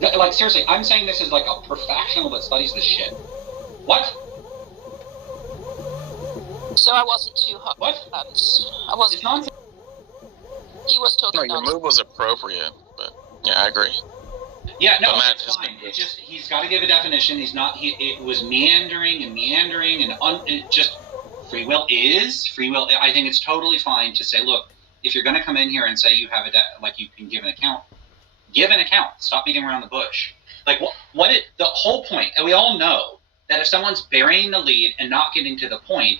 Like, seriously, I'm saying this as like a professional that studies this shit. What? So I wasn't too hot. What? I wasn't. It's nonsense. He was talking. No, your move was appropriate, but yeah, I agree. Yeah, no, Matt it's fine. It's just he's got to give a definition. He's not. It was meandering and it just free will is free will. I think it's totally fine to say, look, if you're going to come in here and say you have like you can give an account, give an account. Stop beating around the bush. Like the whole point, and we all know that if someone's burying the lead and not getting to the point,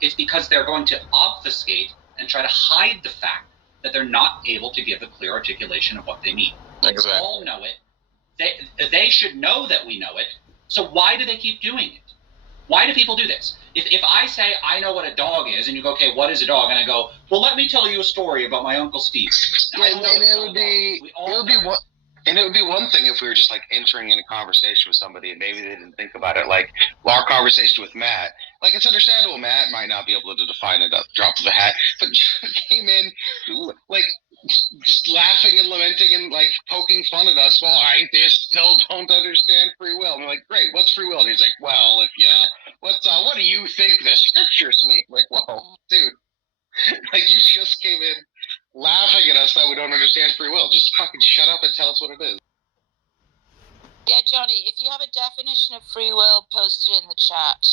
it's because they're going to obfuscate and try to hide the fact that they're not able to give a clear articulation of what they mean. Exactly. We all know it. They should know that we know it. So why do they keep doing it? Why do people do this? If I say I know what a dog is, and you go, okay, what is a dog? And I go, well, let me tell you a story about my Uncle Steve. Yeah, and it would be one thing if we were just like entering in a conversation with somebody and maybe they didn't think about it. Like our conversation with Matt, like it's understandable Matt might not be able to define it at the drop of a hat, but came in like just laughing and lamenting and like poking fun at us. Well, I still don't understand free will. And we're like, great, what's free will? And he's like, well, what do you think the scriptures mean? Like, well, dude, like you just came in laughing at us that we don't understand free will. Just fucking shut up and tell us what it is. Yeah, Johnny, if you have a definition of free will, post it in the chat.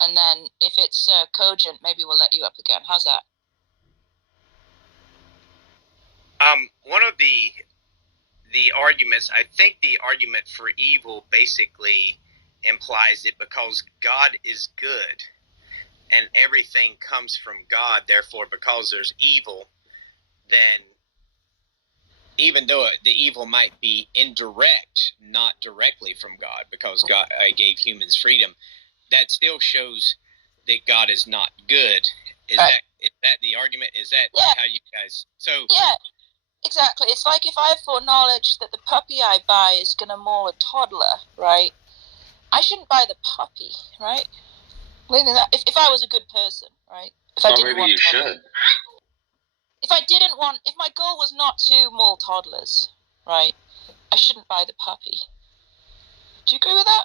And then if it's cogent, maybe we'll let you up again. How's that? One of the arguments, I think the argument for evil basically implies that because God is good and everything comes from God, therefore because there's evil, then even though the evil might be indirect, not directly from God, because God gave humans freedom, that still shows that God is not good. Is that the argument? Is that how you guys? So yeah, exactly. It's like if I foreknowledge that the puppy I buy is going to maul a toddler, right? I shouldn't buy the puppy, right? If I was a good person, right? If I didn't want you should. If my goal was not to maul toddlers, right, I shouldn't buy the puppy. Do you agree with that?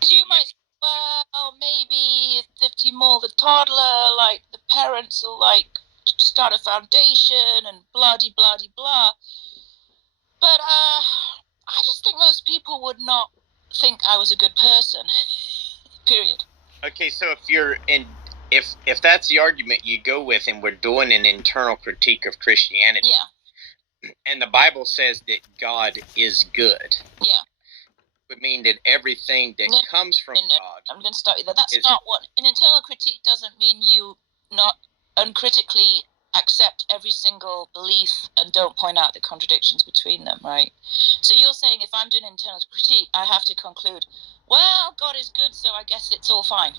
Because you might say, well, maybe if you maul the toddler, like, the parents will, like, start a foundation and blah-de-blah-de-blah. But, I just think most people would not think I was a good person. Period. Okay, so if that's the argument you go with, and we're doing an internal critique of Christianity, and the Bible says that God is good, would mean that everything that comes from God. I'm going to start you there. That's not what an internal critique doesn't mean. You not uncritically accept every single belief and don't point out the contradictions between them, right? So you're saying if I'm doing internal critique, I have to conclude, well, God is good, so I guess it's all fine.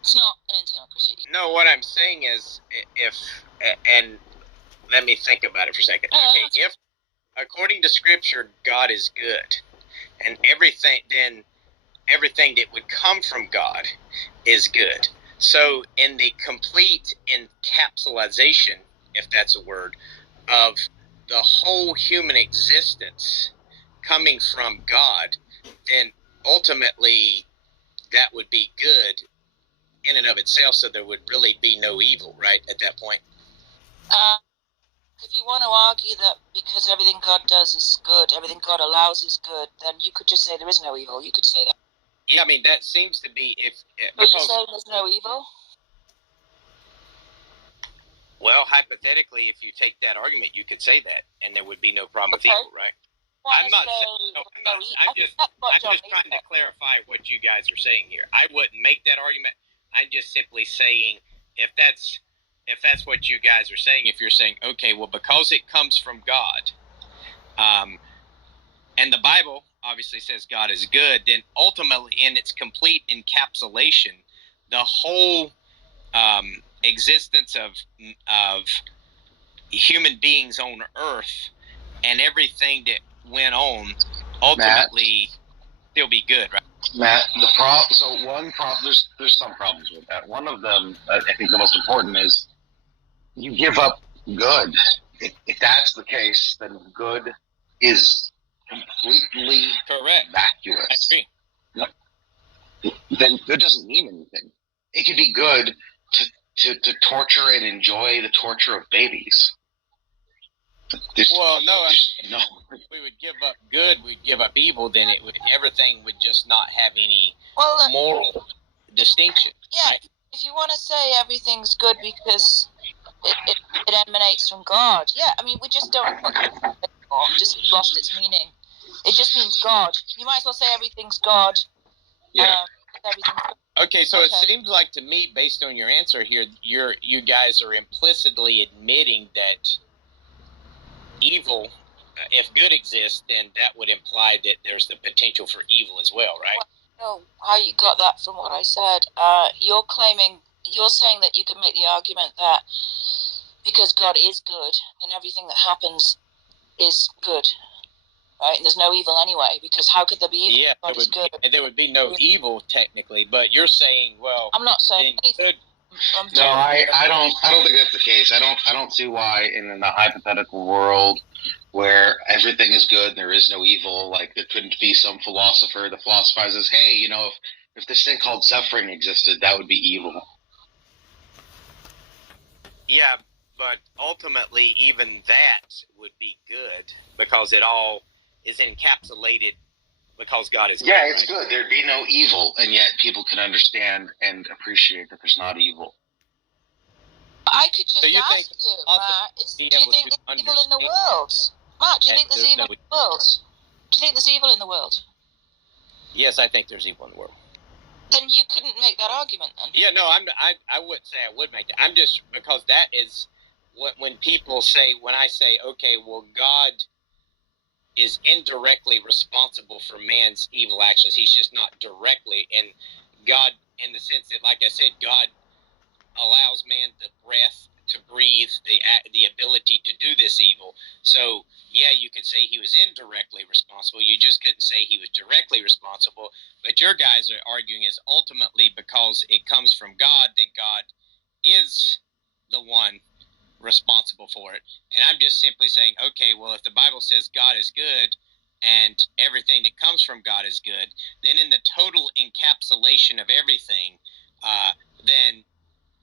It's not an internal critique. No, what I'm saying is, and let me think about it for a second. Okay, if according to Scripture, God is good, and everything that would come from God is good. So in the complete encapsulation, if that's a word, of the whole human existence coming from God, then ultimately that would be good in and of itself, so there would really be no evil, right, at that point? If you want to argue that because everything God does is good, everything God allows is good, then you could just say there is no evil. You could say that. Yeah, I mean, that seems to be Are you saying there's no evil? Well, hypothetically, if you take that argument, you could say that, and there would be no problem with evil, right? I'm just trying to clarify what you guys are saying here. I wouldn't make that argument. I'm just simply saying if that's what you guys are saying, if you're saying, okay, well, because it comes from God, and the Bible obviously says God is good, then ultimately in its complete encapsulation, the whole existence of human beings on earth and everything that went on ultimately still be good, right? Matt, there's some problems with that. One of them, I think the most important, is you give up good. if that's the case, then good is completely Correct. I vacuous. agree. Then good doesn't mean anything. It could be good to torture and enjoy the torture of babies. Well, no, no. if we would give up good, we'd give up evil, then everything would just not have any Well, moral distinction. yeah. Right? If you want to say everything's good because it emanates from God, yeah. I mean, we just don't put it anymore. It just lost its meaning. It just means God. You might as well say everything's God. Yeah. Everything's good. Okay, so it Okay. seems like to me, based on your answer here, you guys are implicitly admitting that evil, if good exists, then that would imply that there's the potential for evil as well, right? know how you got that from what I said. You're saying that you can make the argument that because God is good, then everything that happens is good, right? And there's no evil anyway, because how could there be evil? Yeah, if God is good. there would be no evil technically, but you're saying, well, I'm not saying being anything. good. No, I don't think that's the case. I don't see why in the hypothetical world where everything is good, there is no evil. Like there couldn't be some philosopher that philosophizes, hey, you know, if this thing called suffering existed, that would be evil. Yeah, but ultimately, even that would be good because it all is encapsulated because God is good. Yeah, it's good. There'd be no evil, and yet people can understand and appreciate that there's not evil. I could just So you ask think you, also Matt, be do you able think to there's evil in the understand world? Matt, do you that think there's there's evil no- in the world? Do you think there's evil in the world? Yes, I think there's evil in the world. Then you couldn't make that argument then. Yeah, no, I wouldn't say I would make that. I'm just, because that is when people say, when I say, okay, well, God is indirectly responsible for man's evil actions. He's just not directly. And God, in the sense that, like I said, God allows man the breath to breathe, the ability to do this evil. So, yeah, you could say he was indirectly responsible. You just couldn't say he was directly responsible. But your guys are arguing is ultimately because it comes from God, then God is the one responsible for it. And I'm just simply saying, okay, well, if the Bible says God is good and everything that comes from God is good, then in the total encapsulation of everything, then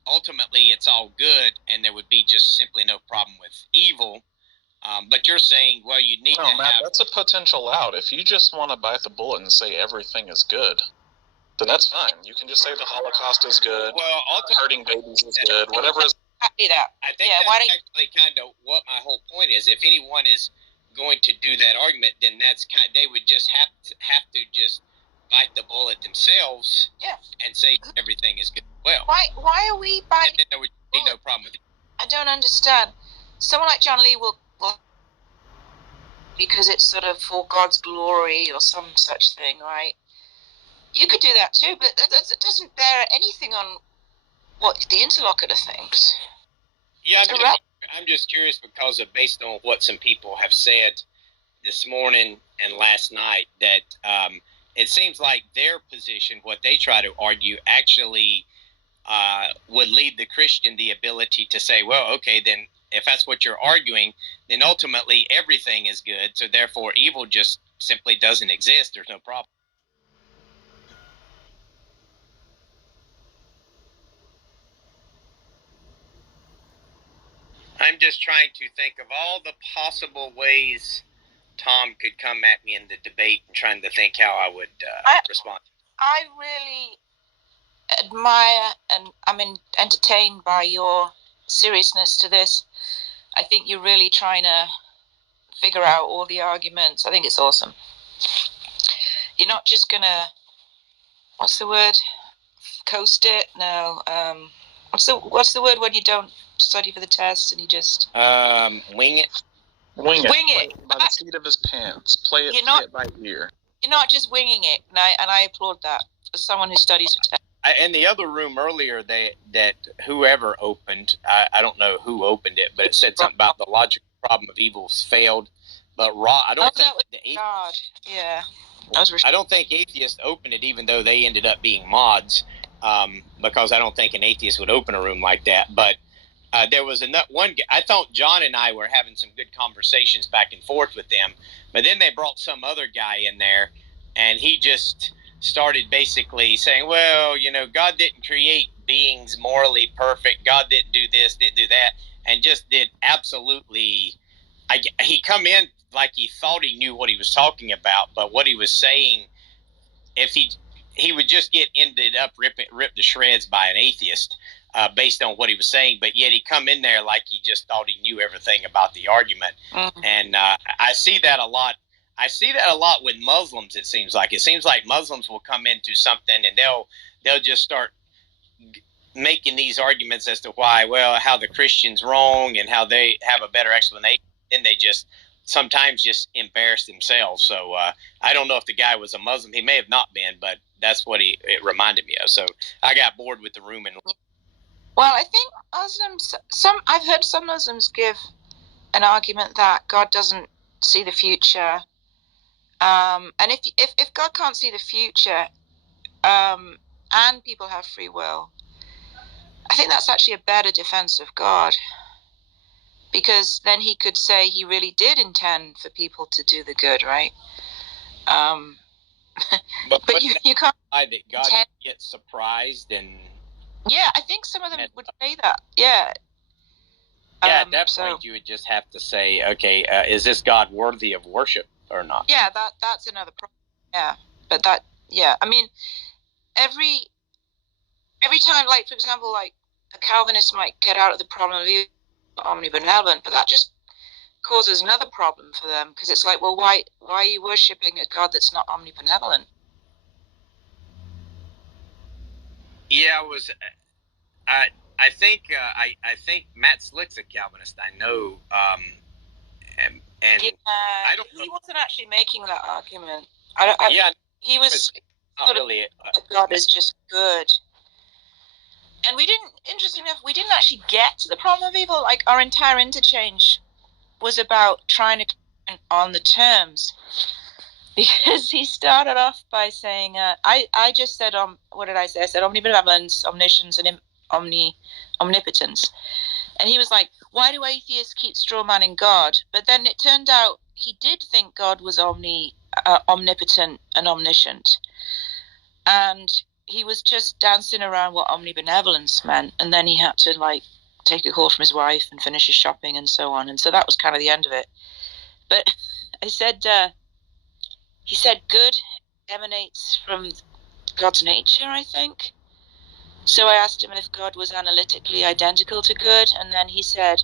ultimately it's all good and there would be just simply no problem with evil. But you're saying, well, you need to Matt, have... that's a potential out. If you just want to bite the bullet and say everything is good, then that's fine. You can just say the Holocaust is good, Well, hurting babies is good, whatever is. Exactly that. I think Yeah, that's actually kind of what my whole point is. If anyone is going to do that argument, then that's they would just have to just bite the bullet themselves, Yeah. and say everything is good. Well, Why are we and biting? then there would be no problem with it. I don't understand. Someone like John Lee will because it's sort of for God's glory or some such thing, right? You could do that too, but that doesn't bear anything on what the interlocutor thinks. Yeah, I'm just curious because of based on what some people have said this morning and last night that it seems like their position, what they try to argue, actually would lead the Christian the ability to say, well, okay, then if that's what you're arguing, then ultimately everything is good, so therefore evil just simply doesn't exist. There's no problem. I'm just trying to think of all the possible ways Tom could come at me in the debate and trying to think how I would respond. I really admire and I'm entertained by your seriousness to this. I think you're really trying to figure out all the arguments. I think it's awesome. You're not just gonna, what's the word? Coast it? No. What's the word when you don't study for the test and you just Wing it. Wing it. Wing it. By the seat of his pants. Play it by ear. You're not just winging it, and I applaud that as someone who studies for test. In the other room earlier, that whoever opened, I don't know who opened it, but it said something about the logical problem of evils failed. But I don't think God. Yeah. I don't think atheists opened it, even though they ended up being mods, because I don't think an atheist would open a room like that. But There was one guy, I thought John and I were having some good conversations back and forth with them, but then they brought some other guy in there, and he just started basically saying, well, God didn't create beings morally perfect. God didn't do this, didn't do that, and just did absolutely. He come in like he thought he knew what he was talking about, but what he was saying, if he would just get ended up ripped to shreds by an atheist. Based on what he was saying, but yet he come in there like he just thought he knew everything about the argument. And I see that a lot. I see that a lot with Muslims. It seems like Muslims will come into something and they'll just start making these arguments as to why, how the Christian's wrong and how they have a better explanation. Then they just sometimes just embarrass themselves. So I don't know if the guy was a Muslim. He may have not been, but that's what it reminded me of. So I got bored with the room and. Well, I think Muslims. I've heard some Muslims give an argument that God doesn't see the future, and if God can't see the future, and people have free will, I think that's actually a better defense of God, because then He could say He really did intend for people to do the good, right? But you can't. That God gets surprised and. Yeah, I think some of them would say that. Yeah. Yeah, at that point, you would just have to say, okay, is this God worthy of worship or not? Yeah, that's another problem. Yeah, but I mean, every time, like, for example, like, a Calvinist might get out of the problem of omnibenevolent, but that just causes another problem for them, because it's like, well, why are you worshipping a God that's not omnibenevolent? Yeah, I think Matt Slick's a Calvinist. I know, and I don't know. He wasn't actually making that argument. He was not really. God is just good, and interestingly enough, we didn't actually get to the problem of evil. Like, our entire interchange was about trying to on the terms. Because he started off by saying, I just said, what did I say? I said omnibenevolence, omniscience, and omnipotence. And he was like, why do atheists keep strawmanning God? But then it turned out he did think God was omnipotent and omniscient. And he was just dancing around what omnibenevolence meant. And then he had to, like, take a call from his wife and finish his shopping and so on. And so that was kind of the end of it. But I said... he said good emanates from God's nature, I think. So I asked him if God was analytically identical to good, and then he said,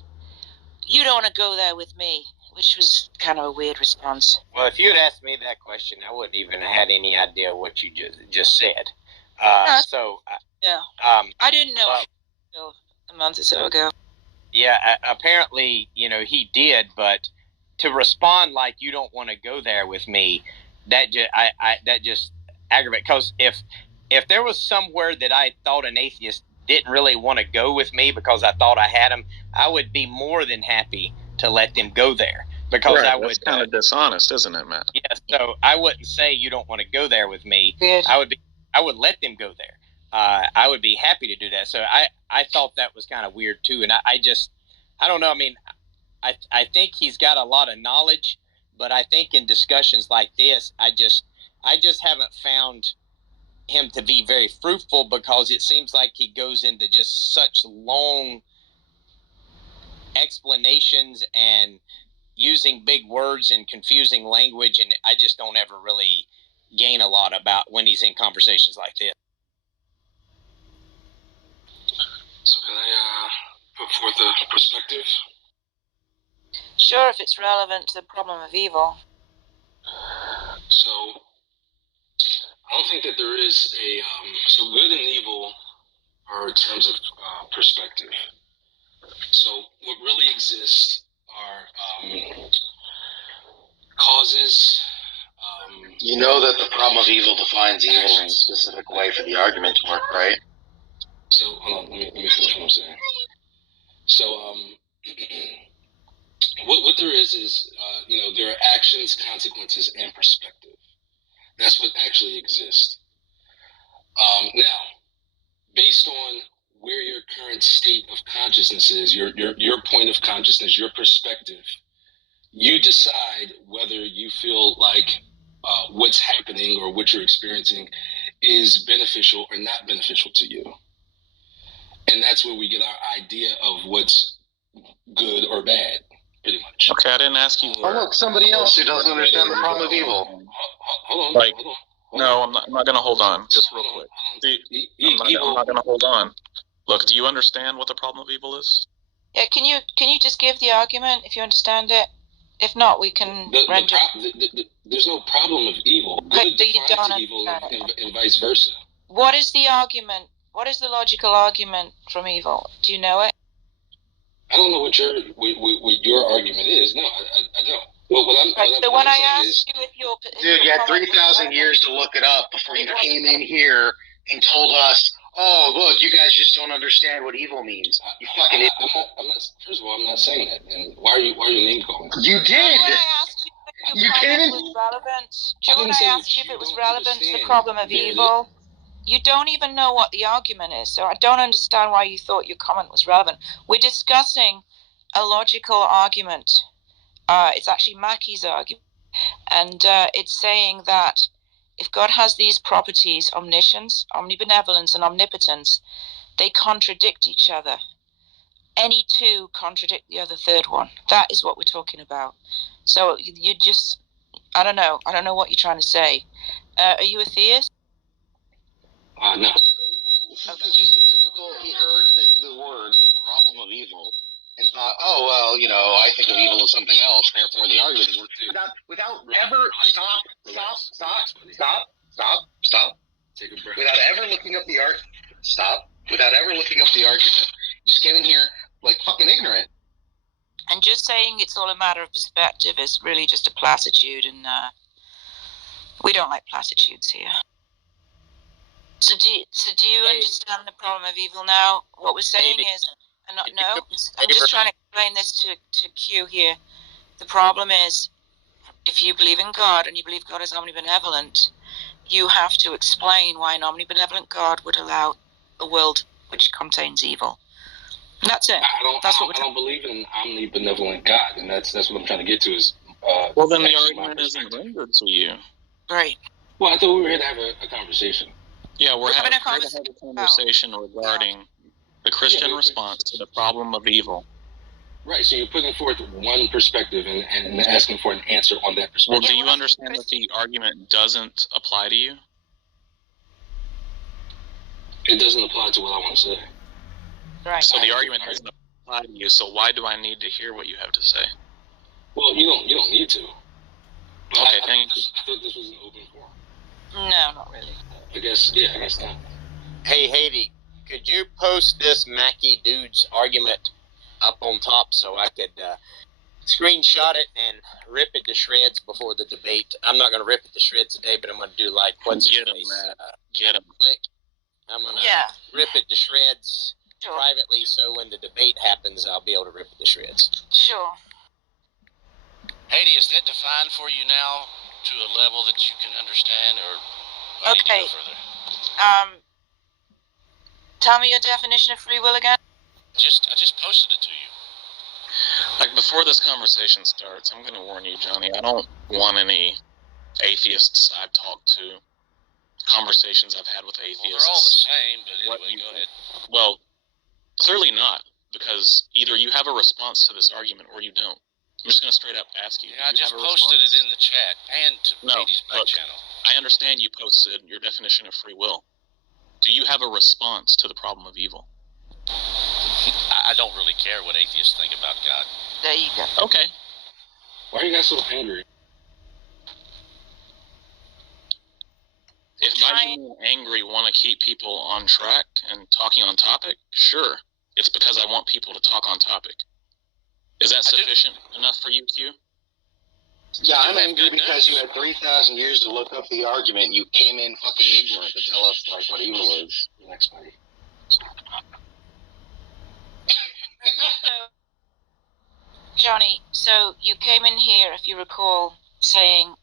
you don't want to go there with me, which was kind of a weird response. Well, if you had asked me that question, I wouldn't even have had any idea what you just said. I didn't know until a month or so ago. Yeah, apparently, he did, but to respond like you don't want to go there with me, that just aggravates. Because if there was somewhere that I thought an atheist didn't really want to go with me because I thought I had him, I would be more than happy to let them go there. Because right, that's kind of dishonest, isn't it, Matt? Yeah, so I wouldn't say you don't want to go there with me. Good. I would let them go there. I would be happy to do that. So I thought that was kind of weird too, and I don't know. I mean, I think he's got a lot of knowledge, but I think in discussions like this, I just haven't found him to be very fruitful, because it seems like he goes into just such long explanations and using big words and confusing language, and I just don't ever really gain a lot about when he's in conversations like this. So can I put forth a perspective? Sure, if it's relevant to the problem of evil. So I don't think that there is a so good and evil are terms of perspective. So what really exists are causes. You know that the problem of evil defines evil in a specific way for the argument to work, right? So hold on, let me finish what I'm saying. So what there is there are actions, consequences, and perspective. That's what actually exists. Now, based on where your current state of consciousness is, your point of consciousness, your perspective. You decide whether you feel like what's happening or what you're experiencing is beneficial or not beneficial to you. And that's where we get our idea of what's good or bad, pretty much. Okay, I didn't ask you. Oh, look, somebody else who doesn't understand the problem of evil. Hold on. Like, hold on. No, I'm not going to hold on. Just real Hold on, quick. hold on. I'm not going to hold on. Look, do you understand what the problem of evil is? Yeah, can you just give the argument if you understand it? If not, we can render. There's no problem of evil. Okay, Good so you defines don't evil understand and vice versa. What is the argument? What is the logical argument from evil? Do you know it? I don't know what your argument is. No, I don't. Well, So when I asked you if your Dude, you had 3,000 years to look it up before you came in here and told us, oh, look, you guys just don't understand what evil means. You fucking idiot. I'm not. First of all, I'm not saying that. And why are you name calling? You did. When I asked you if your comment was relevant, when I asked you if it was relevant to the problem of evil, you don't even know what the argument is. So I don't understand why you thought your comment was relevant. We're discussing a logical argument. It's actually Mackey's argument. And it's saying that if God has these properties, omniscience, omnibenevolence, and omnipotence, they contradict each other. Any two contradict the other third one. That is what we're talking about. So you just, I don't know what you're trying to say. Are you a theist? No. This is just a typical, he heard the word, the problem of evil, and thought, oh, well, I think of evil as something else, therefore the argument is without ever, stop. Take a breath. Without ever looking up the argument. Just came in here like fucking ignorant. And just saying it's all a matter of perspective is really just a platitude, and we don't like platitudes here. So do you understand the problem of evil now? What we're saying is, I'm just trying to explain this to Q here. The problem is, if you believe in God and you believe God is omnibenevolent, you have to explain why an omnibenevolent God would allow a world which contains evil. And that's it. I don't believe in an omnibenevolent God, and that's what I'm trying to get to. Is well, then the argument isn't rendered to you. Right. Well, I thought we were here to have a conversation. Yeah, we're having a conversation regarding the Christian response to the problem of evil. Right, so you're putting forth one perspective and asking for an answer on that perspective. Well, do you understand that the argument doesn't apply to you? It doesn't apply to what I want to say. Right. So the argument doesn't apply to you, so why do I need to hear what you have to say? Well, you don't need to. But okay, thank you. I thought this was an open forum. No, not really. I guess not. Hey, Haiti, could you post this Mackey dude's argument up on top so I could screenshot it and rip it to shreds before the debate? I'm not going to rip it to shreds today, but I'm going to do like what's Get him, Matt. Get him. Quick. I'm going to rip it to shreds privately, so when the debate happens, I'll be able to rip it to shreds. Sure. Haiti, is that defined for you now to a level that you can understand, or I need to go further? Tell me your definition of free will again. I just posted it to you. Like, before this conversation starts, I'm going to warn you, Johnny, I don't want any atheists I've talked to, conversations I've had with atheists. Well, they're all the same, but anyway, go ahead. Well, clearly not, because either you have a response to this argument or you don't. I'm just going to straight up ask you. Yeah, I just posted it in the chat and to Katie's back channel. I understand you posted your definition of free will. Do you have a response to the problem of evil? I don't really care what atheists think about God. There you go. Okay. Why are you guys so angry? If by you being angry want to keep people on track and talking on topic, sure. It's because I want people to talk on topic. Is that sufficient enough for you, Q? Yeah, I'm angry because you had 3,000 years to look up the argument, and you came in fucking ignorant to tell us like what evil is. Next, buddy. Johnny, so you came in here, if you recall, saying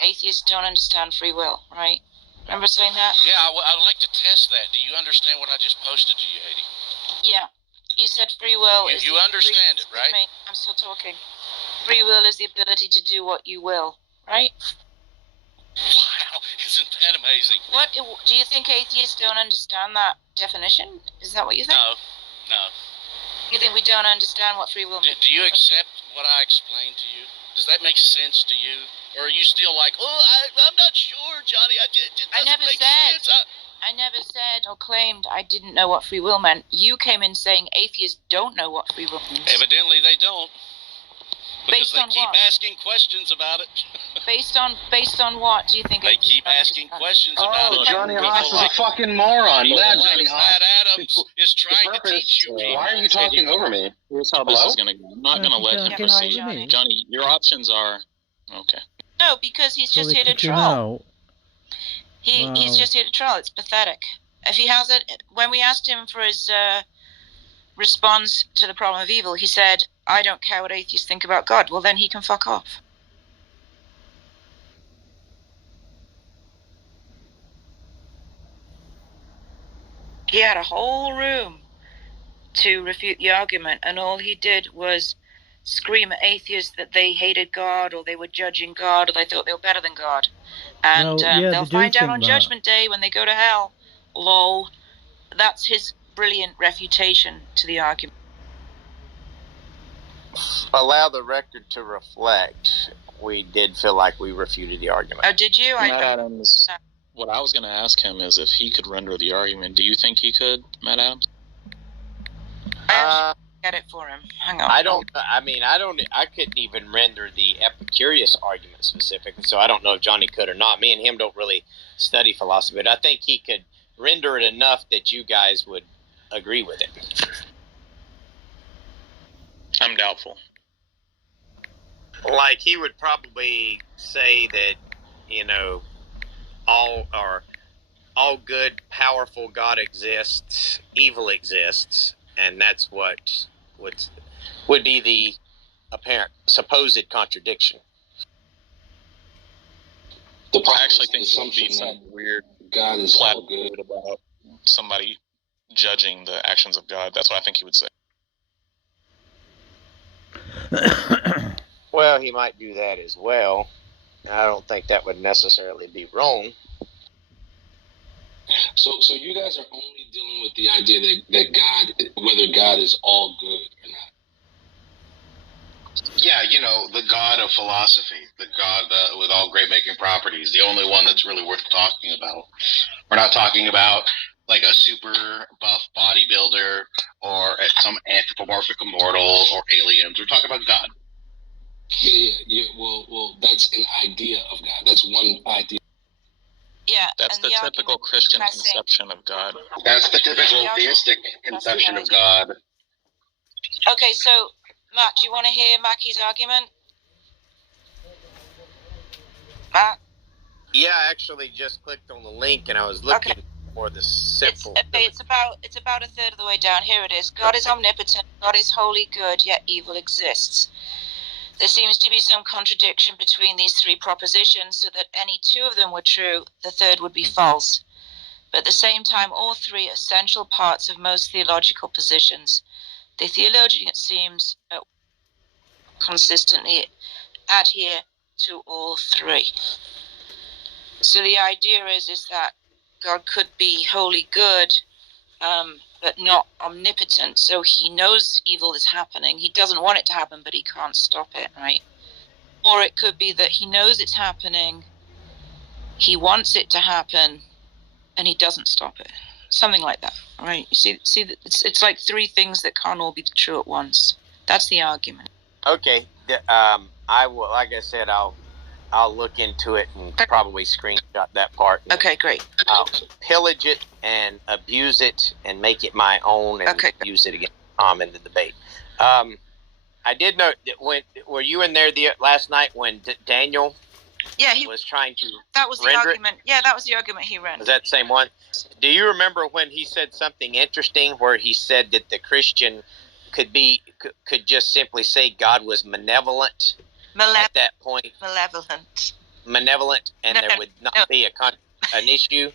atheists don't understand free will, right? Remember saying that? Yeah, I would like to test that. Do you understand what I just posted to you, Haiti? Yeah, you said free will. You understand it, right? I'm still talking. Free will is the ability to do what you will, right? Wow, isn't that amazing? What do you think atheists don't understand that definition? Is that what you think? No. You think we don't understand what free will means? Do you accept what I explained to you? Does that make sense to you? Or are you still like, I'm not sure, Johnny. It doesn't make sense. I never said or claimed I didn't know what free will meant. You came in saying atheists don't know what free will means. Evidently they don't. Because Based on they keep what? asking questions about it. Based on what do you think? They keep asking questions about it. Johnny People Haas is like- a fucking moron. People Matt like Johnny Haas. Matt Adams is trying to teach you people. Why are you talking over me? Here's how this Hello? is going to go. I'm not going to let him Yeah, proceed. Johnny. Johnny, your options are okay. No, because he's So just they here to kick you troll. out. He's Wow. just here to troll. It's pathetic. If he has it, when we asked him for his response to the problem of evil, he said, "I don't care what atheists think about God." Well, then he can fuck off. He had a whole room to refute the argument, and all he did was scream at atheists that they hated God, or they were judging God, or they thought they were better than God. And Well, yeah, they'll they do find out think on that. Judgment Day when they go to hell. Lol. That's his brilliant refutation to the argument. Allow the record to reflect. We did feel like we refuted the argument. Oh, did you? Matt Adams, what I was going to ask him is if he could render the argument. Do you think he could, Matt Adams? I get it for him. Hang on. I couldn't even render the Epicurus argument specifically, so I don't know if Johnny could or not. Me and him don't really study philosophy, but I think he could render it enough that you guys would agree with it. I'm doubtful. Like, he would probably say that, all good, powerful God exists, evil exists, and that's what would be the apparent supposed contradiction. The I problem actually is the think it would be assumption some weird that God is all good. platitude about somebody judging the actions of God. That's what I think he would say. Well, he might do that as well. I don't think that would necessarily be wrong. So you guys are only dealing with the idea that God, whether God is all good or not. Yeah, the god of philosophy, the god with all great-making properties, the only one that's really worth talking about. We're not talking about, like, a super buff bodybuilder or some anthropomorphic immortal or aliens. We're talking about God. Yeah. Well, that's an idea of God. That's one idea. Yeah. That's and the typical argument Christian pressing- conception of God. That's the typical theistic conception of God. Okay, so Matt, do you want to hear Mackie's argument? Matt? Yeah, I actually just clicked on the link and I was looking for the simple. It's about a third of the way down. Here it is. God is omnipotent. God is wholly good, yet evil exists. There seems to be some contradiction between these three propositions, so that any two of them were true, the third would be false. But at the same time, all three are essential parts of most theological positions. The theologian, it seems, consistently adhere to all three. So the idea is that God could be wholly good, but not omnipotent. So he knows evil is happening. He doesn't want it to happen, but he can't stop it, right? Or it could be that he knows it's happening, he wants it to happen, and he doesn't stop it. Something like that, right? You see, it's like three things that can't all be true at once. That's the argument. Okay, I will. Like I said, I'll look into it and probably screenshot that part. Okay, great. I'll pillage it and abuse it and make it my own and use it against Tom in the debate. I did note that were you in there last night when Daniel? Yeah, he was trying to. That was the render argument. Yeah, that was the argument he ran. Was that the same one? Do you remember when he said something interesting, where he said that the Christian could just simply say God was malevolent at that point? Malevolent, and there would not be an issue.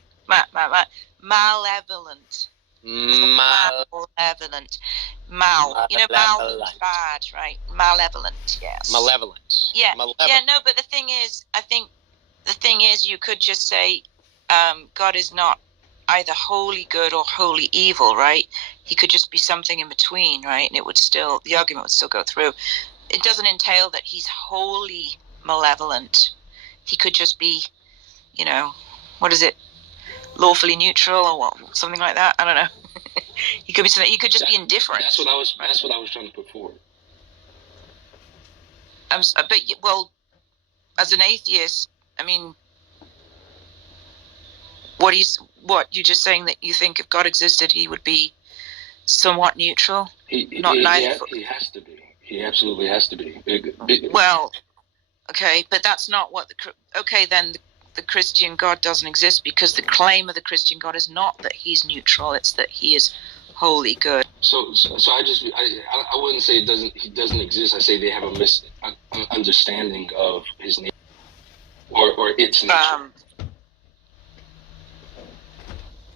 Malevolent. Malevolent. You know, mal means bad, right? Malevolent, yes. Malevolent. Yeah. Malevolent. Yeah, no, but the thing is, I think the thing is, you could just say God is not either wholly good or wholly evil, right? He could just be something in between, right? And the argument would still go through. It doesn't entail that he's wholly malevolent. He could just be, you know, what is it? Lawfully neutral or what, something like that. I don't know. He could be something. He could just be indifferent. That's what I was trying to put forward. Well, as an atheist, I mean, what you're just saying that you think if God existed, he would be somewhat neutral. He has to be. He absolutely has to be. Well, okay, but that's not what then the Christian God doesn't exist, because the claim of the Christian God is not that he's neutral; it's that he is wholly good. So I wouldn't say he doesn't exist. I say they have a misunderstanding of his nature or its nature.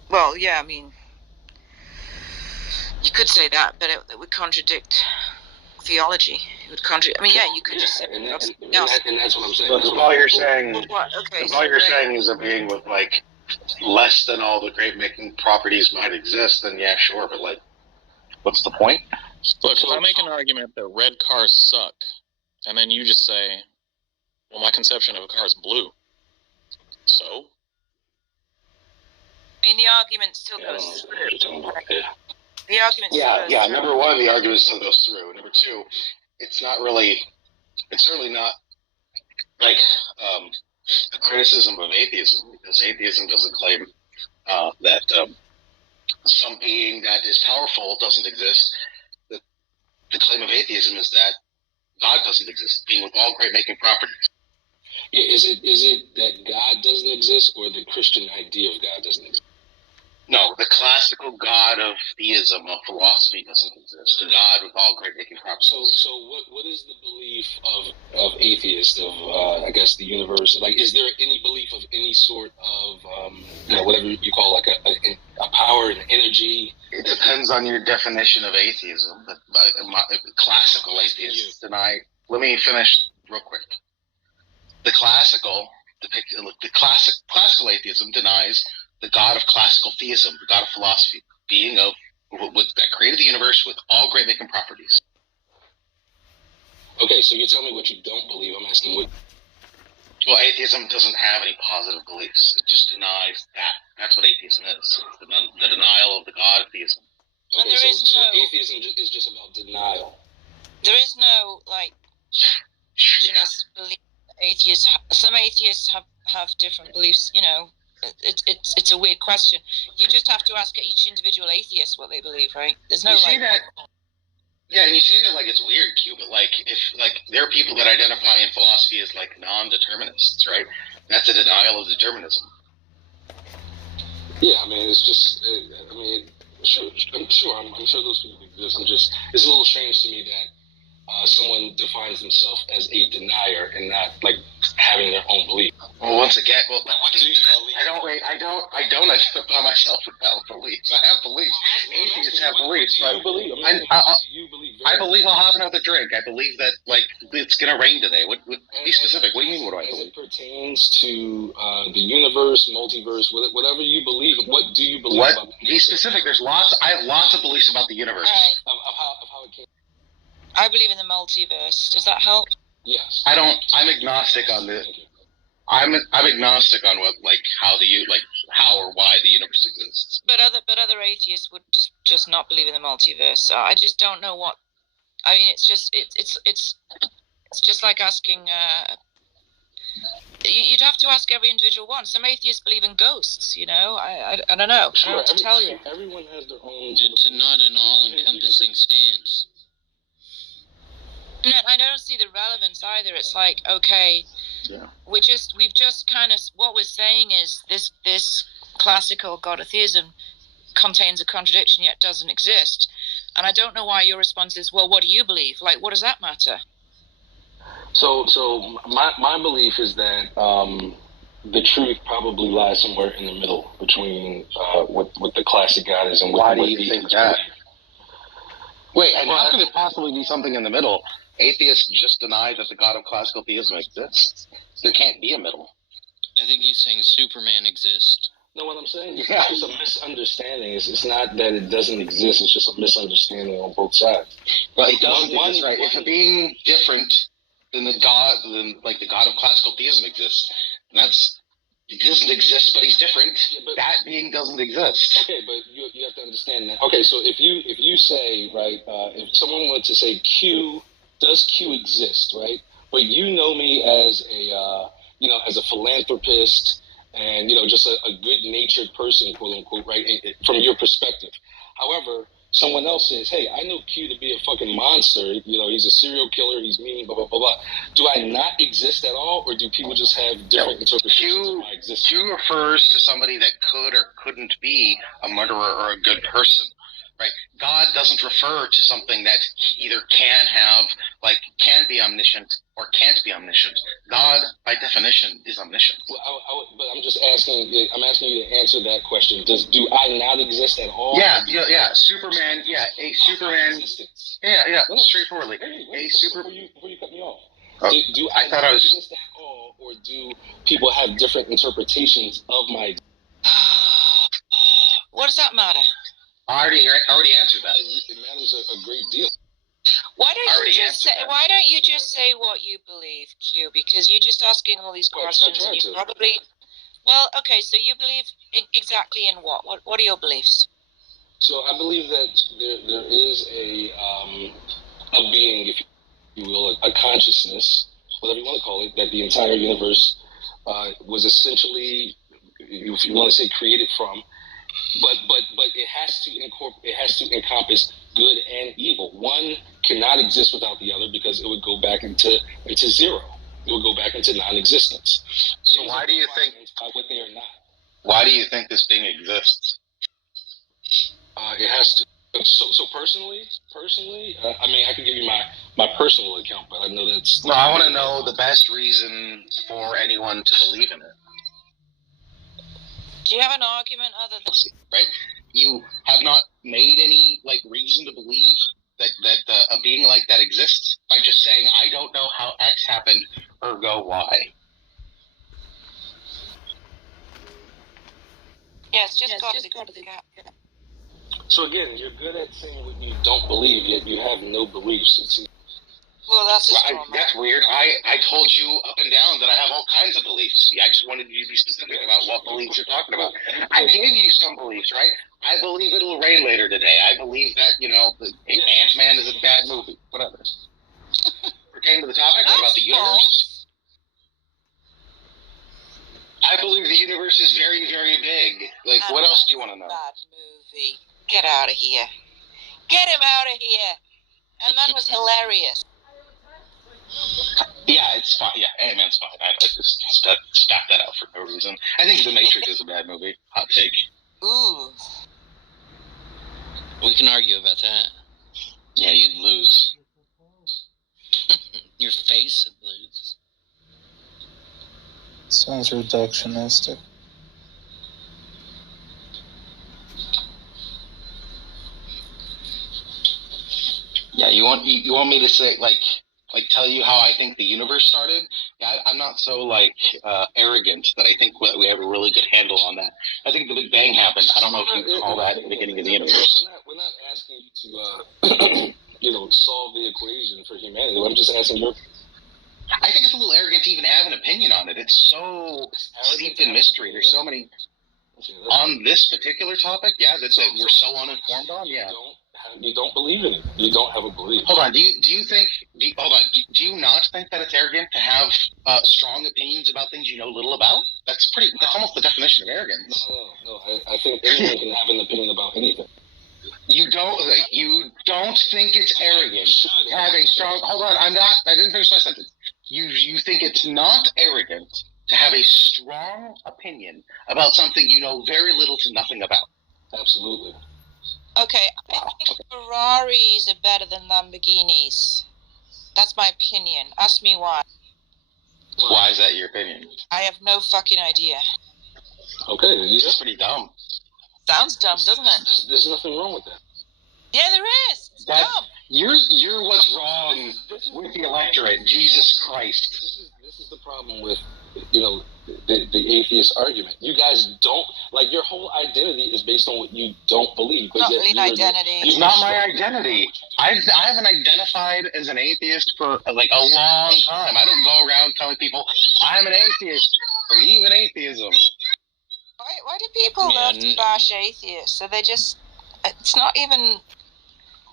Well, yeah, I mean, you could say that, but it would contradict theology. It would contradict. I mean, yeah, you could just say. And that's what I'm saying. But all you're saying, all you're saying is a being with like less than all the great making properties might exist. Then yeah, sure, but like, what's the point? Look, if I make an argument that red cars suck, and then you just say, "Well, my conception of a car is blue," so. I mean, the argument still goes through. The argument. Yeah. Number one, the argument still goes through. Number two, it's certainly not like a criticism of atheism, because atheism doesn't claim that some being that is powerful doesn't exist. The claim of atheism is that God doesn't exist, being with all great making properties. Yeah, is it that God doesn't exist, or the Christian idea of God doesn't exist? No, the classical God of theism, of philosophy, doesn't exist. The God with all great making properties. So what is the belief of atheists, of I guess the universe? Like, is there any belief of any sort of whatever you call like a power, an energy? It depends on your definition of atheism. But classical atheists deny. Let me finish real quick. The classical atheism denies the God of classical theism, the God of philosophy, being of that created the universe with all great making properties. Okay, so you're telling me what you don't believe. I'm asking what. Well, atheism doesn't have any positive beliefs. It just denies that. That's what atheism is. It's the denial of the God of theism. Okay, so atheism is just about denial. There is no belief. Atheists. Some atheists have different beliefs. You know. It's a weird question. You just have to ask each individual atheist what they believe, right? There's no and you say that like it's weird, Q, but like if like there are people that identify in philosophy as like non-determinists, right? That's a denial of determinism. Yeah, I mean it's just I'm sure those people exist. It's a little strange to me that someone defines themselves as a denier and not like having their own belief. Well, once again, what do you believe? I don't identify myself without beliefs. I have beliefs. Atheists have beliefs. You believe? I believe I'll have another drink. I believe that like it's gonna rain today. Be specific. What do you mean? What do I believe? As it pertains to the universe, multiverse, whatever you believe, what do you believe? About be specific. I have lots of beliefs about the universe. Right. Of how it came. I believe in the multiverse. Does that help? Yes. I'm agnostic on the. I'm agnostic on what how or why the universe exists. But other atheists would just not believe in the multiverse. So I just don't know what. I mean, it's just like asking. You'd have to ask every individual one. Some atheists believe in ghosts. You know, I don't know. Sure, I don't know what to tell you. Everyone has their own. It's not an all-encompassing stance. No, I don't see the relevance either. It's like, okay, we've just kind of, what we're saying is this classical God of theism contains a contradiction yet doesn't exist. And I don't know why your response is, well, what do you believe? Like, what does that matter? So my belief is that the truth probably lies somewhere in the middle between what the classic God is and what Why do you think that? Wait, and Well, how could it possibly be something in the middle? Atheists just deny that the God of classical theism exists. There can't be a middle. I think he's saying Superman exists. No, what I'm saying is Yeah. it's just a misunderstanding. It's not that it doesn't exist. It's just a misunderstanding on both sides. But it doesn't One- exist, right? If a being different than the God of classical theism exists, it doesn't exist, but he's different. Yeah, but- That being doesn't exist. Okay, but you have to understand that. Okay, so if you say, right, if someone were to say does Q exist, right? But you know me as as a philanthropist and just a good-natured person, quote unquote, right? From your perspective. However, someone else says, hey, I know Q to be a fucking monster. He's a serial killer. He's mean, blah, blah, blah, blah. Do I not exist at all, or do people just have different interpretations of my existence? Q refers to somebody that could or couldn't be a murderer or a good person, right? God doesn't refer to something that either can be omniscient or can't be omniscient. God, by definition, is omniscient. Well, but I'm just asking. I'm asking you to answer that question. Do I not exist at all? Yeah. Superman. Yeah, a Superman. Existence. Yeah. No. Straightforwardly, Wait, before you cut me off. Oh, Do I thought I was exist at all, or do people have different interpretations of my? What does that matter? I already answered that. It matters a great deal. Why I don't already you just say? answered that. Why don't you just say what you believe, Q? Because you're just asking all these Well, I questions, tried and you to. probably. Well, okay. So you believe exactly in what? What are your beliefs? So I believe that there is a being, if you will, a consciousness, whatever you want to call it, that the entire universe was essentially, if you want to say, created from. But it has to encompass good and evil. One cannot exist without the other because it would go back into zero. It would go back into non-existence. So why do you think? By what they are not. Why do you think this being exists? It has to. So personally, I mean, I can give you my personal account, but I know that's. No, I want to know the best reason for anyone to believe in it. Do you have an argument other than? Right? You have not made any reason to believe that a being like that exists by just saying I don't know how X happened, ergo Y. Yes, just got to the gap. So again, you're good at saying what you don't believe, yet you have no beliefs. Well, that's a straw man. That's weird. I told you up and down that I have all kinds of beliefs. I just wanted you to be specific about what beliefs you're talking about. I gave you some beliefs, right? I believe it'll rain later today. I believe that, Ant-Man is a bad movie. Whatever. Pertaining to the topic, what about the universe? I believe the universe is very, very big. What else do you want to know? Bad movie. Get out of here. Get him out of here. And that was hilarious. Yeah, it's fine. Yeah, Ant-Man's fine. I just spat that out for no reason. I think The Matrix is a bad movie. Hot take. Ooh. We can argue about that. Yeah, you'd lose. Your face would lose. Sounds reductionistic. Yeah, you want me to say tell you how I think the universe started? Yeah, I'm not so arrogant that I think we have a really good handle on that. I think the Big Bang happened. I don't know if you call that the beginning of the universe. We're not asking you to solve the equation for humanity. I'm just asking you. I think it's a little arrogant to even have an opinion on it. It's so steeped in mystery. There's so many on this particular topic. Yeah, that we're so uninformed on. Yeah. You don't believe in it. You don't have a belief. Hold on. Do you not think that it's arrogant to have strong opinions about things you know little about? That's almost the definition of arrogance. No. I think anyone can have an opinion about anything. You don't think it's arrogant to have a strong. Hold on. I didn't finish my sentence. You think it's not arrogant to have a strong opinion about something you know very little to nothing about? Absolutely. Okay, I think Ferraris are better than Lamborghinis. That's my opinion. Ask me why. Why is that your opinion? I have no fucking idea. Okay, That's pretty dumb. Sounds dumb, doesn't it? There's nothing wrong with that. Yeah, there is. It's That- dumb. You're what's wrong with the electorate. Jesus Christ. This is the problem with, the atheist argument. You guys don't, like, your whole identity is based on what you don't believe. But Not yet really an you're- identity. It's not my identity. I haven't identified as an atheist for like a long time. I don't go around telling people I'm an atheist. Believe in atheism. Why do people Yeah, love to bash atheists? So they just, it's not even,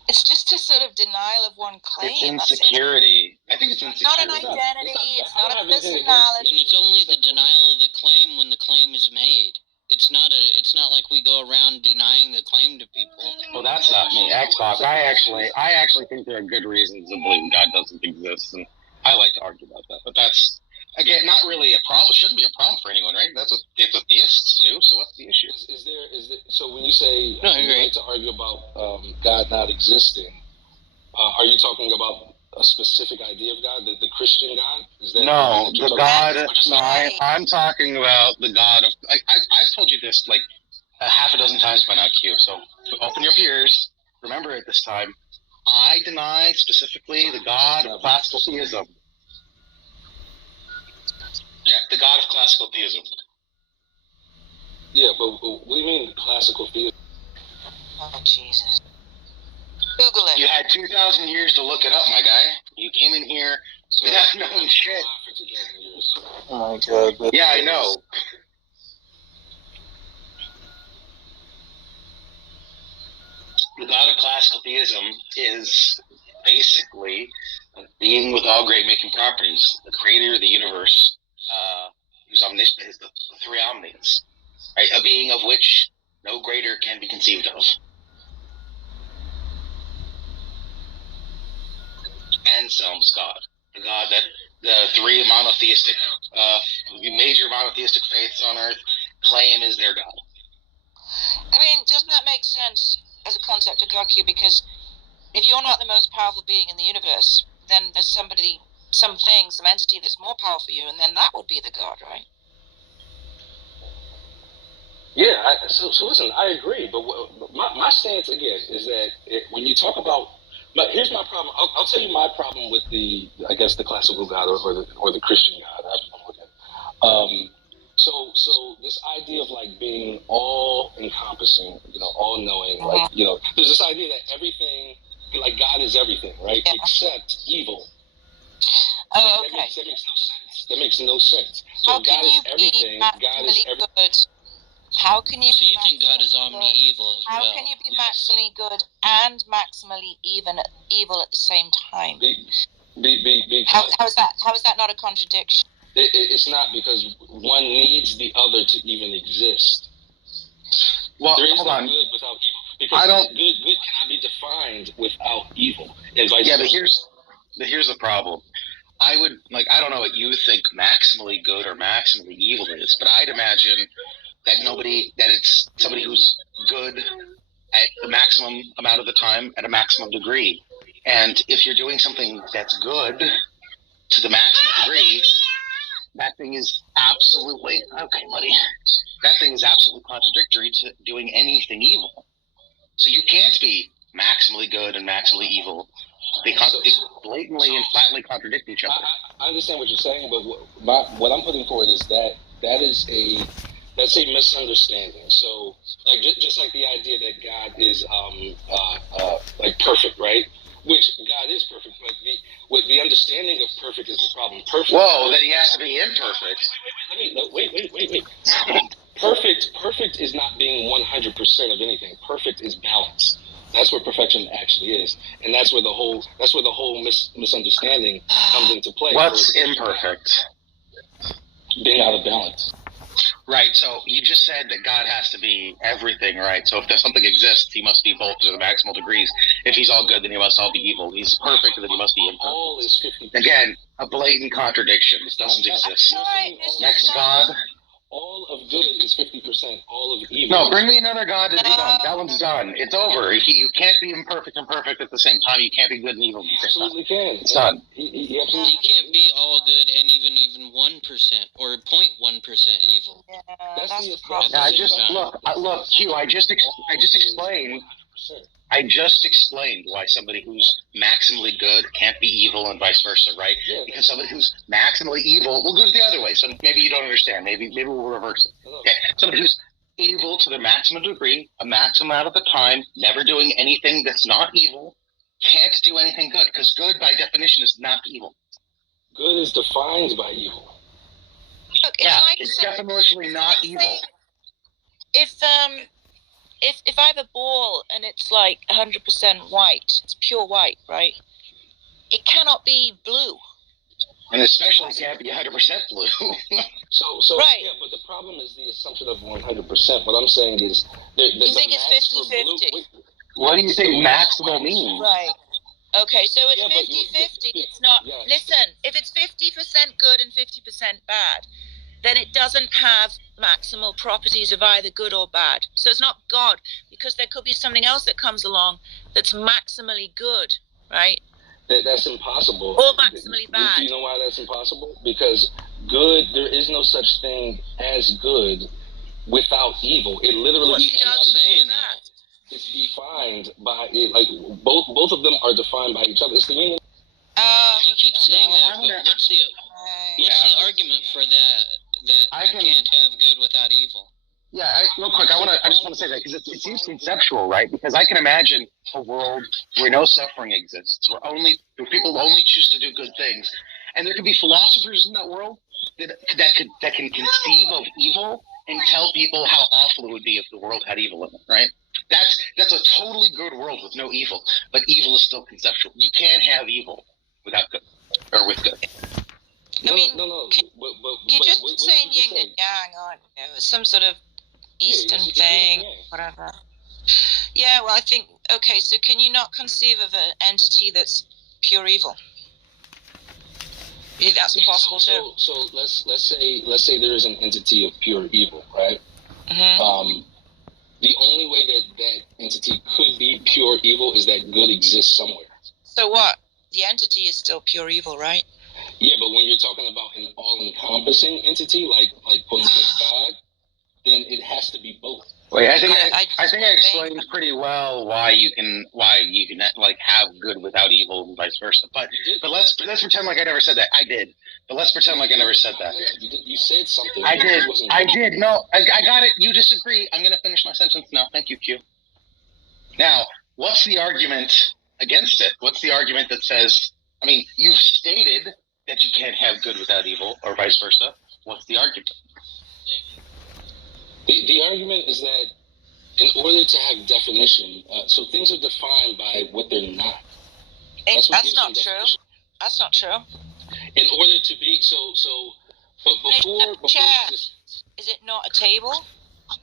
it's just a sort of denial of one claim. It's That's it. insecurity. I think it's It's not an insecurity. identity. It's not a And personality. it's only the denial of the claim when the claim is made. It's not like we go around denying the claim to people. Well, that's not me. Xbox. I actually think there are good reasons to believe God doesn't exist, and I like to argue about that. But that's again not really a problem. Shouldn't be a problem for anyone, right? That's what theists do. So what's the issue? Is there so when you say No, I you agree. like to argue about God not existing, are you talking about a specific idea of God, the Christian God? Is that No, what you're the talking God. about? No, I'm talking about the God of. I've told you this like a half a dozen times by now, Q. So open your ears. Remember it this time. I deny specifically the God of classical theism. Yeah, the God of classical theism. Yeah, but what do you mean classical theism? Oh, Jesus. Google it. You had 2,000 years to look it up, my guy. You came in here without knowing shit. For 2,000 years. Oh my god. Yeah, I know. The God of classical theism is basically a being with all great-making properties, the creator of the universe, who's omniscient, is the three omnians, right? A being of which no greater can be conceived of. Anselm's God, the God that the three monotheistic, major monotheistic faiths on earth claim is their God. I mean, doesn't that make sense as a concept of God, Q? Because if you're not the most powerful being in the universe, then there's somebody, something, some entity that's more powerful than you, and then that would be the God, right? Yeah, so listen, I agree, but my stance again is that when you talk about, but here's my problem. I'll tell you my problem with the classical God or the Christian God. So this idea of like being all encompassing, all knowing, like there's this idea that everything, like God is everything, right? Yeah. Except evil. Oh, That okay. makes no sense. That makes no sense. So How if can God is you everything. be God is maximally everything. good? How can you So be you think God is maximally good? omni-evil as How well? can you be maximally good and maximally evil at the same time? How is that not a contradiction? It's not, because one needs the other to even exist. Well, There is hold no on. good without evil, because good cannot be defined without evil, and vice Yeah, versa. but here's the problem. I don't know what you think maximally good or maximally evil is, but I'd imagine that it's somebody who's good at the maximum amount of the time at a maximum degree. And if you're doing something that's good to the maximum degree, that thing is absolutely, okay, buddy, that thing is absolutely contradictory to doing anything evil. So you can't be maximally good and maximally evil. They blatantly and flatly contradict each other. I understand what you're saying, but what I'm putting forward is that's a misunderstanding. So, like, just like the idea that God is like perfect, right? Which God is perfect, but the understanding of perfect is the problem. Perfect. Whoa, then he has to be imperfect. Wait. Perfect is not being 100% of anything. Perfect is balance. That's what perfection actually is, and that's where the whole misunderstanding comes into play. What's imperfect? Being out of balance. Right, so you just said that God has to be everything, right? So if there's something exists, he must be both to the maximal degrees. If he's all good, then he must all be evil. If he's perfect, then he must be imperfect. All is 50%. Again, a blatant contradiction. This doesn't exist. All right, Next God. all of good is 50%. All of evil. No, bring me another God to debunk. That one's done. It's over. You can't be imperfect and perfect at the same time. You can't be good and evil. He absolutely can. It's done. He absolutely You can't be all good and even 1% or 0.1% evil. Yeah, That's that's the the problem. Yeah, look, Q. I just explained. I just explained why somebody who's maximally good can't be evil and vice versa, right? Yeah. Because somebody who's maximally evil will go the other way. So maybe you don't understand. Maybe we'll reverse it. Okay, somebody who's evil to the maximum degree, a maximum amount of the time, never doing anything that's not evil, can't do anything good. Because good, by definition, is not evil. Good is defined by evil. Look, Yeah, like it's saying- definitely not evil. If I have a ball and it's like 100% white, it's pure white, right? It cannot be blue. And especially can't be 100% blue. So Right. yeah, but the problem is the assumption of 100%. What I'm saying is, You think it's 50-50? What do you think maximal means? Right. Okay, so it's Yeah, but 50-50. It's not. Yes. Listen, if it's 50% good and 50% bad, then it doesn't have maximal properties of either good or bad. So it's not God, because there could be something else that comes along that's maximally good, right? That's impossible. Or maximally bad. Do you know why that's impossible? Because good, there is no such thing as good without evil. It literally What's the cannot odds of saying that? It's defined by it, like both of them are defined by each other. It's the union. You keep saying that, but what's the argument for that I you can- can't have good without evil? Yeah, real quick, I just want to say that because it seems conceptual, right? Because I can imagine a world where no suffering exists, where people only choose to do good things, and there could be philosophers in that world that can conceive of evil and tell people how awful it would be if the world had evil in it, right? That's a totally good world with no evil, but evil is still conceptual. You can't have evil without good, or with good. No. You're But just what saying did you yin and say? yang, aren't you? Some sort of Eastern it's thing, yin and yang. whatever. Yeah, well, I think, okay, so can you not conceive of an entity that's pure evil? You think that's impossible too? So let's say there is an entity of pure evil, right? Mm-hmm. The only way that entity could be pure evil is that good exists somewhere. So what? The entity is still pure evil, right? Yeah, but when you're talking about an all-encompassing entity, like quote unquote God, then it has to be both. Wait, I think I I explained pretty well why you can like have good without evil and vice versa. But let's pretend like I never said that. I did. But let's pretend like I never said that. You said something. I did. No, I got it. You disagree. I'm gonna finish my sentence now. Thank you, Q. Now, what's the argument against it? What's the argument that says? I mean, you've stated that you can't have good without evil, or vice versa. What's the argument? The argument is that in order to have definition, so things are defined by what they're not. That's gives not them true. definition. That's not true. In order to be but before Chair. this, Is it not a table?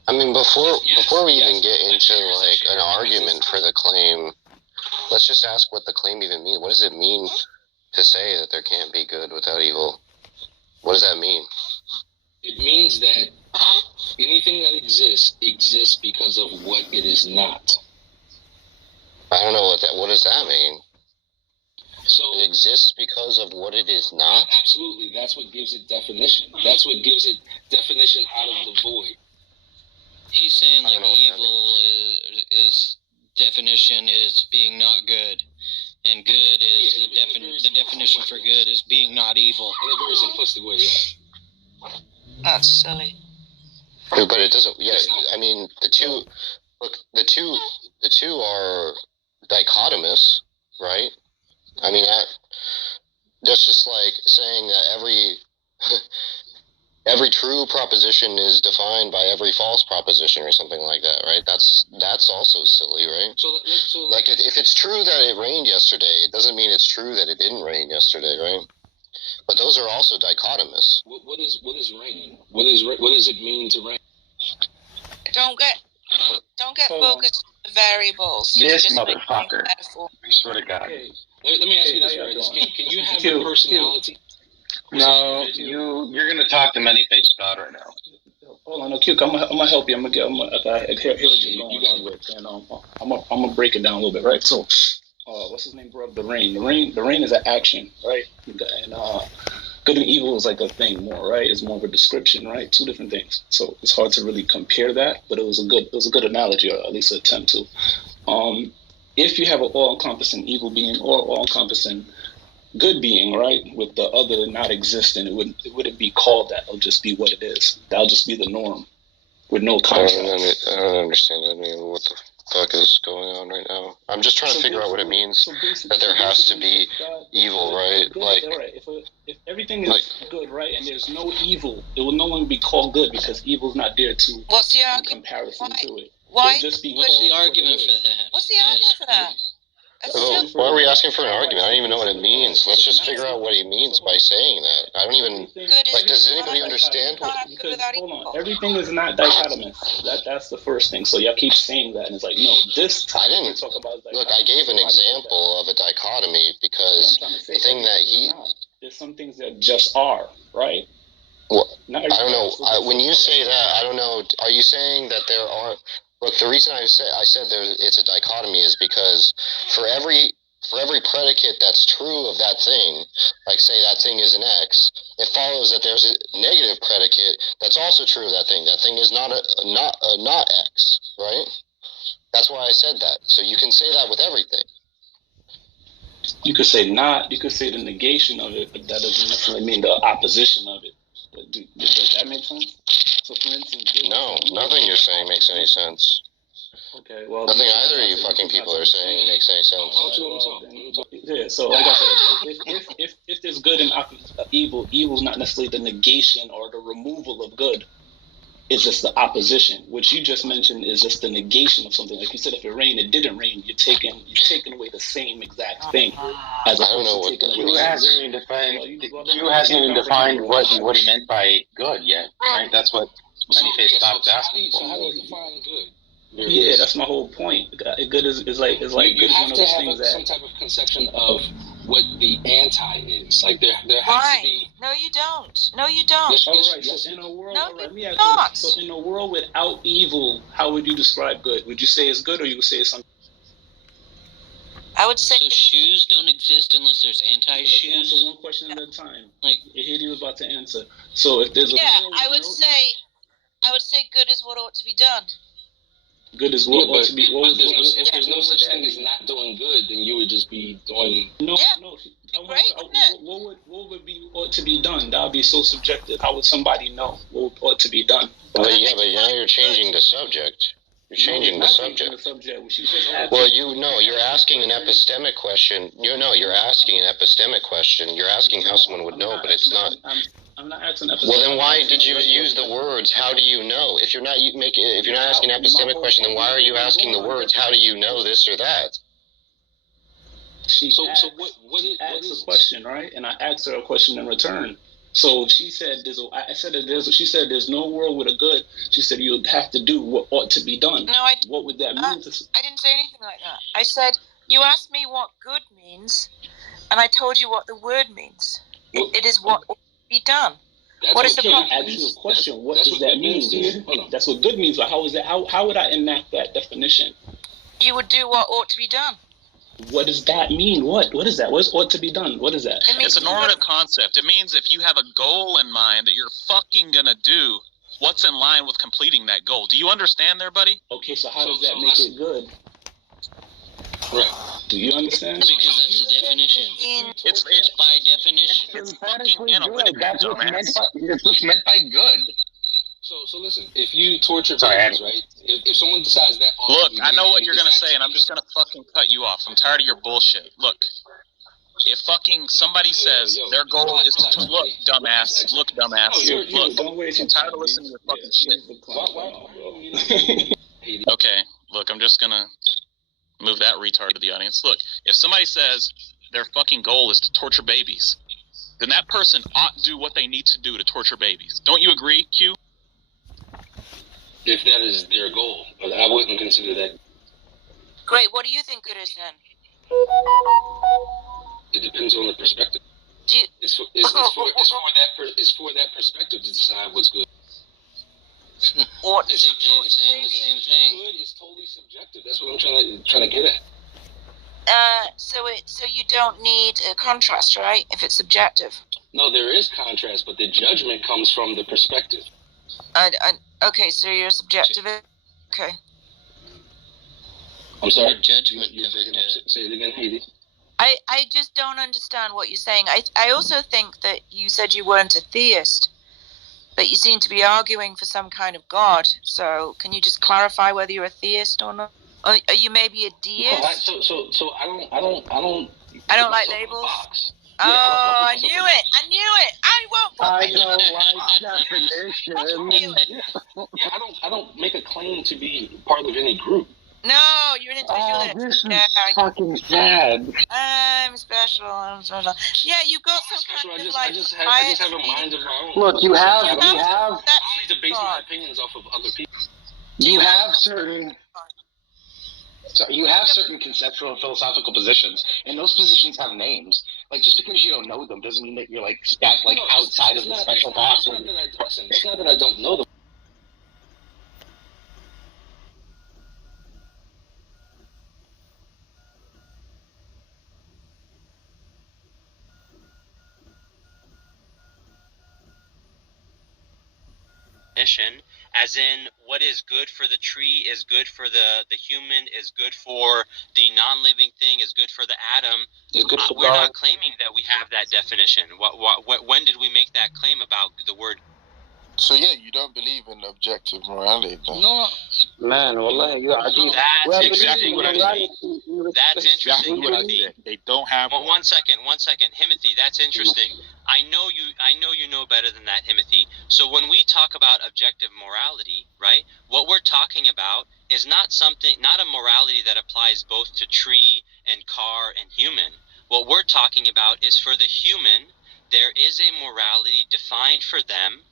I mean, before we Yes. even get into like an argument for the claim, let's just ask what the claim even means. What does it mean to say that there can't be good without evil? What does that mean? it means that anything that exists because of what it is not. I don't know what does that mean? So It exists because of what it is not? absolutely, that's what gives it definition. That's what gives it definition out of the void. He's saying I don't like know what that evil is definition is being not good, and good is Yeah, the definition for good is being not evil. In a very simplistic way, yeah. That's silly. But it doesn't. Yeah, I mean the two are dichotomous, right? I mean that's just like saying that every true proposition is defined by every false proposition or something like that, right? That's also silly, right? So Like if it's true that it rained yesterday, it doesn't mean it's true that it didn't rain yesterday, right? But those are also dichotomous. what is raining? What does it mean to rain? Don't get focused on the variables. This Just make motherfucker. metaphor. I swear to God. Let me ask you this, right? Can you have a personality? No, you're gonna talk to many-faced God right now. Hold on, no, Q, I'm gonna help you. I'm gonna hear what you're going on with, and I'm gonna break it down a little bit, right? So, what's his name? Brought up the rain. The rain is an action, right? And good and evil is like a thing more, right? It's more of a description, right? Two different things. So it's hard to really compare that, but it was a good analogy, or at least an attempt to. If you have an all-encompassing evil being or all-encompassing good being, right, with the other not existing, it wouldn't be called that. It'll just be what it is. That'll just be the norm with no contrast. I don't understand. I mean, what the fuck is going on right now? I'm just trying to figure out what it means that there has to be evil, right? Good, like, right. If everything is good, right, and there's no evil, it will no longer be called good because evil's not there to What's the in argument? comparison to it. Why? Just be What's the called argument what it for is. that? What's the argument for that? why are we asking for an argument? I don't even know what it means. Let's just figure out what he means by saying that. I don't even, like, does anybody understand what... Because, hold on, everything is not dichotomous. That's the first thing. So y'all keep saying that, and it's like, no, this I didn't talk about look. I gave an example of a dichotomy because the thing that he. There's some things that just are, right? Well, I don't know. When you say that, I don't know. Are you saying that there are? Look, the reason I said it's a dichotomy is because for every predicate that's true of that thing, like say that thing is an X, it follows that there's a negative predicate that's also true of that thing. That thing is not X, right? That's why I said that. So you can say that with everything. You could say not. You could say the negation of it, but that doesn't necessarily mean the opposition of it. Does that make sense? So, for instance, no, nothing you're saying makes any sense. Okay, well, nothing either of you fucking people are saying makes any sense. Yeah, so like I said, if there's good and evil, evil's not necessarily the negation or the removal of good. It's just the opposition, which you just mentioned is just the negation of something. Like you said, if it rained, it didn't rain. You're taking away the same exact thing. I don't know what Q hasn't even defined what he meant by good yet, right? That's what many-faced God is asking for. So how do you define good? Yeah, that's my whole point. Good is like you good have one of to those have things that some type of conception of what the anti is. Like there has to be. No, you don't. No, you don't. All right. So in a world, so in a world without evil, how would you describe good? Would you say it's good, or you would say it's something? I would say. So shoes don't exist unless there's anti-shoes. Let's answer one question at a time. Like Haiti was about to answer. So if there's a I would say good is what ought to be done. Good is what ought to be. If there's no such thing as not doing good, then you would just be doing. No. What would be ought to be done? That would be so subjective. How would somebody know what ought to be done? But now you're changing the subject. You're changing the subject. Well, you're asking an epistemic question. You're asking an epistemic question. You're asking how someone would know, but it's not. I'm not asking epistemic. Well, then why did you use the words? How do you know? If you're not asking an epistemic question, then why are you asking the words? How do you know this or that? She asked a question, right? And I asked her a question in return. So she said, she said there's no world with a good. She said you'd have to do what ought to be done. No, what would that mean? I didn't say anything like that. I said, you asked me what good means, and I told you what the word means. It is what ought to be done. What is the problem? I asked you a question. What does that mean? That's what good means. But how is that? How would I enact that definition? You would do what ought to be done. What does that mean? What is that? What ought to be done? What is that? It's a normative concept. It means if you have a goal in mind that you're fucking gonna do what's in line with completing that goal. Do you understand there, buddy? Okay, so how does that make it good? Right. Do you understand? Because that's the definition. It's by definition. It's fucking analytic, dumbass. That's what's meant by good. So listen, if you torture babies, right? If someone decides that... Look, I know what you're going to say, and I'm just going to fucking cut you off. I'm tired of your bullshit. Look, if fucking somebody says their goal is to... Look, dumbass. Look, dumbass. Look, I'm tired of listening to your fucking shit. Okay, look, I'm just going to move that retard to the audience. Look, if somebody says their fucking goal is to torture babies, then that person ought to do what they need to do to torture babies. Don't you agree, Q? If that is their goal, but I wouldn't consider that. Great. What do you think good is then? It depends on the perspective. It's for that perspective to decide what's good. What? I think they're saying the same thing. Good is totally subjective. That's what I'm trying to get at. So you don't need a contrast, right? If it's subjective. No, there is contrast, but the judgment comes from the perspective. Okay, so you're subjective. Okay. I'm sorry. Judgment. Say it again, Heidi. I just don't understand what you're saying. I also think that you said you weren't a theist, but you seem to be arguing for some kind of God. So can you just clarify whether you're a theist or not? Or are you maybe a deist? So I don't like labels. I knew it! I won't. I don't like definitions. Yeah, I don't make a claim to be part of any group. No, you're an individualist. This is fucking sad. I'm special. Yeah, you've got some kind of I just have a mind of my own. Look, you have I don't need to base my opinions off of other people. You have certain conceptual and philosophical positions, and those positions have names. Like, just because you don't know them doesn't mean that you're outside of the special box. It's not that I don't know them. As in, what is good for the tree is good for the human, is good for the non-living thing, is good for the atom. We're not claiming that we have that definition. When did we make that claim about the word? So yeah, you don't believe in objective morality, then? No, man. That's exactly what I'm saying. That's interesting, Himothy. They don't have. Well, one second, Himothy. That's interesting. I know you know better than that, Himothy. So when we talk about objective morality, right? What we're talking about is not a morality that applies both to tree and car and human. What we're talking about is for the human, there is a morality defined for them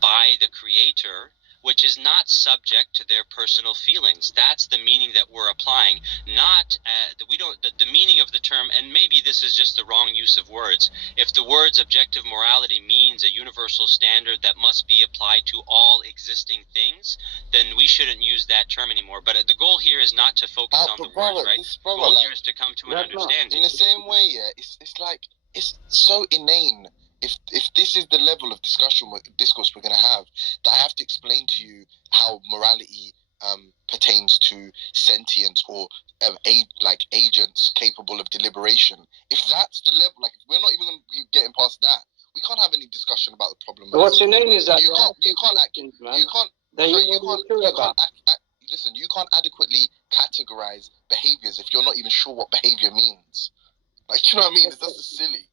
by the Creator, which is not subject to their personal feelings. That's the meaning that we're applying. Not the meaning of the term, and maybe this is just the wrong use of words. If the words objective morality means a universal standard that must be applied to all existing things, then we shouldn't use that term anymore. But the goal here is not to focus on the words, right? The goal here is to come to an understanding. In the same way, yeah, it's like it's so inane. If this is the level of discourse we're going to have, that I have to explain to you how morality pertains to sentience or agents capable of deliberation. If that's the level, if we're not even going to be getting past that, we can't have any discussion about the problem. What's your name is that? Listen, you can't adequately categorize behaviors if you're not even sure what behavior means. Like, you know what I mean? It's just silly.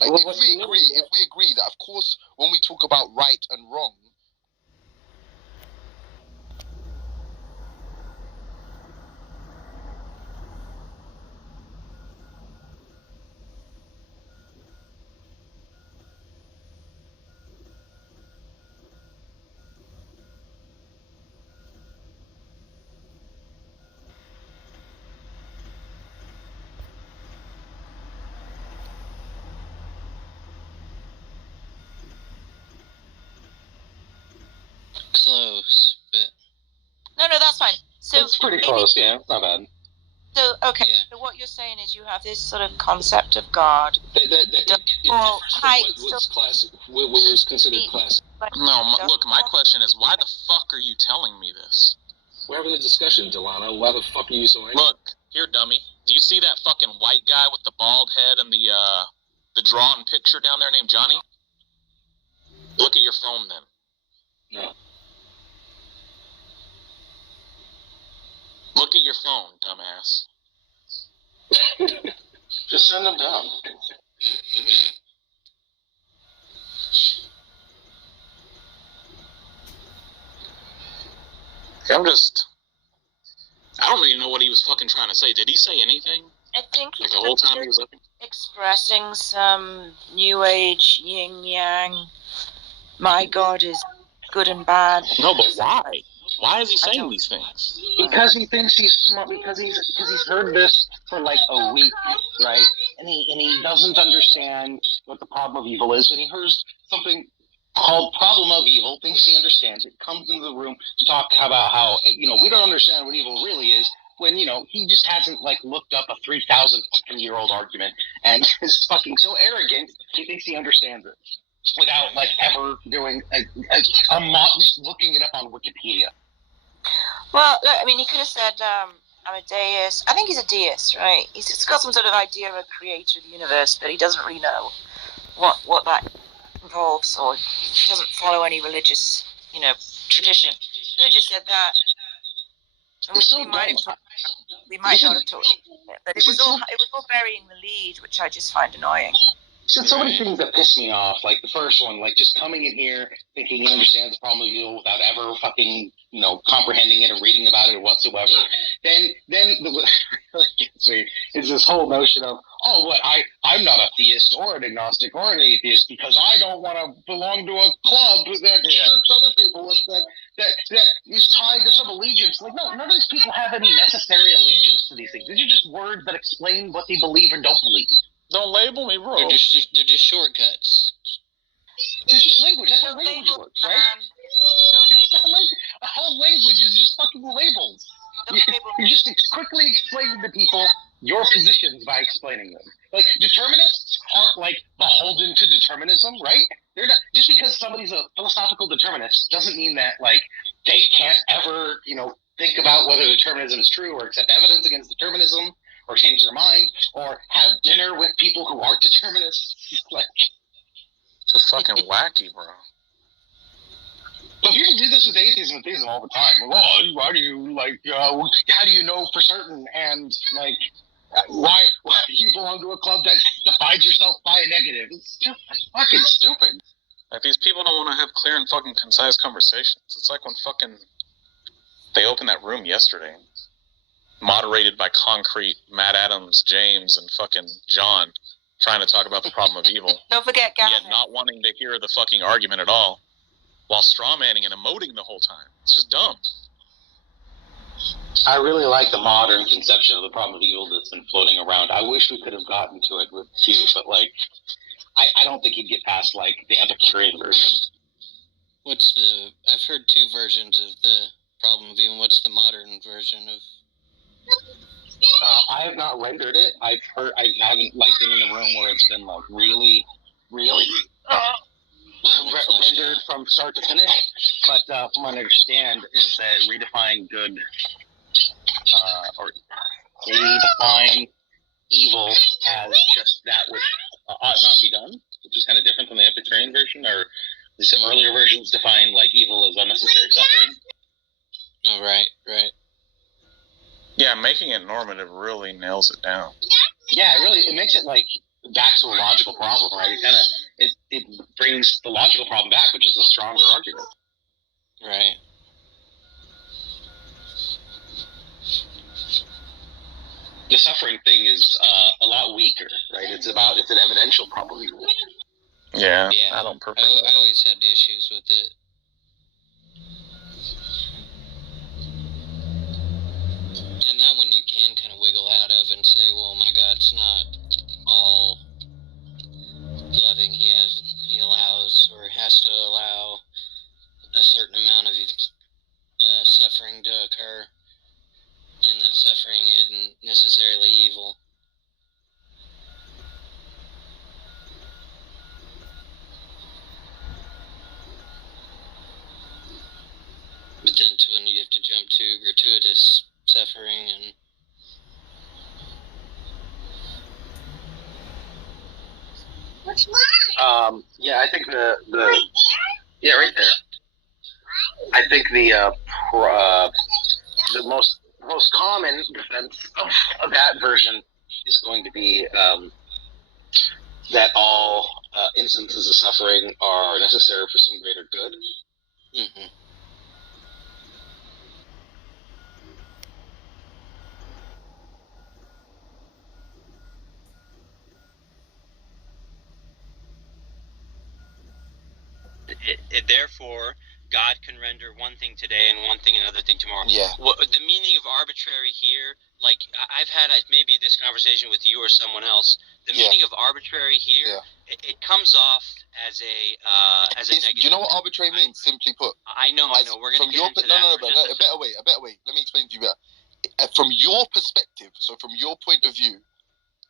Like, if we agree that, of course, when we talk about right and wrong, close, but no, that's fine. So it's pretty close. Yeah, it's not bad. So okay, so what you're saying is you have this sort of concept of God. What was considered classic. No, look, my question is, why the fuck are you telling me this? We're having a discussion, Delano. Why the fuck are you so angry? Look, here, dummy. Do you see that fucking white guy with the bald head and the drawn picture down there named Johnny? Look at your phone, then. No. Look at your phone, dumbass. Just send him down. I don't even know what he was fucking trying to say. Did he say anything? I think like the whole time he was up here? Expressing some new age yin yang. My God is good and bad. No, but why? Why is he saying these things? Because he thinks he's smart. Because he's heard this for like a week, right? and he doesn't understand what the problem of evil is, and he hears something called problem of evil, thinks he understands it, comes into the room to talk about how, we don't understand what evil really is, when, he just hasn't, looked up a 3,000-year-old argument, and is fucking so arrogant, he thinks he understands it, without, ever doing, just looking it up on Wikipedia. Well, look, I mean, he could have said, I'm a deist. I think he's a deist, right? He's got some sort of idea of a creator of the universe, but he doesn't really know what that involves, or he doesn't follow any religious, tradition. He could have just said that. And we might not have talked about it, but it was all burying the lead, which I just find annoying. There's so many things that piss me off. Like the first one, just coming in here thinking he understands the problem of evil without ever fucking, comprehending it or reading about it whatsoever. Then the really gets me is this whole notion of, I'm not a theist or an agnostic or an atheist because I don't want to belong to a club that shirks other people that is tied to some allegiance. No, none of these people have any necessary allegiance to these things. These are just words that explain what they believe and don't believe. Don't label me, bro. They're just shortcuts. It's just language. That's how language works, right? A whole language is just fucking labels. You just quickly explain to people your positions by explaining them. Determinists aren't beholden to determinism, right? They're not, just because somebody's a philosophical determinist doesn't mean that they can't ever think about whether determinism is true or accept evidence against determinism, or change their mind, or have dinner with people who aren't determinists. It's just fucking wacky, bro. But people do this with atheism and theism all the time. Why do you, how do you know for certain? And, why do you belong to a club that defines yourself by a negative? It's just fucking stupid. These people don't want to have clear and fucking concise conversations. It's like when they opened that room yesterday, moderated by Concrete, Matt Adams, James, and fucking John, trying to talk about the problem of evil. Don't forget Gavin. Yet not wanting to hear the fucking argument at all, while strawmanning and emoting the whole time. It's just dumb. I really like the modern conception of the problem of evil that's been floating around. I wish we could have gotten to it with Q, but I don't think he'd get past the Epicurean version. I've heard two versions of the problem of evil. What's the modern version of? I have not rendered it. I haven't been in a room where it's been really, really rendered from start to finish. But from what I understand is that redefine good or redefine evil as just that which ought not be done, which is kind of different from the Epicurean version, or some earlier versions define evil as unnecessary suffering. Oh, right. Yeah, making it normative really nails it down. Yeah, it makes it back to a logical problem, right? It brings the logical problem back, which is a stronger argument. Right. The suffering thing is a lot weaker, right? It's an evidential problem. Yeah, I don't prefer I always had issues with it. And that one you can kind of wiggle out of and say, well, my God's not all loving. He allows or has to allow a certain amount of suffering to occur, and that suffering isn't necessarily evil. But then when you have to jump to gratuitous suffering and I think yeah, right there. I think the most common defense of that version is going to be that all instances of suffering are necessary for some greater good. Mm-hmm. Therefore, God can render one thing today and one thing another thing tomorrow. Yeah. The meaning of arbitrary here, I've had maybe this conversation with you or someone else, the meaning of arbitrary here, it comes off as a negative. Do you know what arbitrary means? Simply put, I know. We're going to get into that. A better way. Let me explain to you better. From your perspective, so from your point of view,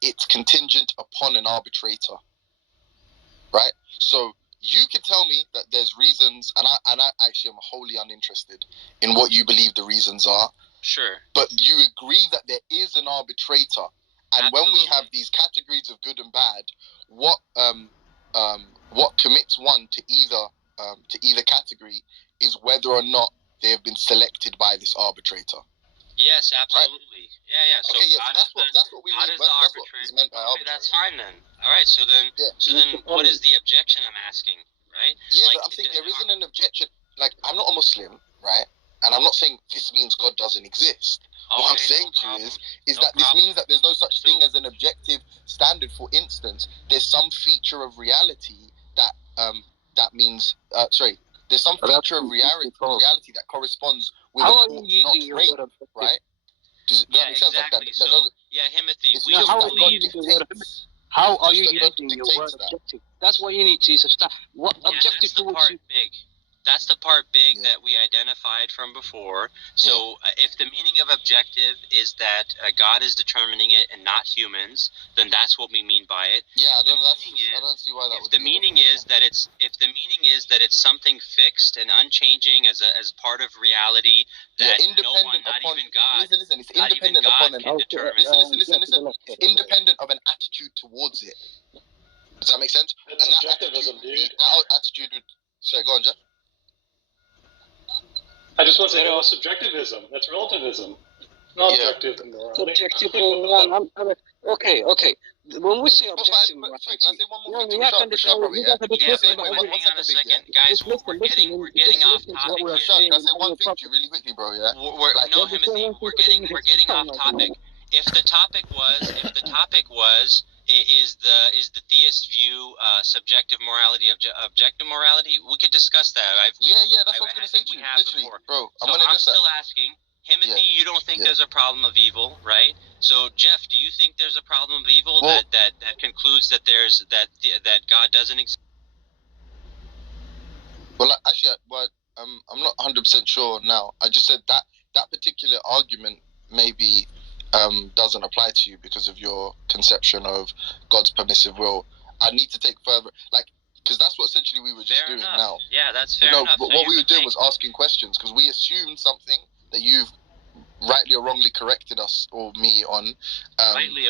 it's contingent upon an arbitrator, right? So you could tell me that there's reasons, and I actually am wholly uninterested in what you believe the reasons are. Sure. But you agree that there is an arbitrator, and Absolutely. when we have these categories of good and bad, what commits one to either category is whether or not they have been selected by this arbitrator. Yes, absolutely. Right? Yeah. So okay, God that's what we mean. That's what is meant by arbitrator. That's fine then. All right. So then, what is the objection I'm asking? Right? Yeah, but I'm saying there isn't an objection. Like, I'm not a Muslim, right? And I'm not saying this means God doesn't exist. Okay, what I'm saying to you is that this means that there's no such thing as an objective standard. For instance, there's some feature of reality that means there's some feature of reality that corresponds with a thought not trait, right? Does that make sense? Exactly. Himothy, we just don't believe. How are you using your word objective? That's what you need to substantiate. What objective that's the part big. That's the part big that we identified from before. So if the meaning of objective is that God is determining it and not humans, then that's what we mean by it. Yeah, I don't see why that would be. If the meaning is that it's something fixed and unchanging as part of reality that no one, not even God, listen, it's independent upon an listen. It's independent of an attitude towards it. Does that make sense? That's subjectivism, dude. That attitude would. Sorry, go on, Jeff. I just want to say, no, subjectivism. That's relativism. Not objective and morality. Subjective. Okay. When we say objective morality, you have to understand. Hang on a second, guys. We're getting off topic. Can I say one thing to you really quickly, bro? Yeah. No, Timothy, we're getting off topic. If the topic was. Is the theist view subjective morality, objective morality? We could discuss that. That's what I was going to say to you. Literally, bro. I'm still asking. Timothy, you don't think there's a problem of evil, right? So, Jeff, do you think there's a problem of evil that concludes that that God doesn't exist? Well, actually, I'm not 100% sure now. I just said that particular argument maybe doesn't apply to you because of your conception of God's permissive will. I need to take further, because that's what essentially we were just doing now. Yeah, that's fair enough. But what we were doing was asking questions because we assumed something that you've rightly or wrongly corrected us or me on.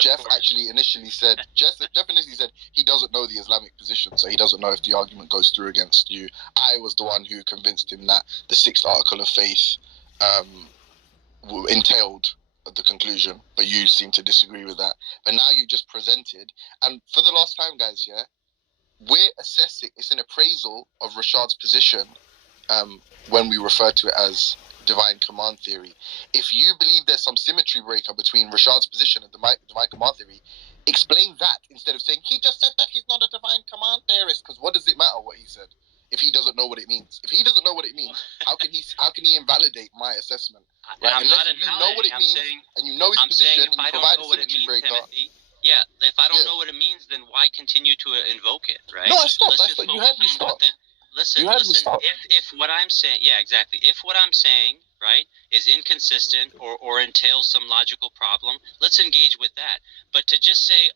Jeff actually initially said, he doesn't know the Islamic position, so he doesn't know if the argument goes through against you. I was the one who convinced him that the sixth article of faith entailed the conclusion, but you seem to disagree with that. But now you've just presented, and for the last time, guys, we're assessing. It's an appraisal of Rashad's position when we refer to it as divine command theory. If you believe there's some symmetry breaker between Rashad's position and divine command theory, explain that instead of saying he just said that he's not a divine command theorist. Because what does it matter what he said if he doesn't know what it means? If he doesn't know what it means, how can he invalidate my assessment? Right? I'm Unless not you know what it means and you know his position and you provide a symmetry breaker. Yeah, if I don't know what it means, then why continue to invoke it, right? No, I stopped. You had me stop. Listen. If what I'm saying, if what I'm saying, right, is inconsistent or entails some logical problem, let's engage with that. But to just say,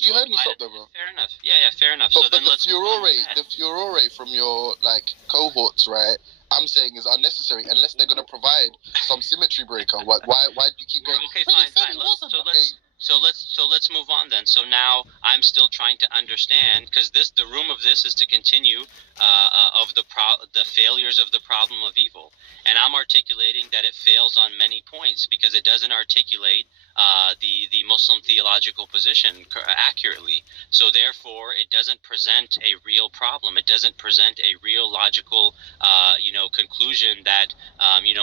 you heard me stop, though, bro. Fair enough. Yeah, fair enough. But, so then let's the furore from your cohorts, right? I'm saying is unnecessary unless they're going to provide some symmetry breaker. Why do you keep going? Okay, fine. So let's move on then. So now I'm still trying to understand, because the room of this is to continue of the failures of the problem of evil, and I'm articulating that it fails on many points because it doesn't articulate the Muslim theological position accurately. So therefore, it doesn't present a real problem. It doesn't present a real logical, conclusion that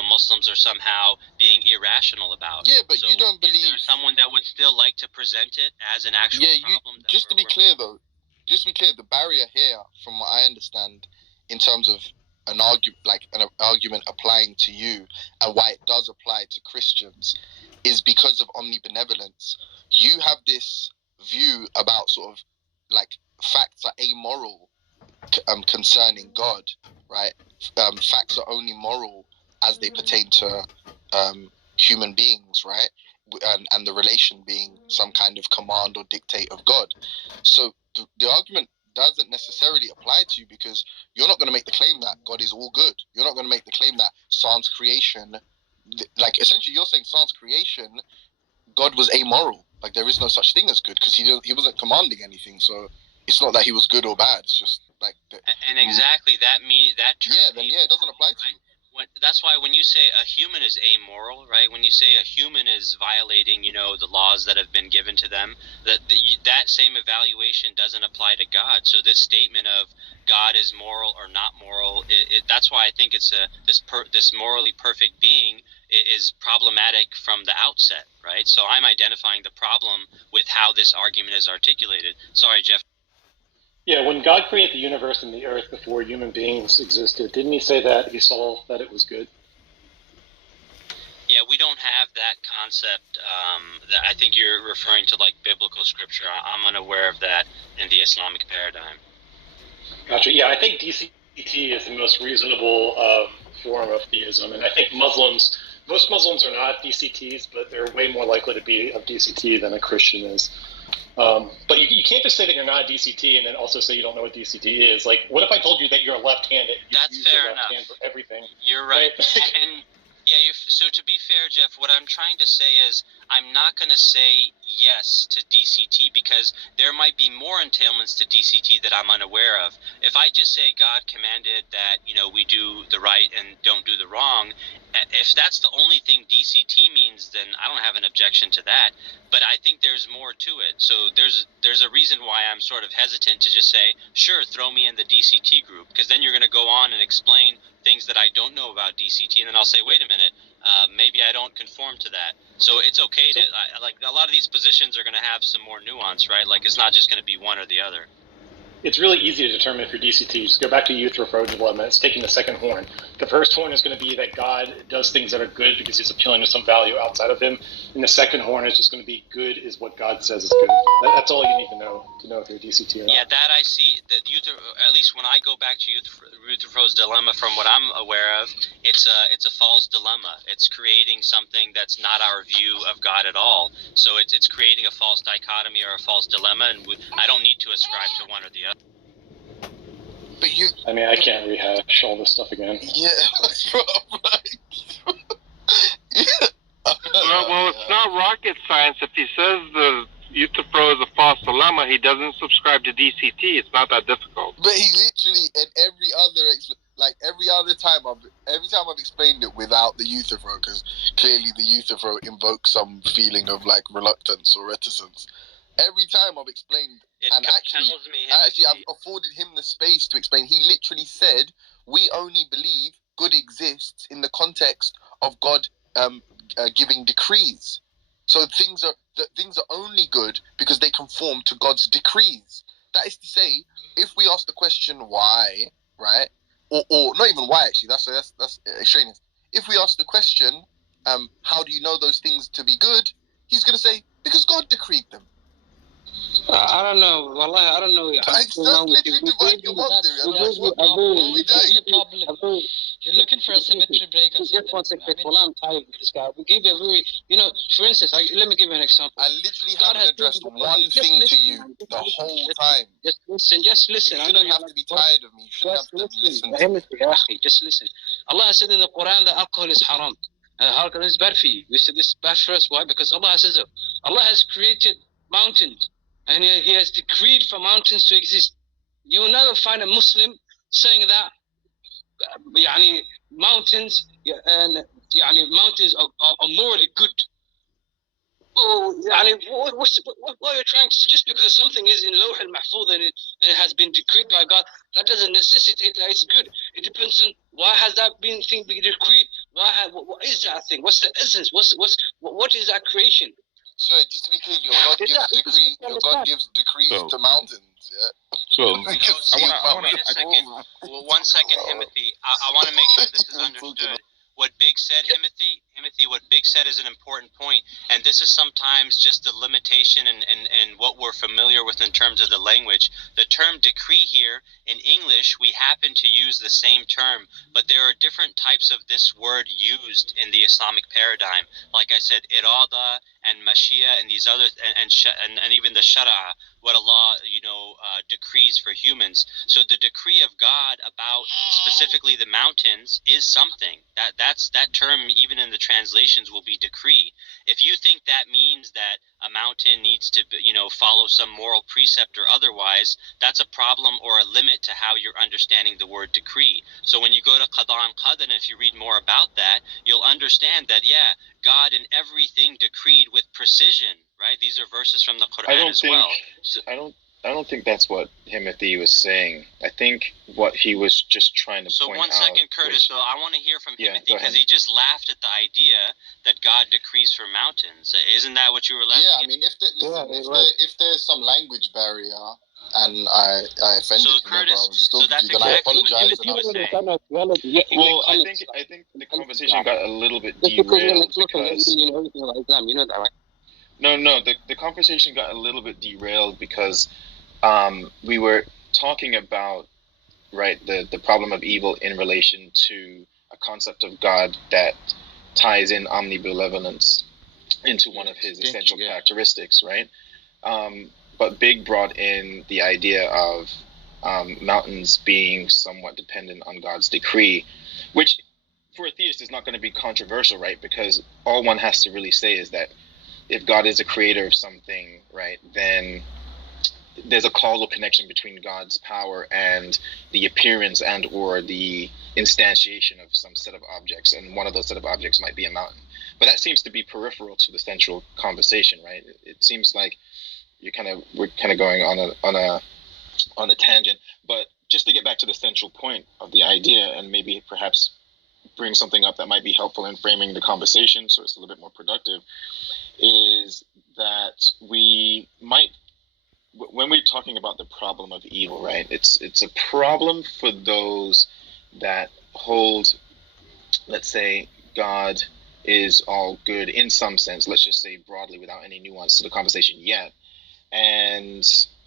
Muslims are somehow being irrational about. Yeah, but you don't believe. Is there someone that would still like to present it as an actual problem? Just to be clear, the barrier here, from what I understand, in terms of an argument applying to you and why it does apply to Christians, is because of omnibenevolence. You have this view about sort of like facts are amoral concerning God, right? Facts are only moral as they pertain to human beings, right? And the relation being some kind of command or dictate of God. So the argument doesn't necessarily apply to you, because you're not going to make the claim that God is all good. You're not going to make the claim that sans creation, like essentially you're saying sans creation, God was amoral. Like there is no such thing as good, because he wasn't commanding anything. So it's not that he was good or bad. It's just like and exactly that term. Yeah, then it doesn't apply to you. That's why when you say a human is amoral, right? When you say a human is violating, the laws that have been given to them, that same evaluation doesn't apply to God. So this statement of God is moral or not moral, that's why I think it's this morally perfect being is problematic from the outset, right? So I'm identifying the problem with how this argument is articulated. Sorry, Jeff. Yeah, when God created the universe and the earth before human beings existed, didn't he say that he saw that it was good? Yeah, we don't have that concept. I think you're referring to like biblical scripture. I'm unaware of that in the Islamic paradigm. Gotcha. Yeah, I think DCT is the most reasonable form of theism, and I think most Muslims are not DCTs, but they're way more likely to be of DCT than a Christian is. But you can't just say that you're not a DCT and then also say you don't know what DCT is. Like, what if I told you that you're left-handed? That's fair enough. Hand for everything. You're right. And yeah, so to be fair, Jeff, what I'm trying to say is I'm not going to say yes to DCT because there might be more entailments to DCT that I'm unaware of. If I just say God commanded that, we do the right and don't do the wrong, if that's the only thing DCT means, then I don't have an objection to that. But I think there's more to it. So there's a reason why I'm sort of hesitant to just say, sure, throw me in the DCT group, because then you're going to go on and explain things that I don't know about DCT, and then I'll say, wait a minute, maybe I don't conform to that. So it's okay to, like, a lot of these positions are going to have some more nuance, right? Like, it's not just going to be one or the other. It's really easy to determine if you're DCT. Just go back to Euthyphro dilemma. It's taking the second horn. The first horn is going to be that God does things that are good because he's appealing to some value outside of him. And the second horn is just going to be good is what God says is good. That's all you need to know if you're DCT or not. Yeah, that I see. At least when I go back to Euthyphro's dilemma, from what I'm aware of, it's a false dilemma. It's creating something that's not our view of God at all. So it's creating a false dichotomy or a false dilemma, and I don't need to ascribe to one or the other. But I can't rehash all this stuff again. Yeah, right. Well, it's not rocket science. If he says the Euthyphro is a false dilemma, he doesn't subscribe to DCT. It's not that difficult. But he literally, and every other time I've explained it without the Euthyphro, because clearly the Euthyphro invokes some feeling of like reluctance or reticence. Every time I've explained, and actually I've afforded him the space to explain. He literally said, "We only believe good exists in the context of God giving decrees. So things are only good because they conform to God's decrees." That is to say, if we ask the question why, right, or not even why actually, that's extraneous. If we ask the question, how do you know those things to be good? He's going to say, because God decreed them. I don't know. Wallahi, I don't know. That's literally divine command. That's what we're doing. You're looking for a symmetry break or something. Just one second. Well, I'm tired of this guy. We give you a very, for instance, let me give you an example. I literally haven't addressed one thing to you the whole time. Just listen. You shouldn't have to be tired of me. You shouldn't have to listen. Just listen. Allah said in the Quran that alcohol is haram. Alcohol is bad for you. We said this is bad for us. Why? Because Allah says so. Allah has created mountains, and He has decreed for mountains to exist. You will never find a Muslim saying that mountains mountains are morally good. What are you trying to, just because something is in Lawh al-Mahfuz and it has been decreed by God, that doesn't necessitate that it's good. It depends on why has that thing been decreed. What is that thing? What's the essence? What is that creation? Sorry, just to be clear, your God gives decrees to mountains. Yeah. So one second, Timothy. I want to make sure this is understood. What Big said, Timothy Timothy, what Big said is an important point, and this is sometimes just the limitation and what we're familiar with in terms of the language. The term decree here, in English, we happen to use the same term, but there are different types of this word used in the Islamic paradigm. Like I said, irada and mashia and these other, and even the shara, what Allah, decrees for humans. So the decree of God about specifically the mountains is something. That term, even in the translations, will be decree. If you think that means that a mountain needs to, follow some moral precept or otherwise, that's a problem or a limit to how you're understanding the word decree. So when you go to Qada and Qadr, and if you read more about that, you'll understand that, God in everything decreed with precision, right? These are verses from the Quran as well. So, I don't think that's what Timothy was saying. I think what he was just trying to point out. So 1 second, Curtis. So I want to hear from Timothy because he just laughed at the idea that God decrees for mountains. Isn't that what you were laughing at? Yeah, I mean, if there's some language barrier and I offended you, Curtis, then I apologize. Well, I think the conversation got a little bit derailed because the conversation got a little bit derailed because we were talking about the problem of evil in relation to a concept of God that ties in omnibenevolence into one of his essential characteristics, right? But Big brought in the idea of mountains being somewhat dependent on God's decree, which for a theist is not going to be controversial, right? Because all one has to really say is that if God is a creator of something, right, then there's a causal connection between God's power and the appearance and or the instantiation of some set of objects, and one of those set of objects might be a mountain. But that seems to be peripheral to the central conversation, right? It seems like we're kind of going on a tangent. But just to get back to the central point of the idea, and maybe perhaps bring something up that might be helpful in framing the conversation, so it's a little bit more productive, is that we might, when we're talking about the problem of evil, right, it's a problem for those that hold, let's say, God is all good in some sense, let's just say broadly without any nuance to the conversation yet, and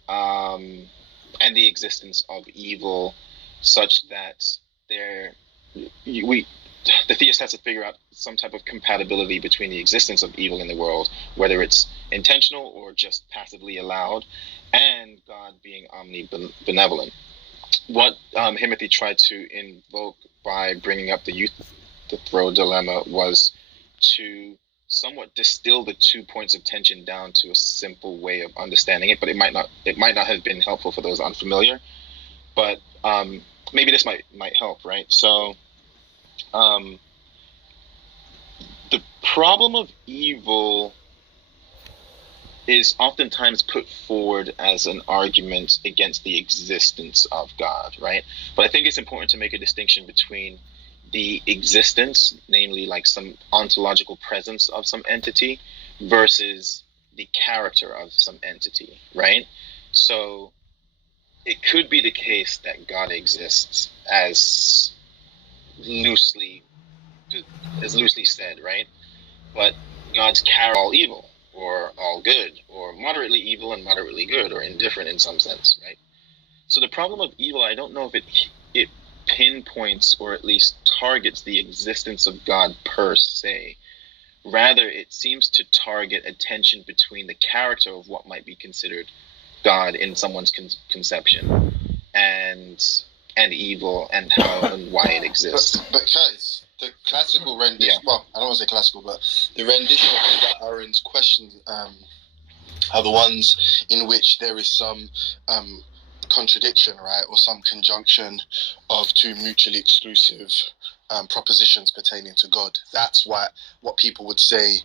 the existence of evil such that the theist has to figure out some type of compatibility between the existence of evil in the world, whether it's intentional or just passively allowed, and God being omnibenevolent. What Timothy tried to invoke by bringing up the youth to throw dilemma was to somewhat distill the 2 points of tension down to a simple way of understanding it, but it might not have been helpful for those unfamiliar. But maybe this might help, right? So the problem of evil is oftentimes put forward as an argument against the existence of God, right? But I think it's important to make a distinction between the existence, namely like some ontological presence of some entity, versus the character of some entity, right? So it could be the case that God exists as loosely said, right? But God's character all evil, or all good, or moderately evil and moderately good, or indifferent in some sense, right? So the problem of evil, I don't know if it pinpoints or at least targets the existence of God per se. Rather, it seems to target a tension between the character of what might be considered God in someone's conception and evil and how and why it exists. But Curtis, the classical rendition, well, I don't want to say classical, but the rendition of Aaron's questions are the ones in which there is some contradiction, right, or some conjunction of two mutually exclusive propositions pertaining to God. That's what people would say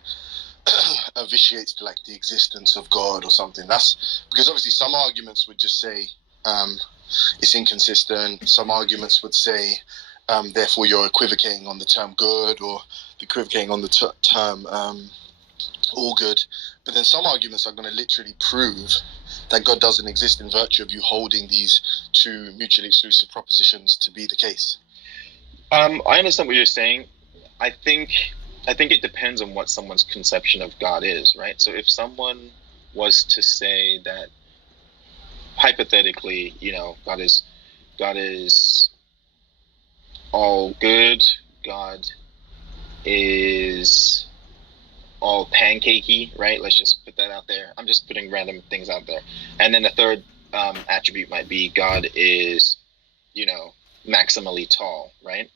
vitiates the existence of God or something. That's because obviously some arguments would just say it's inconsistent. Some arguments would say therefore you're equivocating on the term good, or equivocating on the term all good. But then some arguments are going to literally prove that God doesn't exist in virtue of you holding these two mutually exclusive propositions to be the case. I understand what you're saying. I think I think it depends on what someone's conception of God is, right? So if someone was to say that, hypothetically, God is all good, God is all pancakey, right? Let's just put that out there. I'm just putting random things out there. And then the third attribute might be God is, maximally tall, right?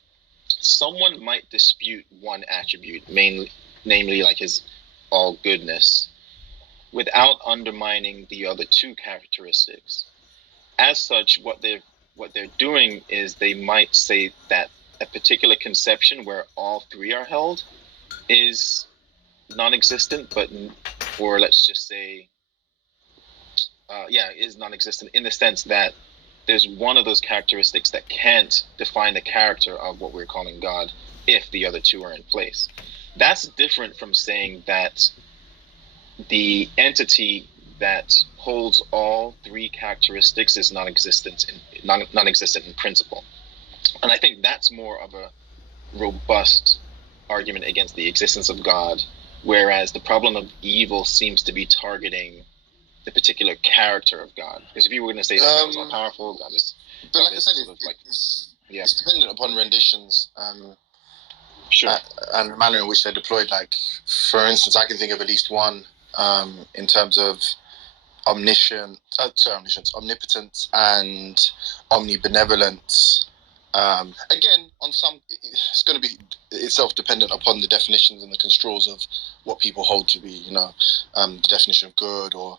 Someone might dispute one attribute, namely like his all goodness, without undermining the other two characteristics. As such, what they're doing is they might say that a particular conception where all three are held is non-existent, or let's just say, is non-existent in the sense that there's one of those characteristics that can't define the character of what we're calling God if the other two are in place. That's different from saying that the entity that holds all three characteristics is non-existent in principle. And I think that's more of a robust argument against the existence of God, whereas the problem of evil seems to be targeting the particular character of God. Because if you were going to say that God is all powerful, God is. But like I said, it's dependent upon renditions. Sure. And the manner in which they're deployed. Like, for instance, I can think of at least one in terms of omniscience, omnipotence, and omnibenevolence. Again, on some, it's going to be itself dependent upon the definitions and the construals of what people hold to be, the definition of good or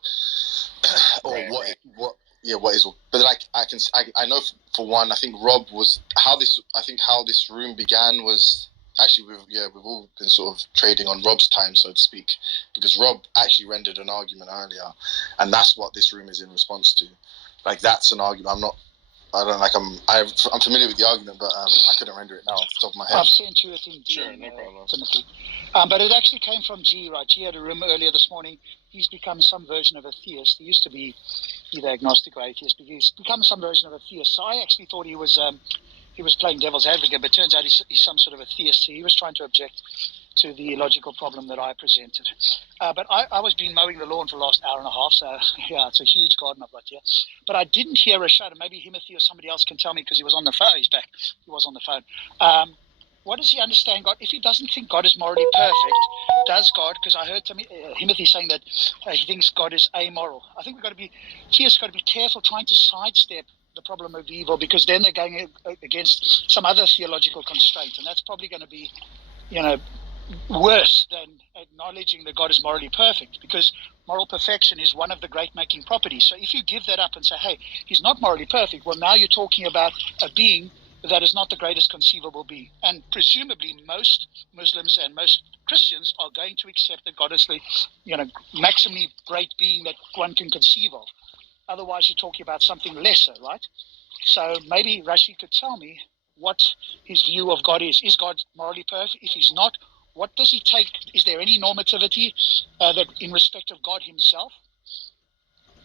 what is. But like I know for one, I think Rob was how this room began was actually we've all been sort of trading on Rob's time, so to speak, because Rob actually rendered an argument earlier, and that's what this room is in response to. Like, that's an argument. I'm familiar with the argument, but I couldn't render it now off the top of my head. I've sent you it in DM, no problem. Timothy. But it actually came from G, right? G had a room earlier this morning. He's become some version of a theist. He used to be either agnostic or atheist, but he's become some version of a theist. So I actually thought he was playing devil's advocate, but turns out he's some sort of a theist. So he was trying to object to the logical problem that I presented. But I was been mowing the lawn for the last hour and a half, so yeah, it's a huge garden I've got here. But I didn't hear Rashad, and maybe Timothy or somebody else can tell me because he was on the phone. He's back. He was on the phone. What does he understand God? If he doesn't think God is morally perfect, does God, because I heard Timothy saying that he thinks God is amoral. I think theists got to be careful trying to sidestep the problem of evil, because then they're going against some other theological constraint, and that's probably going to be, worse than acknowledging that God is morally perfect, because moral perfection is one of the great making properties. So if you give that up and say, hey, he's not morally perfect, well, now you're talking about a being that is not the greatest conceivable being. And presumably most Muslims and most Christians are going to accept that God is the, maximally great being that one can conceive of. Otherwise, you're talking about something lesser, right? So maybe Rashid could tell me what his view of God is. Is God morally perfect? If he's not, what does he take? Is there any normativity that in respect of God himself?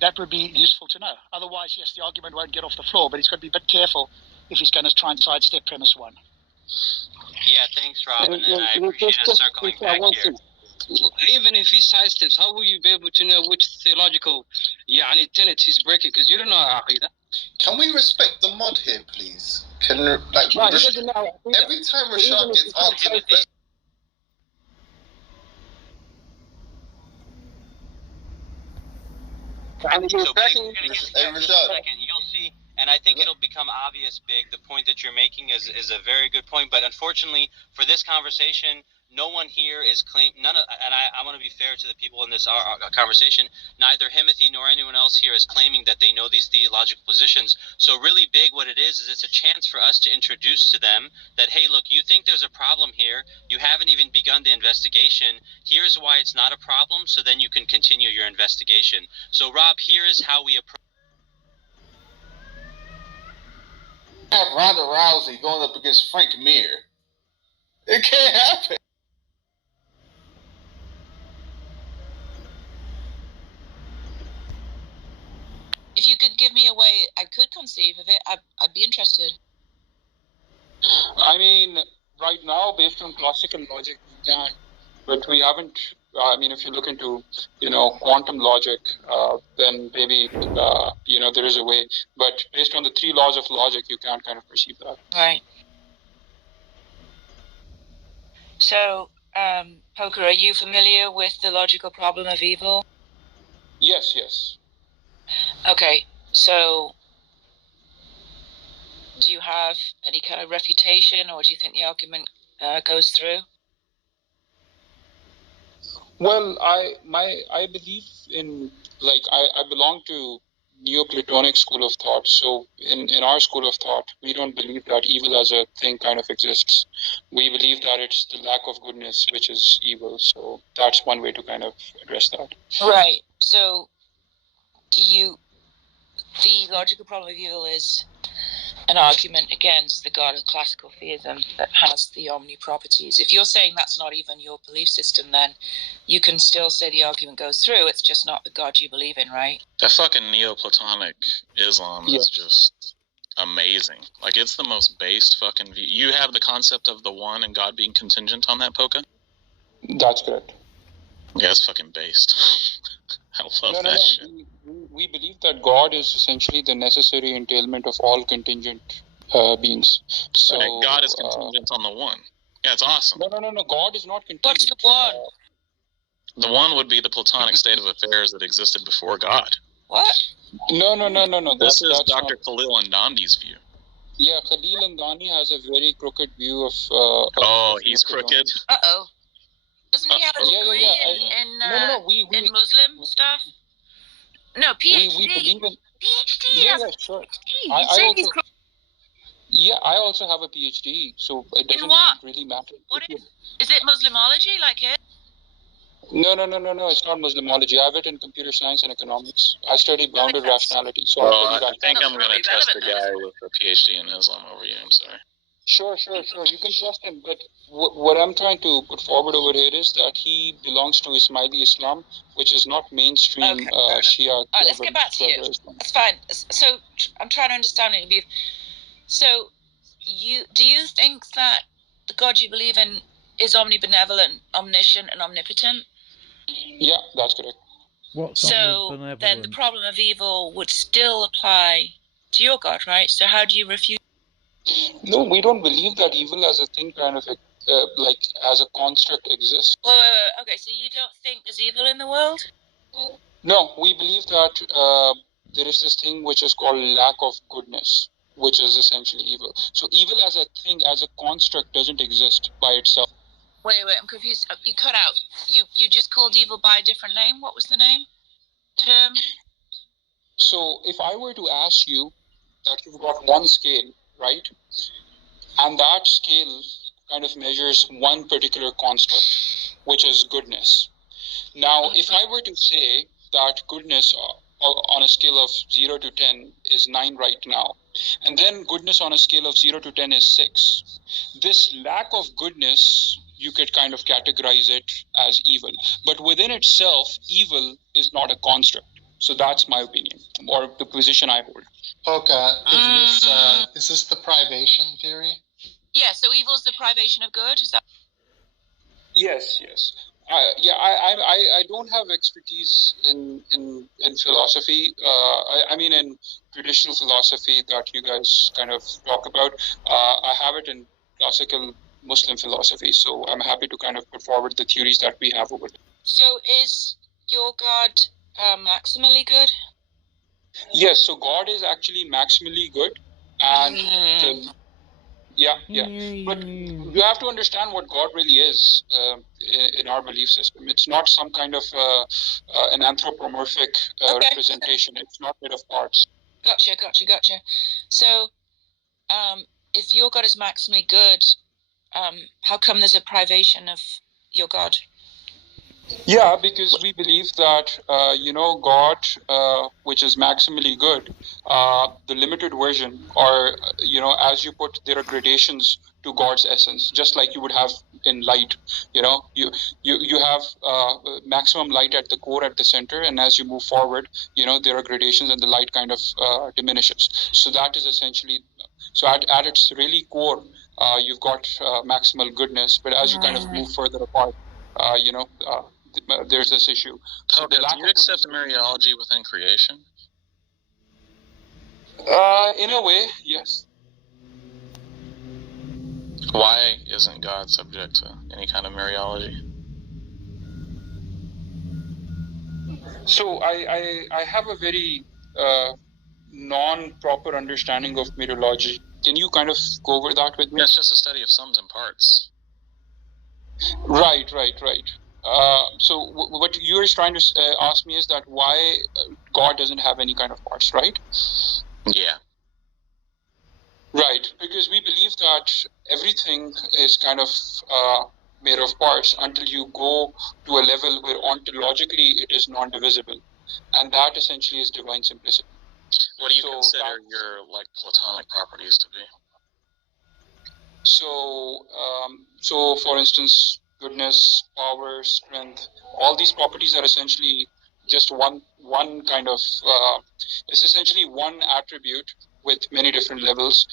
That would be useful to know. Otherwise, yes, the argument won't get off the floor, but he's got to be a bit careful if he's going to try and sidestep premise one. Yeah, thanks, Robin, and I appreciate us circling back here. Even if he sidesteps, how will you be able to know which theological tenet he's breaking? Because you don't know Aqidah. Can we respect the mod here, please? Every time Rashad gets answered a question. So second, you'll see, and I think it'll become obvious, Big. The point that you're making is a very good point, but unfortunately for this conversation, no one here is and I want to be fair to the people in this conversation, neither Timothy nor anyone else here is claiming that they know these theological positions. So really, Big, what it is it's a chance for us to introduce to them that, hey, look, you think there's a problem here, you haven't even begun the investigation, here's why it's not a problem, so then you can continue your investigation. So Rob, here is how we approach. Have Ronda Rousey going up against Frank Mir. It can't happen. If you could give me a way I could conceive of it, I'd be interested. I mean, right now, based on classical logic, we can, but we haven't. I mean, if you look into, quantum logic, then maybe, there is a way. But based on the three laws of logic, you can't kind of perceive that. Right. So, Poker, are you familiar with the logical problem of evil? Yes. Okay, so do you have any kind of refutation, or do you think the argument goes through? Well, I believe in, I belong to Neoplatonic school of thought. So in our school of thought, we don't believe that evil as a thing kind of exists. We believe that it's the lack of goodness which is evil. So that's one way to kind of address that. Right. So the logical problem of evil is an argument against the God of classical theism that has the omni properties. If you're saying that's not even your belief system, then you can still say the argument goes through. It's just not the God you believe in, right? That fucking Neoplatonic Islam is just amazing. Like, it's the most based fucking view. You have the concept of the one and God being contingent on that, Poca? That's correct. Yeah, it's fucking based. I love that shit. We believe that God is essentially the necessary entailment of all contingent beings. So Right, God is contingent on the one. Yeah, it's awesome. No. God is not contingent. What's the one? The one would be the Platonic state of affairs that existed before God. What? No. This is that's Dr. not... Khalil Andandi's view. Yeah, Khalil Andani has a very crooked view of... he's crooked? Uh-oh. Doesn't he have a degree in Muslim stuff? No, PhD. We believe in... PhD. Yeah, sure. I also have a PhD, so it doesn't really matter. Is it Muslimology, like it? No, it's not Muslimology. I have it in computer science and economics. I study bounded rationality. So I think I'm going to trust the guy with a PhD in Islam over you. I'm sorry. Sure. You can trust him. But what I'm trying to put forward over here is that he belongs to Ismaili Islam, which is not mainstream Shia. All right, let's get back to you. That's fine. So I'm trying to understand it. So do you think that the God you believe in is omnibenevolent, omniscient, and omnipotent? Yeah, that's correct. So then the problem of evil would still apply to your God, right? So how do you refute? No, we don't believe that evil as a thing kind of as a construct exists. Wait. Okay, so you don't think there's evil in the world? No, we believe that there is this thing which is called lack of goodness, which is essentially evil. So evil as a thing, as a construct, doesn't exist by itself. Wait, I'm confused. You cut out. You just called evil by a different name? What was the name? Term? So if I were to ask you that you've got one scale, right? And that scale kind of measures one particular construct, which is goodness. Now, if I were to say that goodness on a scale of 0 to 10 is 9 right now, and then goodness on a scale of 0 to 10 is 6, this lack of goodness, you could kind of categorize it as evil. But within itself, evil is not a construct. So that's my opinion, or the position I hold. Poca, is this the privation theory? Yeah, so evil is the privation of good? Is that? Yes. I don't have expertise in philosophy. I mean, in traditional philosophy that you guys kind of talk about. I have it in classical Muslim philosophy, so I'm happy to kind of put forward the theories that we have over there. So is your God maximally good? Yes, so God is actually maximally good, and but you have to understand what God really is in our belief system. It's not some kind of an anthropomorphic representation. It's not made of parts. Gotcha. So, if your God is maximally good, how come there's a privation of your God? Yeah, because we believe that, God, which is maximally good, the limited version, or, as you put, there are gradations to God's essence, just like you would have in light. You have maximum light at the core, at the center, and as you move forward, there are gradations and the light kind of diminishes. So that is essentially, So at its really core, you've got maximal goodness, but as you kind of move further apart, there's this issue. So Okay, do you accept Mariology within creation? In a way, yes. Why isn't God subject to any kind of Mariology? So I have a very non-proper understanding of meteorology. Can you kind of go over that with me? Yeah, it's just a study of sums and parts. Right. So what you're trying to ask me is that why God doesn't have any kind of parts, right? Yeah. Right, because we believe that everything is kind of made of parts until you go to a level where ontologically it is non-divisible, and that essentially is divine simplicity. What do you consider your Platonic properties to be? So for instance, goodness, power, strength, all these properties are essentially just one kind of. It's essentially one attribute with many different levels.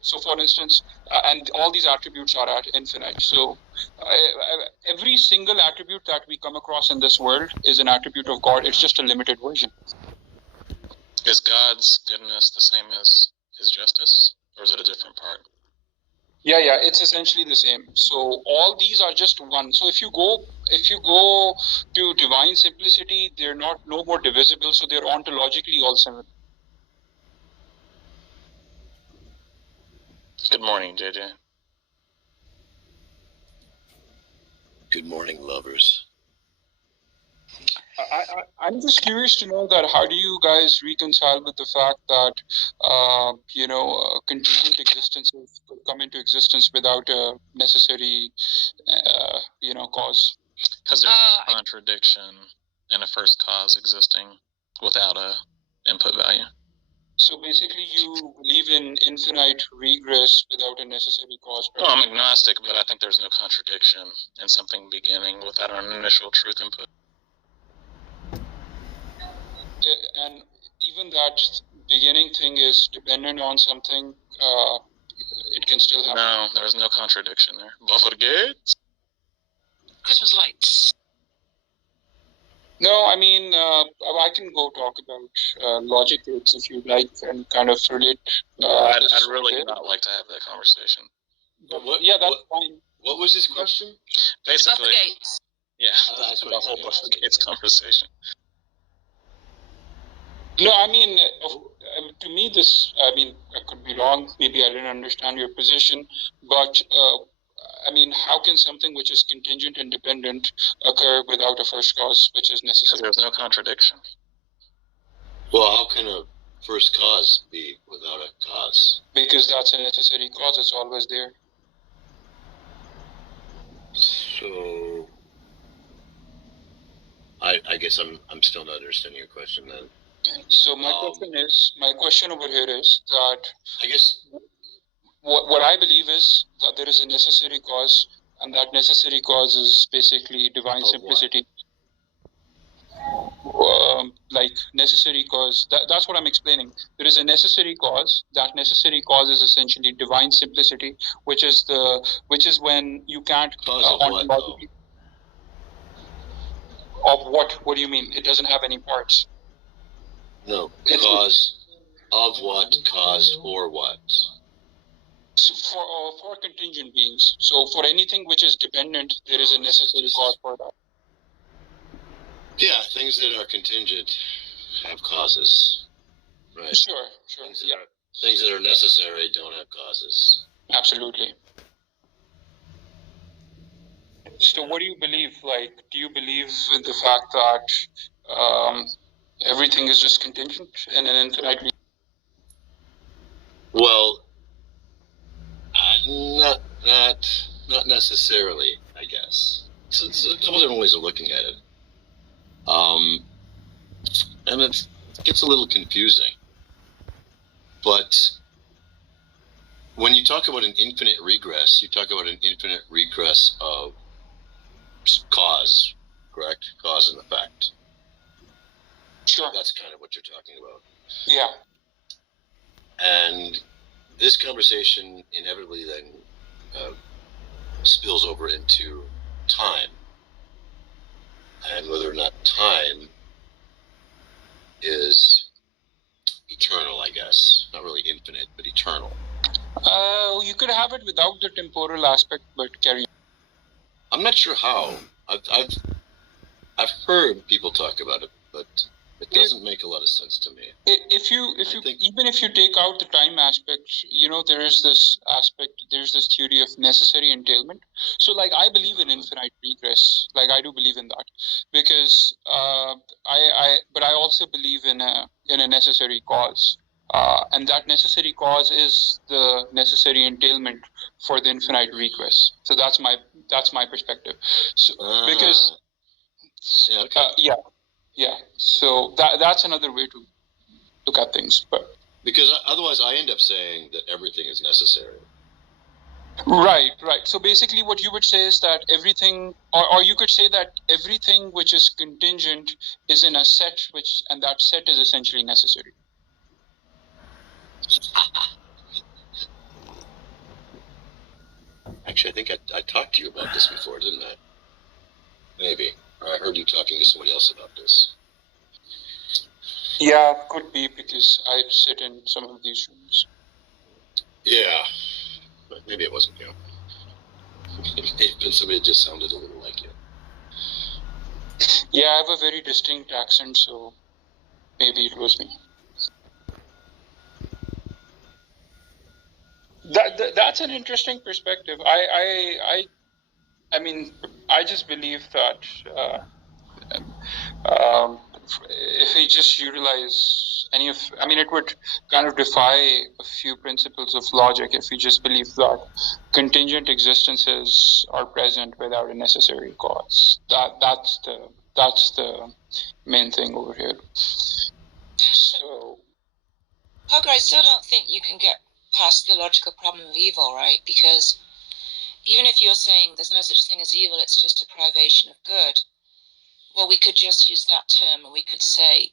So for instance, and all these attributes are at infinite. So every single attribute that we come across in this world is an attribute of God. It's just a limited version. Is God's goodness the same as his justice, or is it a different part? Yeah, it's essentially the same. So all these are just one. So if you go to divine simplicity, they're no more divisible, so they're ontologically all similar. Good morning, JJ. Good morning, lovers. I'm just curious to know that how do you guys reconcile with the fact that contingent existences could come into existence without a necessary cause? Because there's no contradiction in a first cause existing without a input value. So basically, you believe in infinite regress without a necessary cause. Well, I'm agnostic, but I think there's no contradiction in something beginning without an initial truth input. And even that beginning thing is dependent on something, it can still happen. No, there's no contradiction there. Buffer gates? Christmas lights. No, I mean, I can go talk about logic gates if you like and kind of relate. I'd really not like to have that conversation. But that's fine. What was his question? Basically, Buffer gates. Yeah, that's the whole Buffer gates conversation. No, I mean, to me, I could be wrong. Maybe I didn't understand your position, but how can something which is contingent and dependent occur without a first cause, which is necessary? Because there's no contradiction. Well, how can a first cause be without a cause? Because that's a necessary cause. It's always there. So, I guess I'm still not understanding your question then. So my question over here is that I guess what I believe is that there is a necessary cause, and that necessary cause is basically divine simplicity. Necessary cause. That's what I'm explaining. There is a necessary cause. That necessary cause is essentially divine simplicity, which is when you can't ontologically. Of what? What do you mean? It doesn't have any parts. No, cause of what? Cause for what? So for contingent beings. So for anything which is dependent, there is a necessary cause for that. Yeah, things that are contingent have causes, right? Sure. Things that are necessary don't have causes. Absolutely. So what do you believe? Do you believe in the fact that everything is just contingent and an infinitely? Well, not necessarily, I guess. So it's a couple different ways of looking at it. And it gets a little confusing. But when you talk about an infinite regress, you talk about an infinite regress of cause, correct? Cause and effect. Sure. That's kind of what you're talking about. Yeah. And this conversation inevitably then spills over into time, and whether or not time is eternal, I guess. Not really infinite, but eternal. You could have it without the temporal aspect, but carry. I'm not sure how. I've heard people talk about it, but it doesn't make a lot of sense to me. Even if you take out the time aspect, there is this aspect. There's this theory of necessary entailment. So, like, I believe in infinite regress. Like, I do believe in that because but I also believe in a necessary cause. And that necessary cause is the necessary entailment for the infinite regress. So that's my perspective. So because so that's another way to look at things. But because otherwise, I end up saying that everything is necessary. Right. So basically, what you would say is that everything, or you could say that everything which is contingent is in a set, and that set is essentially necessary. Actually, I think I talked to you about this before, didn't I? Maybe. Or I heard you talking to somebody else about this. Yeah, could be, because I sit in some of these rooms. Yeah, but maybe it wasn't you. It may have been somebody that just sounded a little like you. Yeah, I have a very distinct accent, so maybe it was me. That's an interesting perspective. I mean, I just believe that if we just utilize it would kind of defy a few principles of logic if we just believe that contingent existences are present without a necessary cause. That's the main thing over here. So, Parker, I still don't think you can get past the logical problem of evil, right? Because even if you're saying there's no such thing as evil, it's just a privation of good, well, we could just use that term and we could say,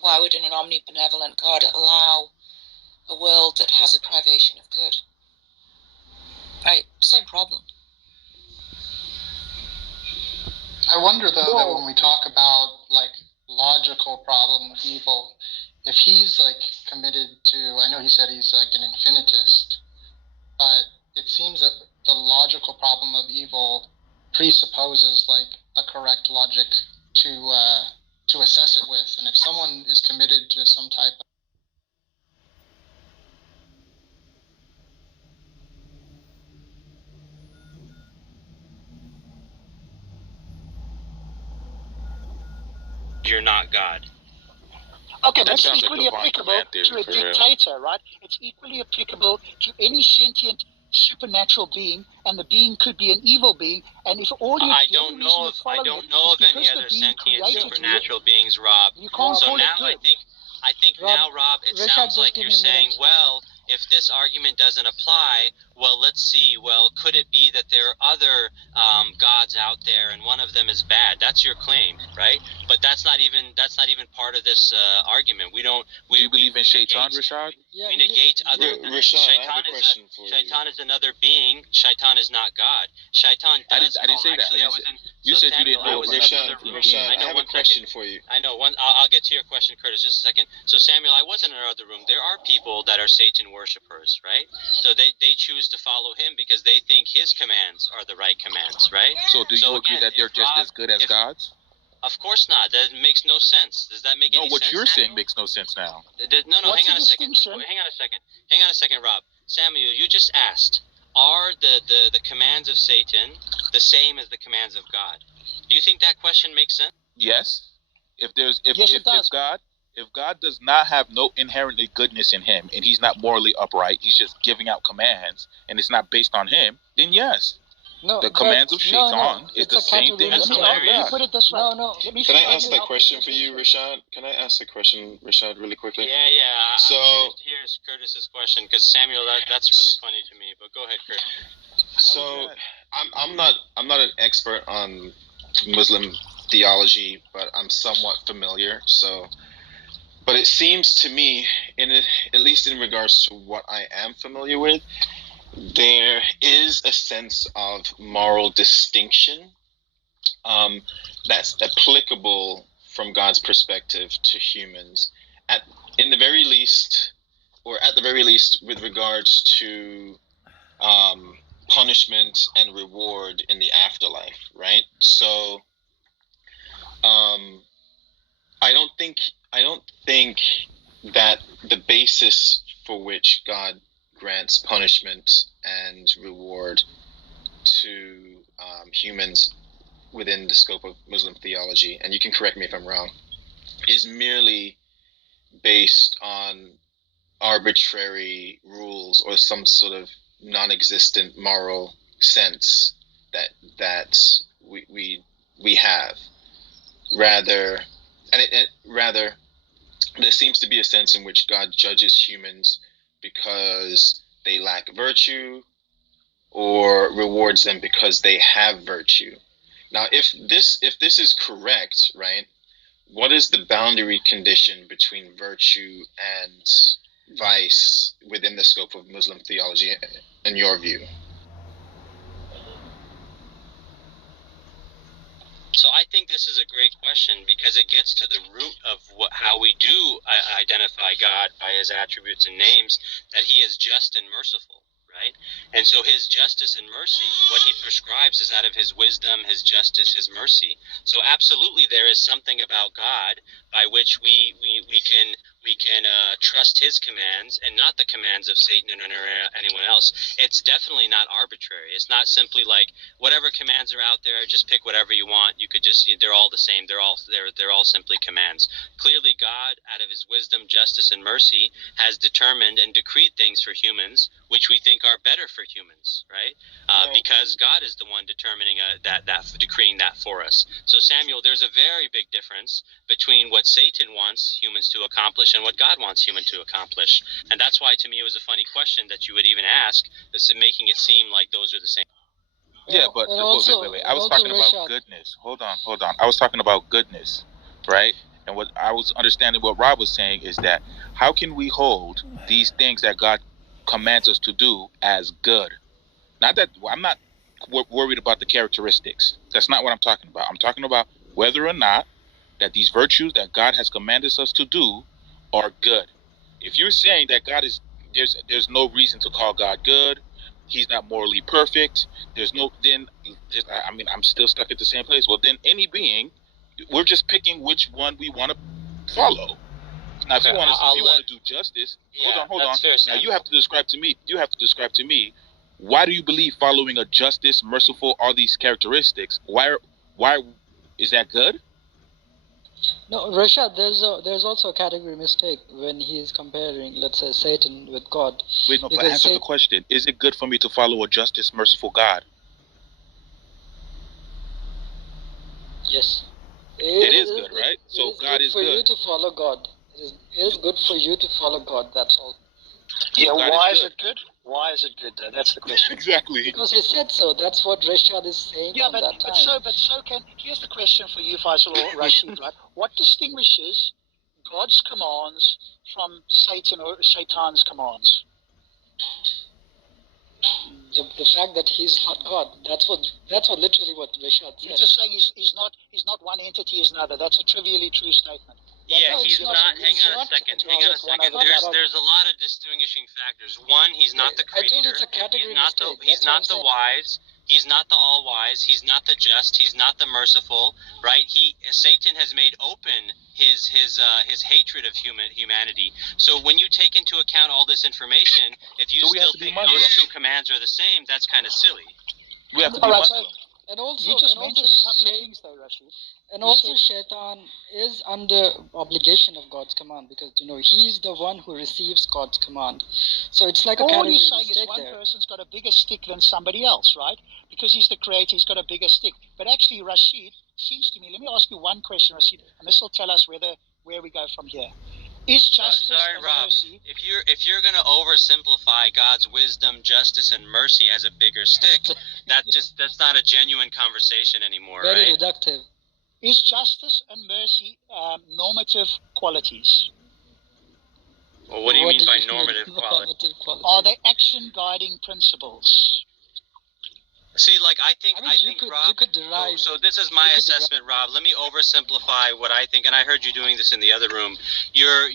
why would an omnibenevolent God allow a world that has a privation of good? Right, same problem. I wonder, though, that when we talk about, like, logical problem of evil, if he's, like, committed to, I know he said he's, like, an infinitist, but it seems that the logical problem of evil presupposes, like, a correct logic to assess it with. And if someone is committed to some type of you're not God. Okay, That that's sounds like equally a Von applicable Command theory, to a for real. dictator, right? It's equally applicable to any sentient supernatural being, and the being could be an evil being. And if all you I don't know of any other sentient supernatural beings, Rob. You can't So call it now good. I think Rob, now, Rob, it Richard, sounds just like give you're me a saying, minute. well, if this argument doesn't apply, well, let's see. Well, could it be that there are other gods out there, and one of them is bad? That's your claim, right? But that's not even part of this argument. Do you believe in Shaitan, Rashad? We negate other. Rashad, I have a question for you. Shaitan is another being. Shaitan is not God. Shaitan does. I didn't say that. Actually, I was in. You said you didn't know. Rashad, I have a question for you. I know. I'll get to your question, Curtis, just a second. So, Samuel, I was in another room. There are people that are Satan worshippers, right? So they choose to follow him because they think his commands are the right commands, right? So do you agree that they're just as good as gods? Of course not. That makes no sense. Does that make any sense? No, what you're saying makes no sense now. No, hang on a second. Hang on a second, Rob. Samuel, you just asked, are the commands of Satan the same as the commands of God? Do you think that question makes sense? Yes. If God does not have no inherently goodness in him, and he's not morally upright, he's just giving out commands, and it's not based on him, then yes. No, the commands of Shaitan is the same thing as the command of Let me God. put it this way. Can I ask that question for you, Rashad? Can I ask the question, Rashad, really quickly? Yeah. So here's Curtis's question, because Samuel, that's really funny to me. But go ahead, Curtis. So I'm not an expert on Muslim theology, but I'm somewhat familiar. So But it seems to me, at least in regards to what I am familiar with, there is a sense of moral distinction that's applicable from God's perspective to humans, at the very least with regards to punishment and reward in the afterlife, right? So I don't think that the basis for which God grants punishment and reward to humans within the scope of Muslim theology, and you can correct me if I'm wrong, is merely based on arbitrary rules or some sort of non-existent moral sense that we have. Rather, there seems to be a sense in which God judges humans because they lack virtue, or rewards them because they have virtue. Now, if this is correct, right, what is the boundary condition between virtue and vice within the scope of Muslim theology, in your view? So I think this is a great question because it gets to the root of how we do identify God by his attributes and names, that he is just and merciful, right? And so his justice and mercy, what he prescribes is out of his wisdom, his justice, his mercy. So absolutely there is something about God by which we can trust his commands and not the commands of Satan or anyone else. It's definitely not arbitrary. It's not simply like whatever commands are out there, just pick whatever you want. You could just, they're all the same. They're all simply commands. Clearly God, out of his wisdom, justice, and mercy, has determined and decreed things for humans which we think are better for humans, right? Because God is the one determining that decreeing that for us. So Samuel, there's a very big difference between what Satan wants humans to accomplish and what God wants humans to accomplish. And that's why, to me, it was a funny question that you would even ask, making it seem like those are the same. Yeah, but wait. I was talking about goodness. Hold on. I was talking about goodness, right? And what I was understanding what Rob was saying is that how can we hold these things that God commands us to do as good? Not that I'm not worried about the characteristics. That's not what I'm talking about. I'm talking about whether or not that these virtues that God has commanded us to do are good. If you're saying that God is, there's no reason to call God good, he's not morally perfect, I'm still stuck at the same place. Well, then any being, we're just picking which one we want to follow. Now, if you want to do justice, hold on. Now you have to describe to me, why do you believe following a justice, merciful, all these characteristics? Why is that good? No, Rashad, there's also a category mistake when he is comparing, let's say, Satan with God. Wait, no, but answer the question. Is it good for me to follow a justice, merciful God? Yes. It is good, right? So God is good. It is good for you to follow God. It is good for you to follow God, that's all. Yeah, why is it good? Why is it good, though? That's the question. Exactly. Because he said so. That's what Rashad is saying. Yeah, here's the question for you, Faisal or Rashid, right? What distinguishes God's commands from Satan or Shaitan's commands? The fact that he's not God. That's what literally what Rashad said. You're just saying he's not one entity is another. That's a trivially true statement. Yeah, he's not. Hang on a second. There's a lot of distinguishing factors. One, he's not the creator. I told you it's a category mistake. He's not the wise. He's not the all-wise. He's not the just. He's not the merciful. Right? Satan has made open his hatred of humanity. So when you take into account all this information, if you still think those two commands are the same, that's kind of silly. We have to be Muslim. And also, you just mentioned a couple of things, though, Rashid. And also, Shaitan is under obligation of God's command because he's the one who receives God's command. So it's like a category mistake there. All you're saying is one person's got a bigger stick than somebody else, right? Because he's the creator, he's got a bigger stick. But actually, Rashid, seems to me. Let me ask you one question, Rashid, and this will tell us where we go from here. Is justice and Rob, mercy? If you're going to oversimplify God's wisdom, justice, and mercy as a bigger stick, that's not a genuine conversation anymore, Very right? reductive. Is justice and mercy normative qualities? Well, what do you mean by you normative quality? normative quality? Are they action guiding principles? See, like I think Rob. You could derive. So this is my assessment, Rob. Let me oversimplify what I think, and I heard you doing this in the other room. You're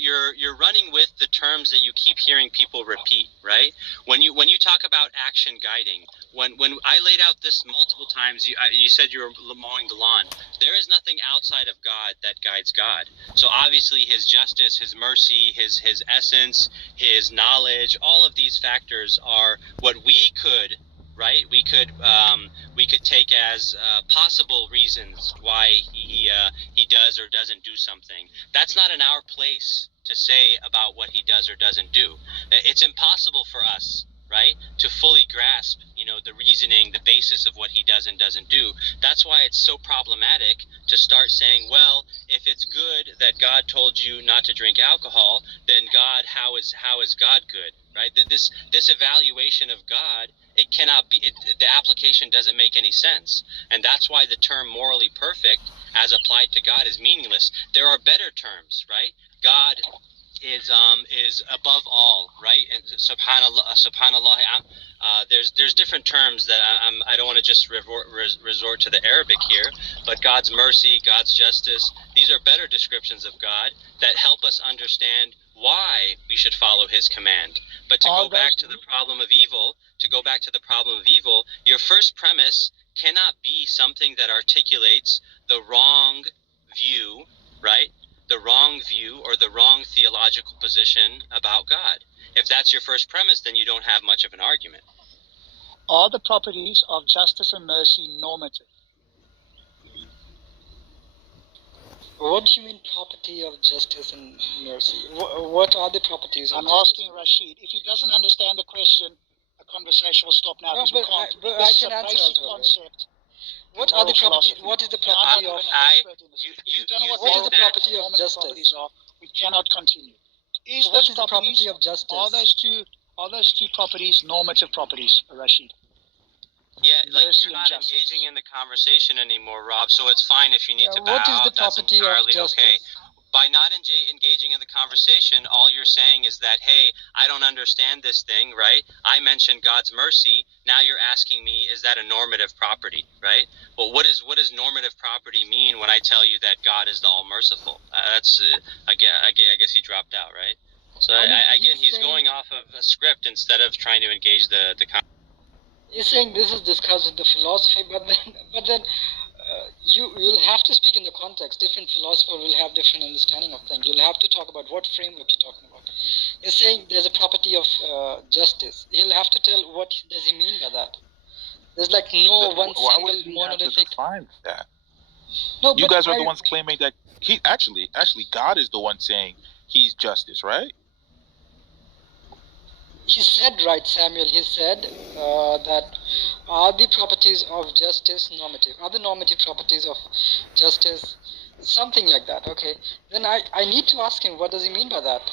running with the terms that you keep hearing people repeat, right? When you talk about action guiding, when I laid out this multiple times, you said you were mowing the lawn. There is nothing outside of God that guides God. So obviously, His justice, His mercy, His essence, His knowledge, all of these factors are what we could. Right, we could take as possible reasons why he does or doesn't do something. That's not in our place to say about what he does or doesn't do. It's impossible for us, right, to fully grasp, the reasoning, the basis of what he does and doesn't do. That's why it's so problematic to start saying, well, if it's good that God told you not to drink alcohol, then God, how is God good, right? This evaluation of God, it cannot be. The application doesn't make any sense, and that's why the term morally perfect, as applied to God, is meaningless. There are better terms, right? God is above all, right? And subhanallah. There's different terms that I don't want to just resort to the Arabic here, but God's mercy, God's justice. These are better descriptions of God that help us understand why we should follow His command. But to go back to the problem of evil, your first premise cannot be something that articulates the wrong view, right? The wrong view or the wrong theological position about God. If that's your first premise, then you don't have much of an argument. Are the properties of justice and mercy normative? What do you mean property of justice and mercy? What are the properties of I'm justice? asking Rashid. If he doesn't understand the question, the conversation will stop now. No, because we but can't. I This is can a answer basic as well, right? concept. What are the property? What is the property of? If you don't know What is the property of normative justice? properties are, we cannot continue. What is the property of justice? Are those two properties normative properties, Rashid? Yeah, like Mercy you're and not justice. engaging in the conversation anymore, Rob. So it's fine if you need to bow What is the out. That's property of entirely justice? okay. By not engaging in the conversation, all you're saying is that, hey, I don't understand this thing, right? I mentioned God's mercy. Now you're asking me, is that a normative property, right? Well, what does normative property mean when I tell you that God is the all-merciful? Again, I guess he dropped out, right? So again, he's going off of a script instead of trying to engage the conversation. You're saying this is discussed in the philosophy, but then you'll have to speak in the context. Different philosophers will have different understanding of things. You'll have to talk about what framework you're talking about. You're saying there's a property of justice. He'll have to tell what does he mean by that. There's like no one Why would single he have to monolithic. define that? No, You but guys are the ones claiming that he actually God is the one saying he's justice, right? He said, right, Samuel, he said that are the properties of justice normative? Are the normative properties of justice something like that? Okay. Then I need to ask him, what does he mean by that?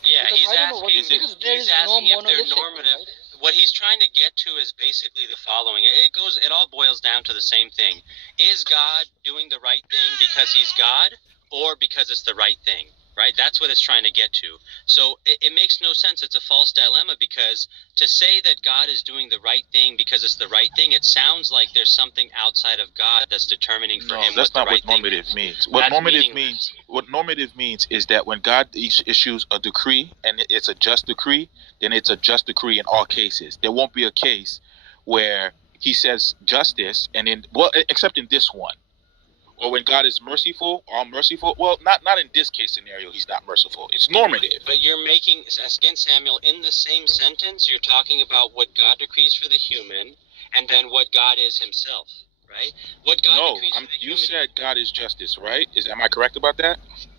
Yeah, Because he's I don't know asking. what, because there He's is no asking if they're monolithic, normative. right? What he's trying to get to is basically the following. It all boils down to the same thing. Is God doing the right thing because he's God, or because it's the right thing? Right? That's what it's trying to get to. So it makes no sense. It's a false dilemma, because to say that God is doing the right thing because it's the right thing, it sounds like there's something outside of God that's determining for him That's what the not right what normative thing means. is. What That's normative meaningless. means is that when God issues a decree and it's a just decree, then it's a just decree in all cases. There won't be a case where he says justice and then, well, except in this one. Or when God is merciful, all merciful. Well, not in this case scenario, he's not merciful. It's normative. But you're making, again, Samuel, in the same sentence, you're talking about what God decrees for the human, and then what God is himself, right? What God decrees for the You human. said God is justice, right? Am I correct about that?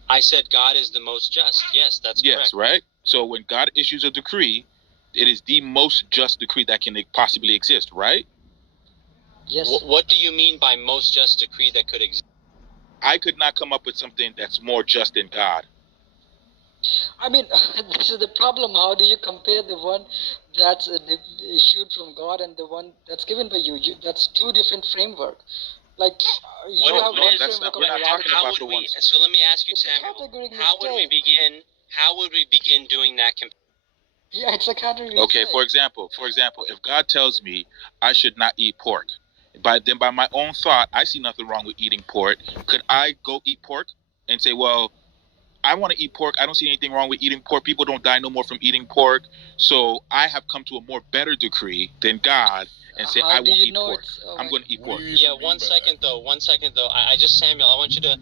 I said God is the most just. Yes, that's correct. Yes, right? So when God issues a decree, it is the most just decree that can possibly exist, right? Yes. What do you mean by most just decree that could exist? I could not come up with something that's more just than God. I mean, this is the problem. How do you compare the one that's issued from God and the one that's given by you? That's two different framework. Like you have one framework of How would we? So let me ask you, It's a Samuel. categorical How would we mistake. begin how would we begin doing that? Yeah, it's a category. Okay, for example, if God tells me I should not eat pork, by my own thought, I see nothing wrong with eating pork. Could I go eat pork and say, well, I want to eat pork. I don't see anything wrong with eating pork. People don't die no more from eating pork. So I have come to a more better decree than God and say I won't eat pork. I'm going to eat pork. Yeah, one second though. I just, Samuel, I want you to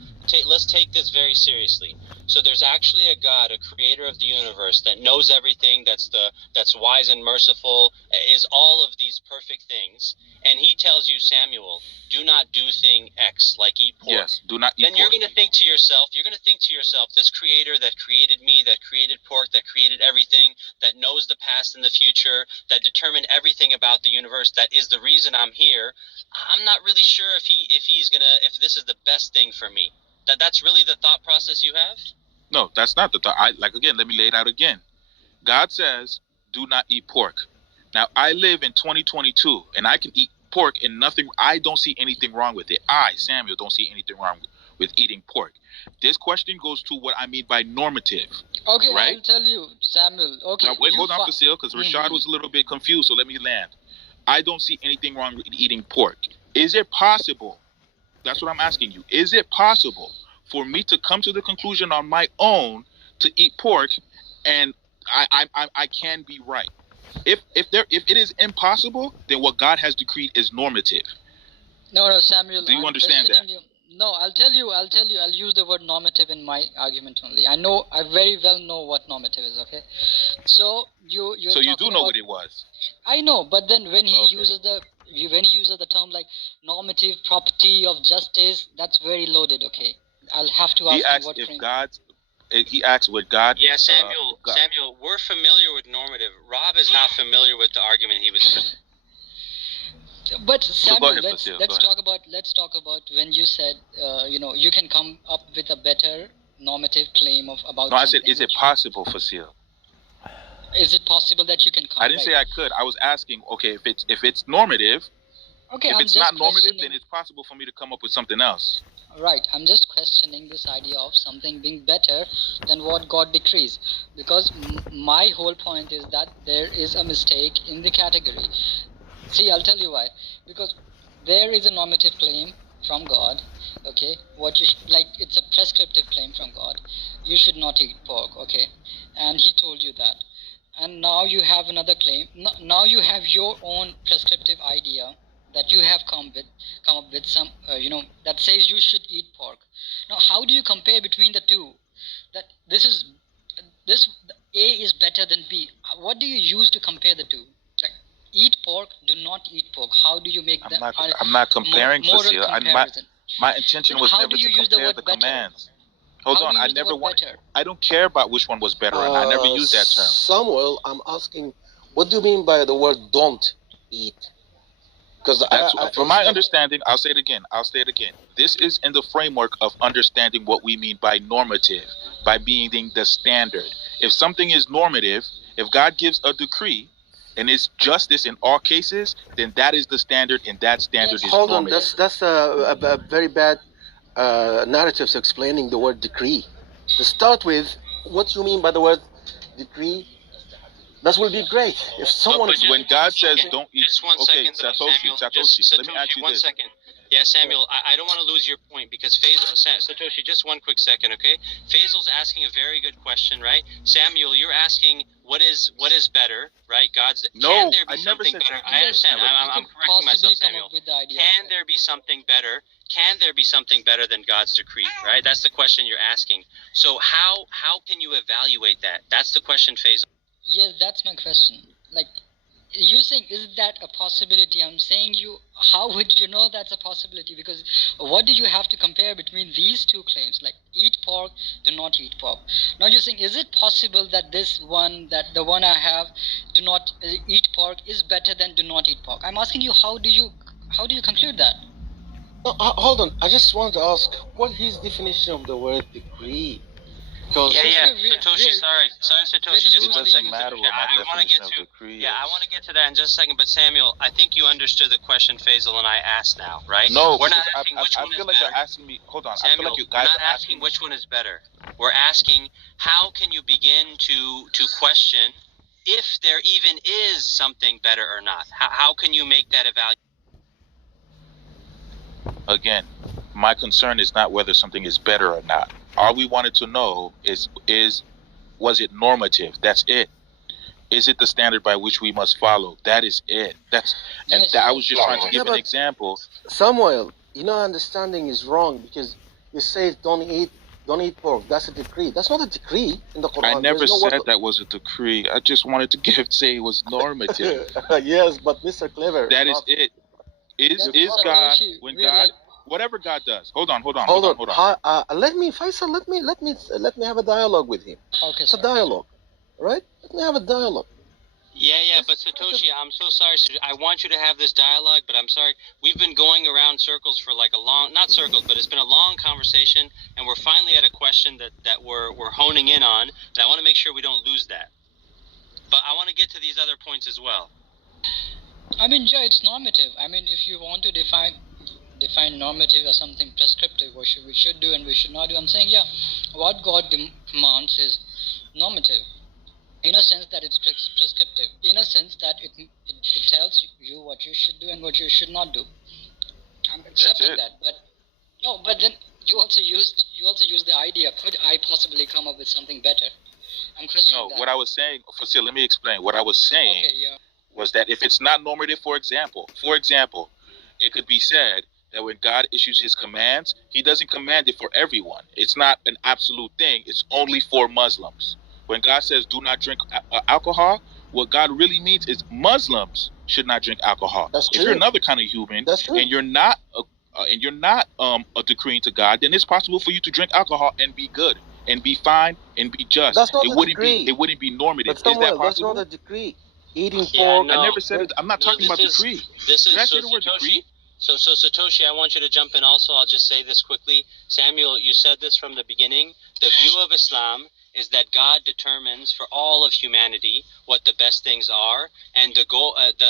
let's take this very seriously. So there's actually a God, a creator of the universe that knows everything, that's wise and merciful, is all of these perfect things. And he tells you, Samuel, do not do thing X, like eat pork. Yes, do not eat pork. Then you're going to think to yourself, this creator that created me, that created pork, that created everything, that knows the past and the future, that determined everything about the universe, that is the reason I'm here. I'm not really sure if this is the best thing for me. That's really the thought process you have? No, that's not the thought. Again, let me lay it out again. God says, do not eat pork. Now, I live in 2022, and I can eat pork and I don't see anything wrong with it. Samuel, don't see anything wrong with eating pork. This question goes to what I mean by normative. Okay, right? I'll tell you, Samuel. Okay. Now, wait, hold on, Fasil, because Rashad was a little bit confused, so let me land. I don't see anything wrong with eating pork. Is it possible? That's what I'm asking you. Is it possible for me to come to the conclusion on my own to eat pork, and I can be right? If it is impossible, then what God has decreed is normative. No, Samuel. Do you understand that? No, I'll tell you. I'll use the word normative in my argument only. I very well know what normative is. Okay, so you do know what it was. I know, but then when he uses the term like normative property of justice, that's very loaded. Okay, I'll have to ask him what frame. He asks what God. Yeah, Samuel. Samuel, we're familiar with normative. Rob is not familiar with the argument he was. But Samuel, so let's talk about when you said you can come up with a better normative claim about. No, I said, is it possible, Fasil? Is it possible that you can come? I didn't say I could. I was asking, okay, if it's normative. Okay, if it's not normative, then it's possible for me to come up with something else. Right, I'm just questioning this idea of something being better than what God decrees, because my whole point is that there is a mistake in the category. See, I'll tell you why. Because there is a normative claim from God, okay? It's a prescriptive claim from God. You should not eat pork, okay? And He told you that. And now you have another claim. Now you have your own prescriptive idea that you have come up with some, that says you should eat pork. Now, how do you compare between the two? That A is better than B. What do you use to compare the two? Like, eat pork, do not eat pork. How do you make them? I'm not comparing, Fasil. My intention was never to compare the commands. Hold on, I don't care about which one was better, and I never used that term. Samuel, I'm asking, what do you mean by the word "don't eat"? Because from my understanding, I'll say it again. This is in the framework of understanding what we mean by normative, by being the standard. If something is normative, if God gives a decree, and it's justice in all cases, then that is the standard, and that standard is normative. Hold on, that's a very bad narratives explaining the word decree. To start with, what you mean by the word decree? That will be great. If someone, when God says don't eat, just one second, Satoshi, Satoshi, let me ask you one second. Yeah, Samuel, I don't want to lose your point because Satoshi, just one quick second, okay? Faisal's asking a very good question, right? Samuel, you're asking what is better, right? Can there be something better? I understand. I'm correcting myself, Samuel. Can there be something better? Can there be something better than God's decree, right? That's the question you're asking. So how can you evaluate that? That's the question, Faisal. Yes, that's my question. Like, you saying, is that a possibility? I'm saying how would you know that's a possibility? Because what do you have to compare between these two claims? Like, eat pork, do not eat pork. Now you're saying, is it possible that the one I have, do not eat pork, is better than do not eat pork? I'm asking you, how do you conclude that? No, hold on. I just want to ask, what is his definition of the word decree? Because Satoshi, sorry, Satoshi. Just it one doesn't second, matter Satoshi. what my I want to definition get of to. decree Yeah, I is. want to get to that in just a second. But Samuel, I think you understood the question Faisal and I asked now, right? No, we're not because asking which I one feel is like better. you're asking me. Hold on, I feel Samuel, like you we're guys not are asking which one is better. We're asking how can you begin to question if there even is something better or not. How can you make that evaluation? Again, my concern is not whether something is better or not. All we wanted to know is was it normative? That's it. Is it the standard by which we must follow? That is it. I was just trying to give an example. Samuel, understanding is wrong because it says don't eat pork. That's a decree. That's not a decree in the Quran. I never said that was a decree. I just wanted to say it was normative. Yes, but Mr. Clever. That is it. Is God when God whatever God does? Hold on. Let me have a dialogue with him. Okay, it's a dialogue, right? Let me have a dialogue. Yeah, but Satoshi, I'm so sorry. I want you to have this dialogue, but I'm sorry. We've been going around circles for like not circles, but it's been a long conversation, and we're finally at a question that we're honing in on, and I want to make sure we don't lose that. But I want to get to these other points as well. I mean, yeah, it's normative. I mean, if you want to define normative as something prescriptive, what we should do and we should not do, I'm saying, yeah, what God commands is normative. In a sense that it's prescriptive. In a sense that it tells you what you should do and what you should not do. I'm accepting that, but then you also used the idea. Could I possibly come up with something better? I'm questioning that. What I was saying, Fasil, let me explain. What I was saying was that if it's not normative, for example, it could be said that when God issues his commands, he doesn't command it for everyone. It's not an absolute thing. It's only for Muslims. When God says do not drink alcohol, what God really means is Muslims should not drink alcohol. That's true. If you're another kind of human and you're not decreeing to God, then it's possible for you to drink alcohol and be good and be fine and be just. That's not a decree. It wouldn't be normative. But Is that possible? That's not a decree. Eating pork. I never said it. I'm not talking about decree. Did I say the word decree? So Satoshi, I want you to jump in also. I'll just say this quickly. Samuel, you said this from the beginning. The view of Islam is that God determines for all of humanity what the best things are, and the goal, the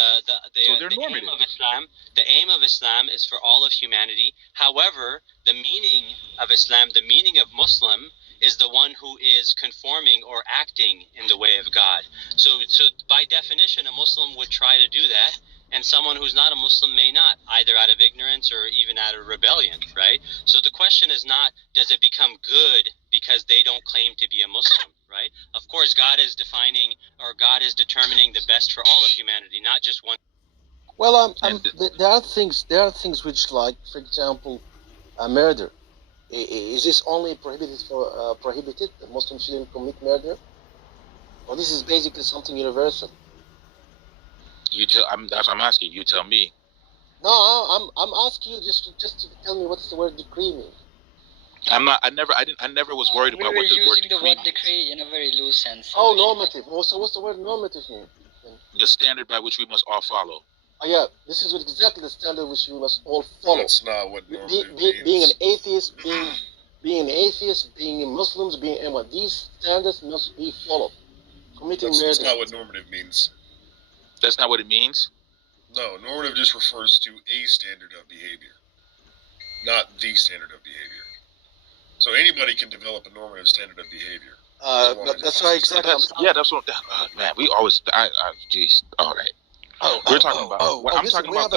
aim of Islam is for all of humanity. However, the meaning of Islam, the meaning of Muslim, is the one who is conforming or acting in the way of God. So by definition, a Muslim would try to do that, and someone who's not a Muslim may not, either out of ignorance or even out of rebellion, right? So the question is not, does it become good because they don't claim to be a Muslim, right? Of course, God is defining, or God is determining the best for all of humanity, not just one. Well, there are things which, like, for example, murder. Is this only prohibited? The Muslims shouldn't commit murder? Or this is basically something universal? I'm asking. You tell me. No, I'm asking you just to tell me what's the word decree mean. I never was worried about what the word decree. We were using the word decree in a very loose sense. Oh, normative. So what's the word normative mean? The standard by which we must all follow. Oh, yeah, this is exactly the standard which we must all follow. That's not what normative means. Being an atheist, being a Muslims, these standards must be followed. Committing murder. That's not what normative means. That's not what it means? No, normative just refers to a standard of behavior, not the standard of behavior. So anybody can develop a normative standard of behavior. That's right, exactly. That's what. Man, we always. Jeez. All right. We're talking about. I'm talking about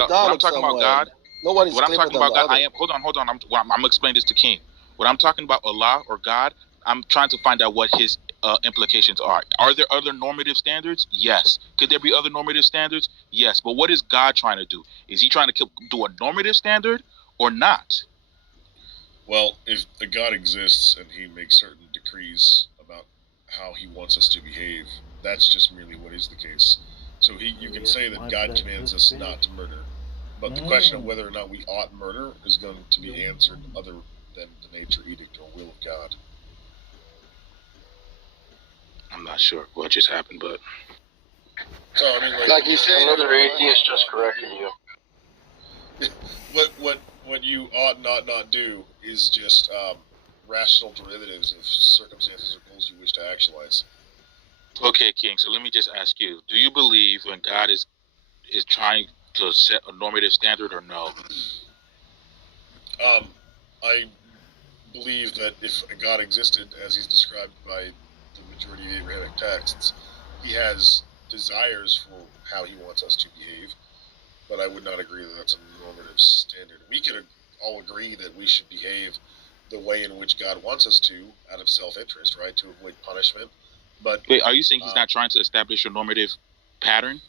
God. Nobody's what I'm talking about God. Hold on. I'm explaining this to King. What I'm talking about Allah or God, I'm trying to find out what his implications are. Are there other normative standards? Yes. Could there be other normative standards? Yes. But what is God trying to do? Is he trying to do a normative standard or not? Well, if the God exists and he makes certain decrees about how he wants us to behave, that's just merely what is the case. So you can say that God commands us not to murder, but the question of whether or not we ought murder is going to be answered other than the nature, edict, or will of God. I'm not sure what just happened, but... So, I mean, like you said, another atheist just corrected you. What you ought not do is just rational derivatives of circumstances or goals you wish to actualize. Okay, King. So let me just ask you: do you believe when God is trying to set a normative standard, or no? I believe that if a God existed, as he's described by the majority of the Abrahamic texts, he has desires for how he wants us to behave, but I would not agree that that's a normative standard. We could all agree that we should behave the way in which God wants us to, out of self-interest, right, to avoid punishment. But wait, are you saying he's not trying to establish a normative pattern?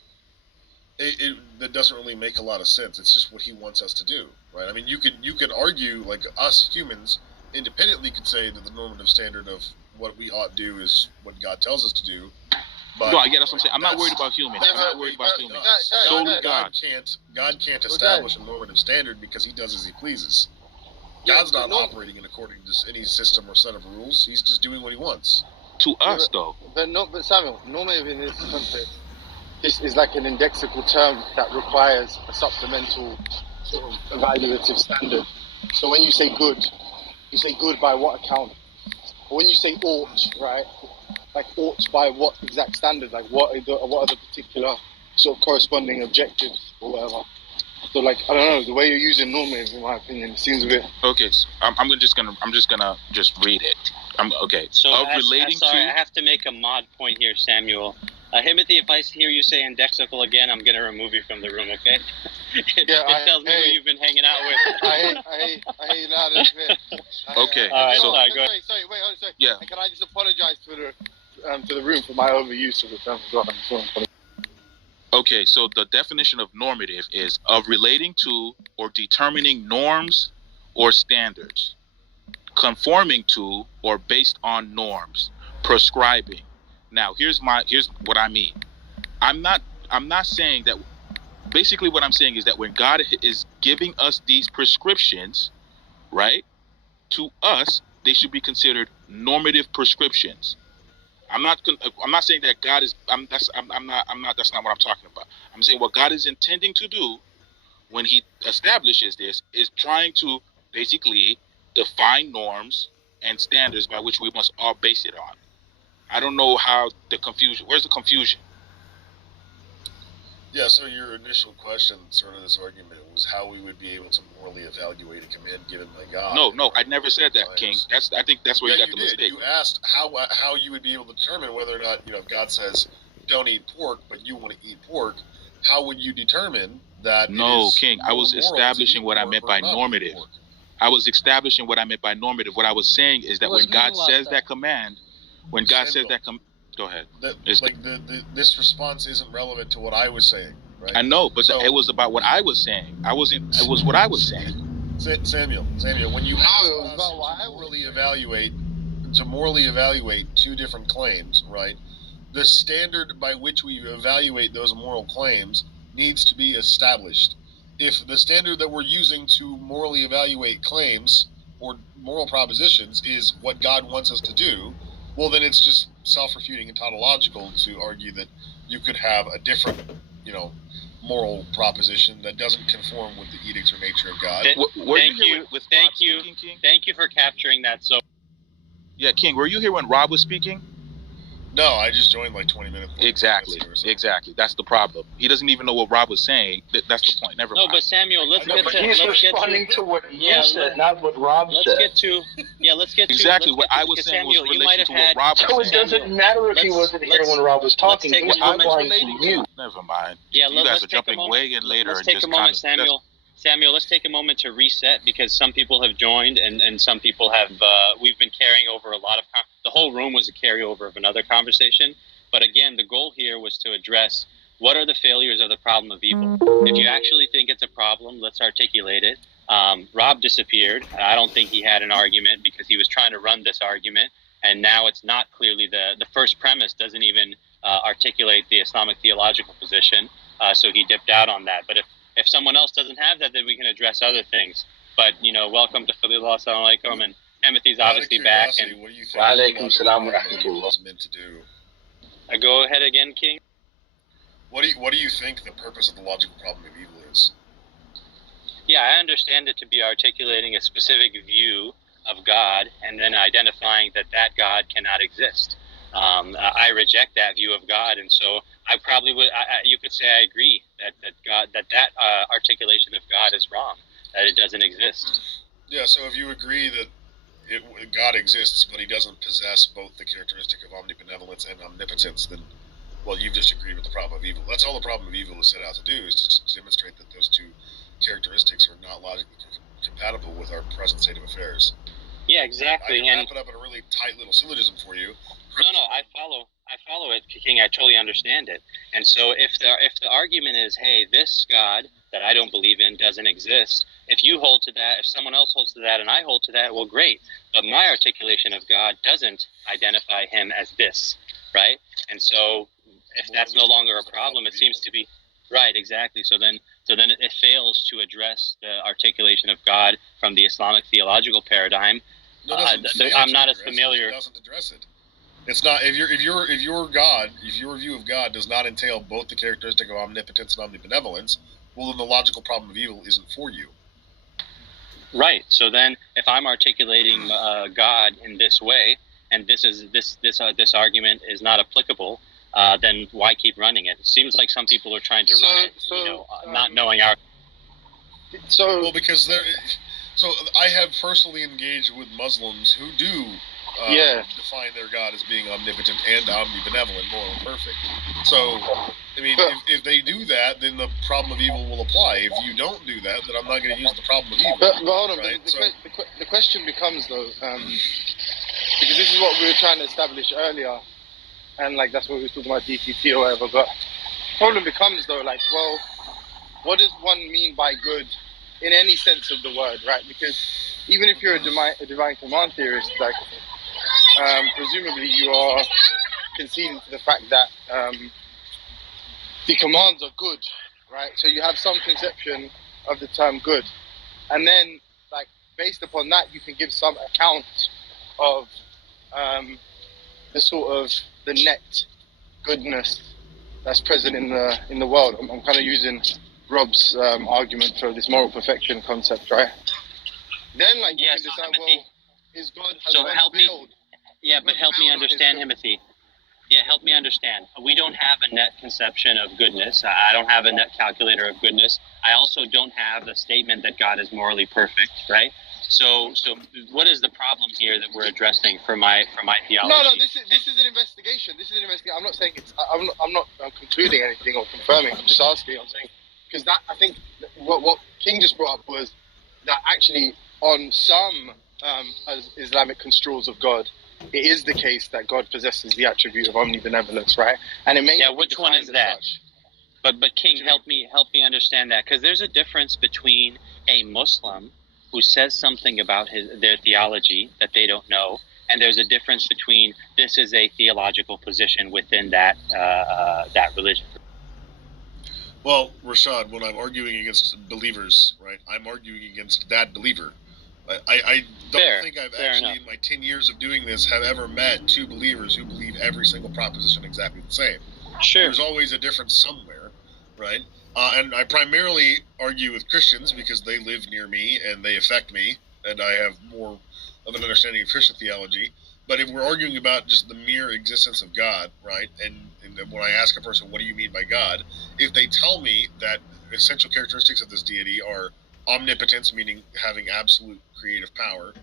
That doesn't really make a lot of sense. It's just what he wants us to do, right? I mean, you could argue, like, us humans independently could say that the normative standard of what we ought to do is what God tells us to do. But no, I get that's what I'm saying. I'm not worried about humans. I'm not worried about humans. Solely God. God can't establish a normative standard because he does as he pleases. God's not operating in according to any system or set of rules. He's just doing what he wants. To us, though. But Samuel, normative in this context, this is like an indexical term that requires a supplemental sort of evaluative standard. So when you say good by what account? Or when you say ought, right? Like ought by what exact standard? Like what are the particular sort of corresponding objectives or whatever? So like I don't know, the way you're using normative, in my opinion, seems a bit. Okay, so I'm just gonna read it. Okay. So relating sorry, to. I have to make a mod point here, Samuel. Timothy, if I hear you say indexical again, I'm gonna remove you from the room. Okay? it tells me who you've been hanging out with. I hear you loud and clear. Okay. All right. So, Sorry, go ahead. Sorry, wait, hold on, sorry. Yeah. And can I just apologize to the room for my overuse of the term as well? Okay, so the definition of normative is of relating to or determining norms or standards, conforming to or based on norms, prescribing. Now, here's what I mean. I'm not saying that. Basically, what I'm saying is that when God is giving us these prescriptions, right, to us, they should be considered normative prescriptions. I'm not saying that God is. That's not what I'm talking about. I'm saying what God is intending to do when He establishes this is trying to basically define norms and standards by which we must all base it on. I don't know how the confusion. Where's the confusion? Yeah, so your initial question, sort of this argument, was how we would be able to morally evaluate a command given by God. No, I never said that, King. I think that's where you got the mistake. You asked how you would be able to determine whether or not, if God says don't eat pork, but you want to eat pork, how would you determine that? No, King, I was establishing what I meant by normative. I was establishing what I meant by normative. What I was saying is that when God says that command, go ahead. This response isn't relevant to what I was saying, right? I know, but it was about what I was saying. It was what I was saying. Samuel, when you ask us to morally evaluate two different claims, right? The standard by which we evaluate those moral claims needs to be established. If the standard that we're using to morally evaluate claims or moral propositions is what God wants us to do, well, then it's just self-refuting and tautological to argue that you could have a different, moral proposition that doesn't conform with the edicts or nature of God. Thank you for capturing that. So, yeah, King, were you here when Rob was speaking? No, I just joined like 20 minutes. Exactly. That's the problem. He doesn't even know what Rob was saying. That's the point. Never mind. No, but Samuel, he's responding to what you said, not what Rob said. Let's get to exactly what I was saying was related to what Rob was saying. So it doesn't matter if he wasn't here when Rob was talking. He's replying to you. Never mind. Yeah, you guys are jumping way in later. Let's take a moment, Samuel, let's take a moment to reset because some people have joined and some people have. We've been carrying over a lot of. The whole room was a carryover of another conversation. But again, the goal here was to address what are the failures of the problem of evil. If you actually think it's a problem, let's articulate it. Rob disappeared. I don't think he had an argument because he was trying to run this argument. And now it's not clearly the first premise doesn't even articulate the Islamic theological position. So he dipped out on that. But if someone else doesn't have that, then we can address other things. But, welcome to Khalilullah, assalamu alaikum, and Timothy's obviously back. And what do you think was meant to do? Go ahead again, King. What do you think the purpose of the logical problem of evil is? Yeah, I understand it to be articulating a specific view of God and then identifying that God cannot exist. I reject that view of God, and so I probably would. You could say I agree that articulation of God is wrong, that it doesn't exist. Yeah. So if you agree that God exists, but he doesn't possess both the characteristic of omnibenevolence and omnipotence, then, well, you've just agreed with the problem of evil. That's all the problem of evil is set out to do, is to demonstrate that those two characteristics are not logically compatible with our present state of affairs. Yeah, exactly. I can wrap it up in a really tight little syllogism for you. No, I follow it, King. I totally understand it. And so if the argument is, hey, this God that I don't believe in doesn't exist, if you hold to that, if someone else holds to that, and I hold to that, well, great. But my articulation of God doesn't identify him as this, right? And so if that's no longer a problem, it seems to be right. Exactly. So then it fails to address the articulation of God from the Islamic theological paradigm. I'm not as familiar. It doesn't address it. It's not if your view of God does not entail both the characteristic of omnipotence and omnibenevolence, well, then the logical problem of evil isn't for you. Right. So then, if I'm articulating God in this way, and this argument is not applicable, then why keep running it? It seems like some people are trying to run it, not knowing our. Well, because I have personally engaged with Muslims who do define their God as being omnipotent and omnibenevolent, moral and perfect. So, I mean, if they do that, then the problem of evil will apply. If you don't do that, then I'm not going to use the problem of evil. But hold on, right? the question becomes, though, because this is what we were trying to establish earlier, and, like, that's what we were talking about, DCT or whatever, but the problem becomes, though, like, well, what does one mean by good in any sense of the word, right? Because even if you're a divine command theorist, like, presumably you are conceding to the fact that the commands are good, right? So you have some conception of the term good. And then, like, based upon that, you can give some account of the sort of the net goodness that's present in the world. I'm kind of using Rob's argument for this moral perfection concept, right? Then, like, you can decide, well, is God has so God help failed? me. Yeah, but help me understand, Timothy. Yeah, help me understand. We don't have a net conception of goodness. I don't have a net calculator of goodness. I also don't have a statement that God is morally perfect, right? So what is the problem here that we're addressing for my theology? No, this is an investigation. This is an investigation. I'm not saying it's. I'm not concluding anything or confirming. I'm just asking. I'm saying because that I think what King just brought up was that actually on some Islamic construals of God, it is the case that God possesses the attribute of omnibenevolence, right? And it may which one is that? But King, help me understand that, because there's a difference between a Muslim who says something about their theology that they don't know, and there's a difference between this is a theological position within that religion. Well, Rashad, when I'm arguing against believers, right, I'm arguing against that believer. I don't think I've actually, in my 10 years of doing this, have ever met two believers who believe every single proposition exactly the same. Sure. There's always a difference somewhere, right? And I primarily argue with Christians because they live near me and they affect me, and I have more of an understanding of Christian theology. But if we're arguing about just the mere existence of God, right, and when I ask a person, what do you mean by God? If they tell me that essential characteristics of this deity are omnipotence, meaning having absolute creative power,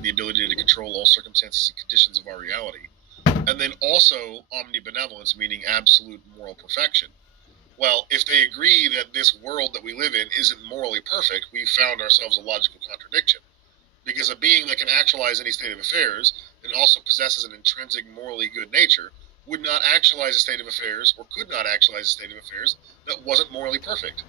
the ability to control all circumstances and conditions of our reality, and then also omnibenevolence, meaning absolute moral perfection. Well, if they agree that this world that we live in isn't morally perfect, we've found ourselves a logical contradiction. Because a being that can actualize any state of affairs and also possesses an intrinsic morally good nature would not actualize a state of affairs, or could not actualize a state of affairs, that wasn't morally perfect.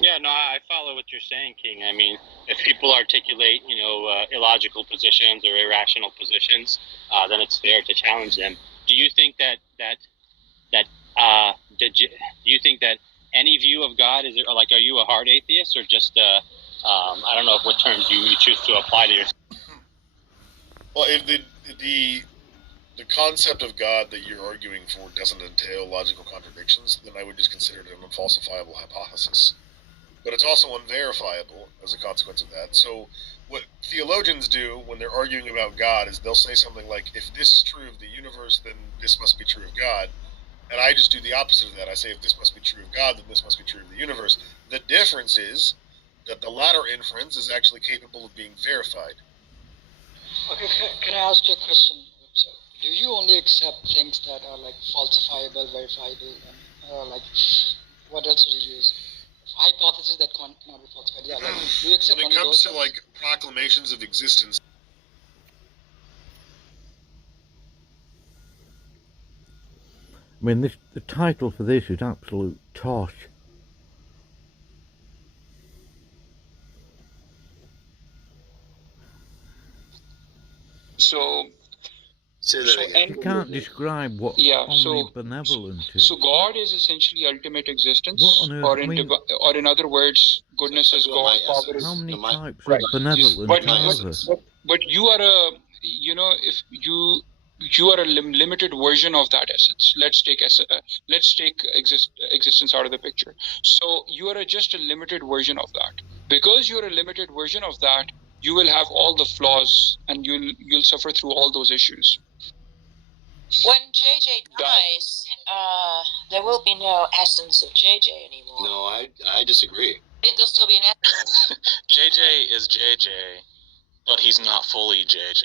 Yeah, no, I follow what you're saying, King. I mean, if people articulate, illogical positions or irrational positions, then it's fair to challenge them. Do you think do you think that any view of God is like, are you a hard atheist or just I don't know what terms you choose to apply to yourself? Well, if the concept of God that you're arguing for doesn't entail logical contradictions, then I would just consider it an unfalsifiable hypothesis. but it's also unverifiable as a consequence of that. So what theologians do when they're arguing about God is they'll say something like, if this is true of the universe, then this must be true of God. And I just do the opposite of that. I say, if this must be true of God, then this must be true of the universe. The difference is that the latter inference is actually capable of being verified. Okay, can I ask you a question? So, do you only accept things that are like falsifiable, verifiable, and like what else do you use? Hypothesis that cannot be falsified. Yeah, like do you accept when it only comes those to like proclamations of existence, I mean, the title for this is absolute tosh. So, say that again. You can't describe what omnibenevolent is. So God is essentially ultimate existence, What on earth? or in other words, goodness is God, power is. How many types of benevolent are there? But you are a, if you are a limited version of that essence. Let's take existence out of the picture. So you are just a limited version of that. Because you are a limited version of that, you will have all the flaws, and you'll suffer through all those issues. When JJ dies, there will be no essence of JJ anymore. No, I disagree. There'll still be an essence. JJ is JJ, but he's not fully JJ.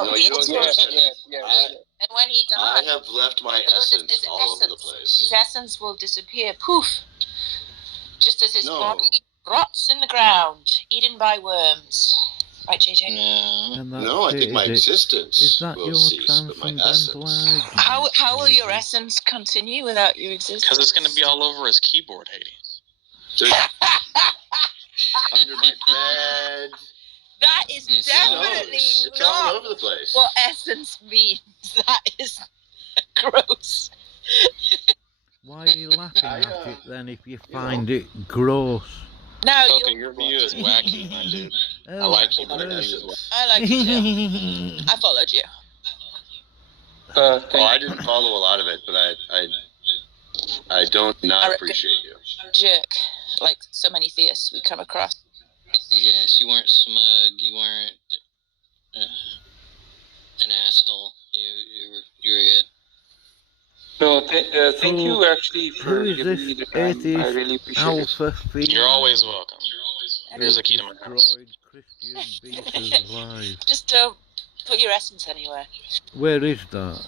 No, you don't get it. And when he dies, I have left my essence all over the place. His essence will disappear, poof. Just as his body rots in the ground, eaten by worms. Right, JJ? No, I think my existence will cease, but my essence. How will your essence continue without your existence? Because it's going to be all over his keyboard, Haiti. Under my bed. That is definitely it's all over the place. What essence means. That is gross. Why are you laughing at it then if you find it gross? No, okay, your view is wacky, my dude. I like you, but I like you too. I followed you. Well, I didn't follow a lot of it, but I don't not appreciate you. Jerk, like so many theists we come across. Yes, you weren't smug. You weren't an asshole. You were good. No, thank you actually for giving me the time. I really appreciate it. You're always welcome. Here's a key to my house. Just don't put your essence anywhere. Where is that?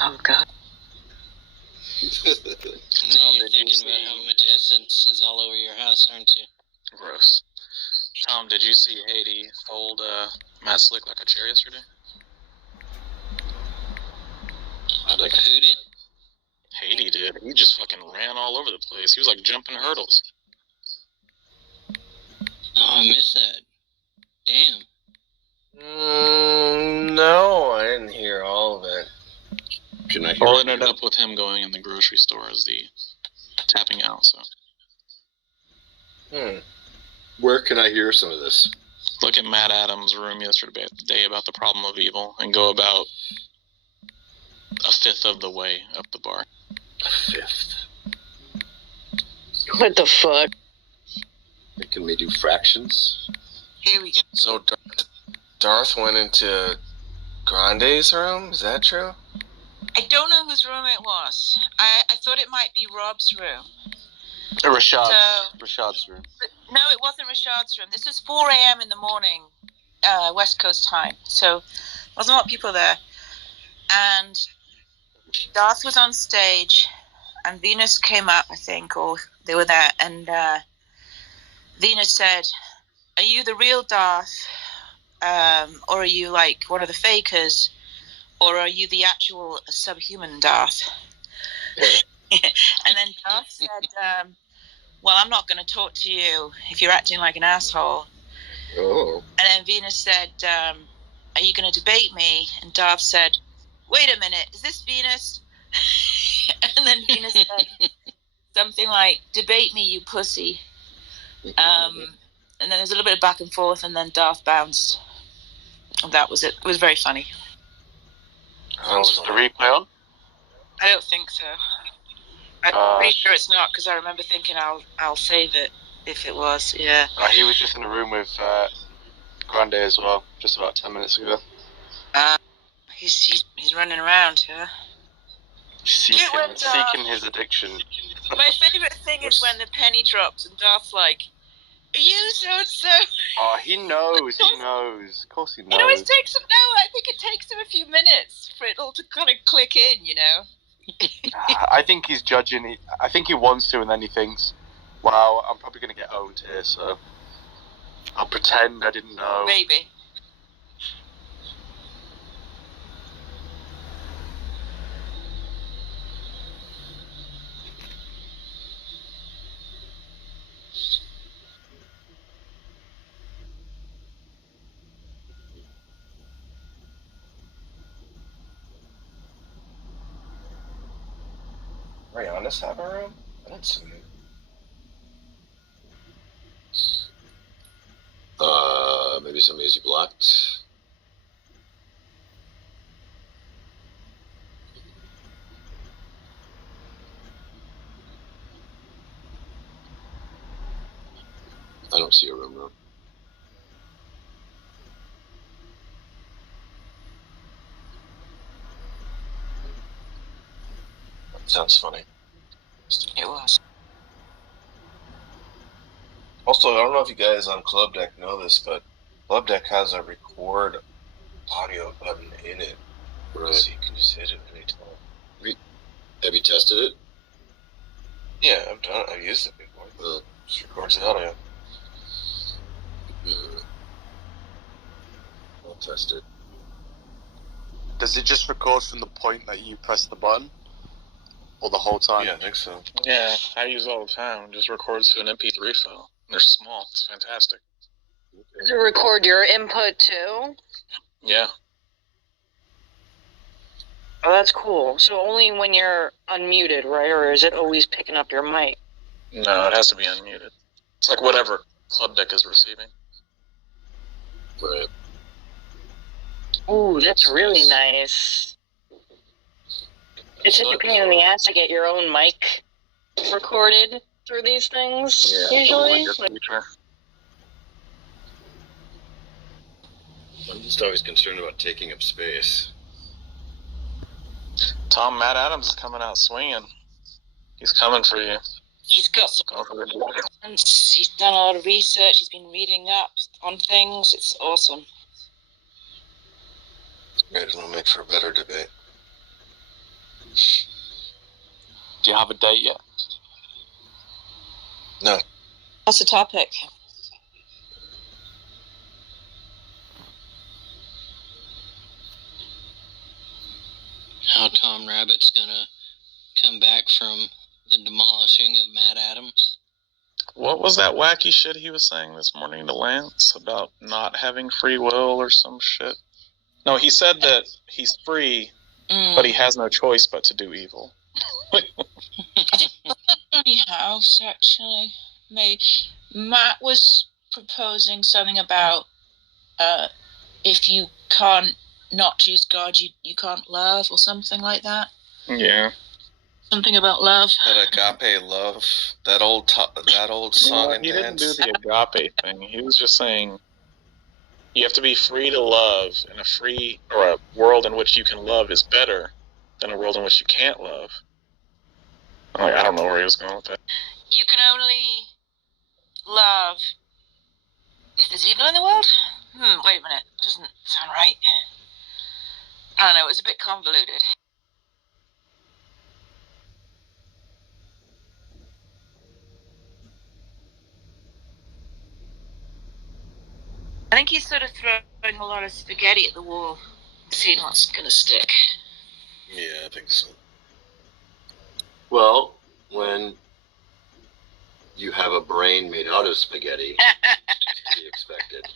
Oh God. Now you're thinking about how much essence is all over your house, aren't you? Gross. Tom, did you see Haiti fold Matt Slick like a chair yesterday? Who did? Haiti did. He just fucking ran all over the place. He was like jumping hurdles. Oh, I missed that. Damn. No, I didn't hear all of it. Well, it ended up with him going in the grocery store as the tapping out, so. Where can I hear some of this? Look at Matt Adams' room yesterday about the problem of evil and go about a fifth of the way up the bar. A fifth? What the fuck? Can we do fractions? Here we go. So Darth went into Grande's room? Is that true? I don't know whose room it was. I thought it might be Rob's room. Rashad's room. But no, it wasn't Rashad's room. This was 4 a.m. in the morning, West Coast time. So there wasn't a lot of people there. And Darth was on stage, and Venus came up, I think, or they were there. And Venus said, "Are you the real Darth? Or are you like one of the fakers? Or are you the actual subhuman Darth?" And then Darth said, "Well, I'm not going to talk to you if you're acting like an asshole." Oh. And then Venus said, "Are you going to debate me?" And Darth said, "Wait a minute, is this Venus?" And then Venus said something like, "Debate me, you pussy." And then there's a little bit of back and forth, and then Darth bounced. And that was it. It was very funny. Was the replay on? I don't think so. I'm pretty sure it's not, because I remember thinking I'll save it if it was. Yeah. He was just in the room with Grande as well, just about 10 minutes ago. He's running around, yeah. Seeking his addiction. My favourite thing is when the penny drops and Darth's like, "Are you so-and-so?" Oh, he knows. He knows. Of course he knows. It always takes him. No, I think it takes him a few minutes for it all to kind of click in, you know. I think he's judging. I think he wants to, and then he thinks, "Wow, I'm probably going to get owned here, so I'll pretend I didn't know." Maybe. Rihanna's have a room? I don't see it. Maybe somebody's blocked. I don't see a room though. Sounds funny. It was. Also, I don't know if you guys on Club Deck know this, but Club Deck has a record audio button in it. Right. So you can just hit it anytime. Have you tested it? Yeah, I've done it. I've used it before. It just records the audio. I'll test it. Does it just record from the point that you press the button? Or the whole time? Yeah, I think so. Yeah, I use it all the time. It just records to an MP3 file. They're small. It's fantastic. Does it record your input too? Yeah. Oh, that's cool. So only when you're unmuted, right? Or is it always picking up your mic? No, it has to be unmuted. It's like whatever Club Deck is receiving. Right. Ooh, that's really nice. It's such a pain in the ass to get your own mic recorded through these things, usually. I'm just always concerned about taking up space. Tom, Matt Adams is coming out swinging. He's coming for you. He's got some. He's done a lot of research. He's been reading up on things. It's awesome. Great, it'll make for a better debate. Do you have a date yet? No. What's the topic? How Tom Rabbit's gonna come back from the demolishing of Matt Adams. What was that wacky shit he was saying this morning to Lance about not having free will or some shit? No, he said that he's free, but he has no choice but to do evil. Funny house, actually. Maybe Matt was proposing something about if you can't not choose God, you can't love, or something like that. Yeah. Something about love. That agape love, that old song and he dance. didn't do the agape thing. He was just saying you have to be free to love, and a world in which you can love is better than a world in which you can't love. I don't know where he was going with that. You can only love if there's evil in the world? Wait a minute. Doesn't sound right. I don't know, it was a bit convoluted. I think he's sort of throwing a lot of spaghetti at the wall, seeing what's going to stick. Yeah, I think so. Well, when you have a brain made out of spaghetti, to be expected.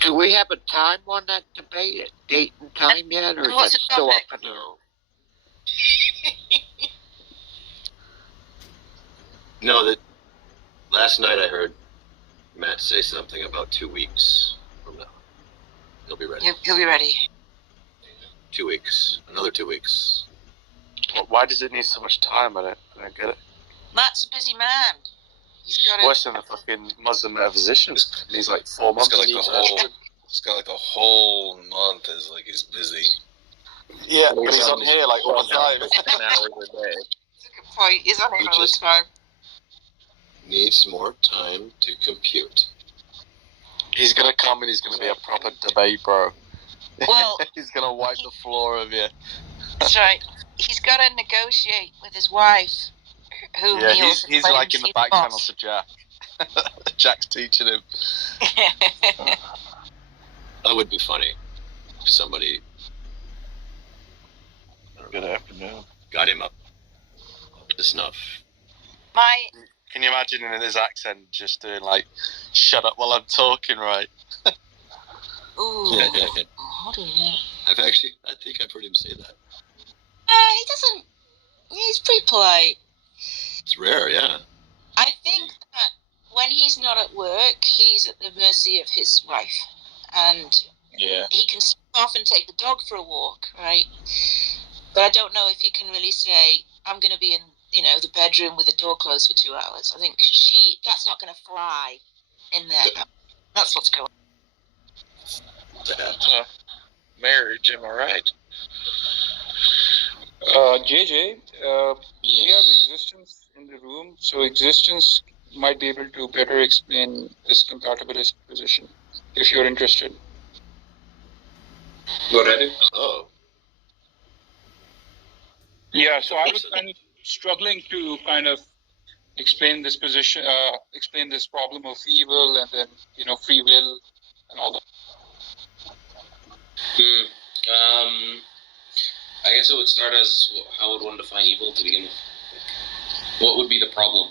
Do we have a time on that debate, a date and time yet, or is that still up in the air? No, that last night I heard Matt say something about 2 weeks from now. He'll be ready. He'll be ready. 2 weeks. Another 2 weeks. Why does it need so much time? I don't get it. Matt's a busy man. He's got Worse than the fucking Muslim metaphysician. He's like 4 months. It's got like a whole month is like he's busy. Yeah, but he's on here like all the time. 10 hours a day. point. He's on here all the time. Needs more time to compute. He's gonna come and he's gonna be a proper debate, bro. Well, he's gonna wipe the floor of you. That's right. He's got to negotiate with his wife, who he's like in the back channel to Jack. Jack's teaching him. That would be funny. If somebody. Good afternoon. Got him up to snuff. Can you imagine in his accent just doing like, "Shut up while I'm talking," right? Ooh. Yeah. What do you know? I think I've heard him say that. He doesn't. He's pretty polite. It's rare, yeah. I think that when he's not at work, he's at the mercy of his wife, and he can stop off and take the dog for a walk, right? But I don't know if he can really say, "I'm going to be in, the bedroom with the door closed for 2 hours." I think that's not going to fly in there. That's what's going on. Marriage, am I right? JJ, we have existence in the room, so existence might be able to better explain this compatibilist position, if you're interested. Go ahead. Oh. Yeah, so I was kind of struggling to kind of explain this position, explain this problem of evil and then, free will and all that. I guess it would start as, how would one define evil to begin with? What would be the problem?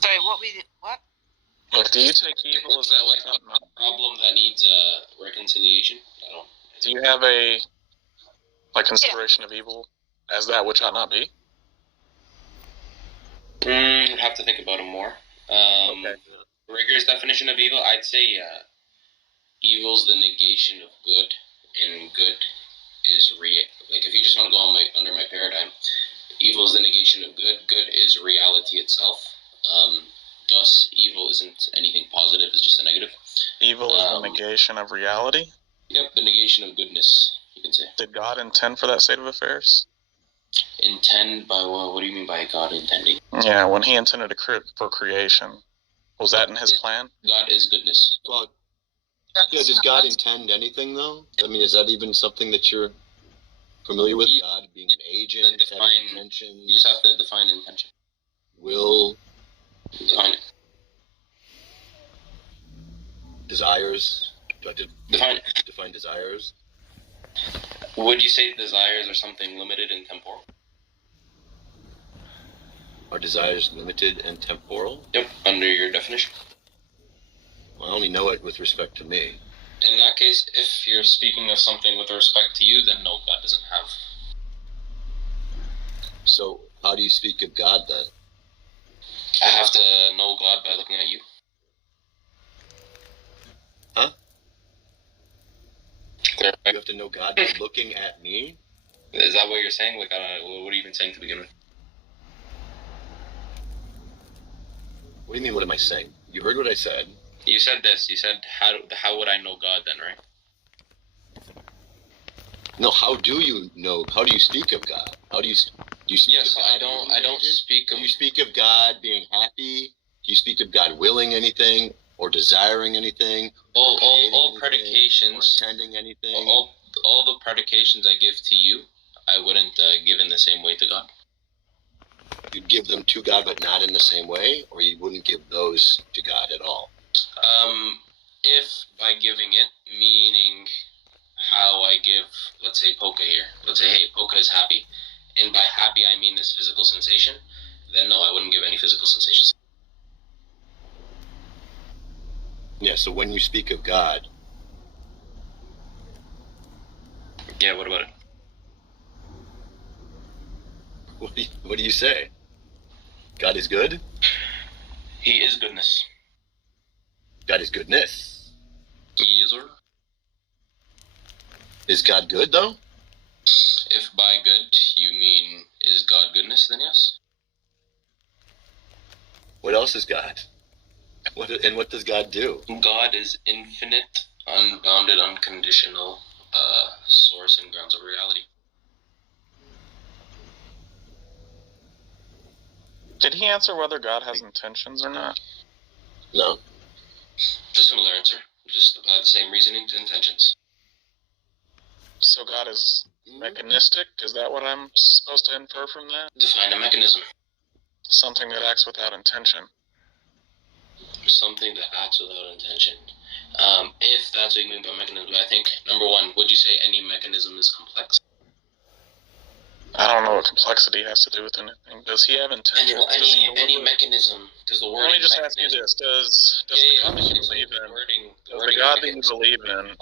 Sorry, what? Do you take evil as that like a problem that needs reconciliation? I don't. Do you have a consideration of evil as that which ought not be? I'd have to think about it more. Okay. Rigorous definition of evil, I'd say evil's the negation of good, and good is like if you just want to go on under my paradigm, evil is the negation of good. Good is reality itself. Thus, evil isn't anything positive; it's just a negative. Evil is the negation of reality. Yep, the negation of goodness, you can say. Did God intend for that state of affairs? Intend by what? What do you mean by God intending? Yeah, when He intended for creation, was that in His plan? God is goodness. Well, does God intend anything though? I mean, is that even something that you're familiar with? God being an agent, having intentions. You just have to define intention. Will. Define it. Desires. Do I define it? Define desires. Would you say desires are something limited and temporal? Are desires limited and temporal? Yep, under your definition. Well, I only know it with respect to me. In that case, if you're speaking of something with respect to you, then no, God doesn't have. So, how do you speak of God then? I have to know God by looking at you. Huh? You have to know God by looking at me? Is that what you're saying? Like, what are you even saying to begin with? What do you mean, what am I saying? You heard what I said. You said this. You said, how would I know God then, right? No, how do you know? How do you speak of God? How do you speak yes, of God? I don't speak of... Do you speak of God being happy? Do you speak of God willing anything? Or desiring anything? All predications... Or intending anything? All the predications I give to you, I wouldn't give in the same way to God. You'd give them to God, but not in the same way? Or you wouldn't give those to God at all? If by giving it, meaning how I give, let's say, Poca here. Let's say, hey, Poca is happy. And by happy, I mean this physical sensation. Then no, I wouldn't give any physical sensations. Yeah, so when you speak of God... Yeah, what about it? What do you say? God is good? He is goodness. God is goodness. He is or? Is God good, though? if by good you mean is God goodness, then yes. What else is God? What does God do? God is infinite, unbounded, unconditional source and grounds of reality. Did he answer whether God has intentions or not? No. It's a similar answer. Just apply the same reasoning to intentions. So God is mechanistic? Is that what I'm supposed to infer from that? Define a mechanism. Something that acts without intention. Something that acts without intention. If that's what you mean by mechanism, I think, number one, would you say any mechanism is complex? I don't know what complexity has to do with anything. Does he have intention? Any mechanism? Does the word? Let me just ask you this: Does the God that you believe in? Does the God that you believe in?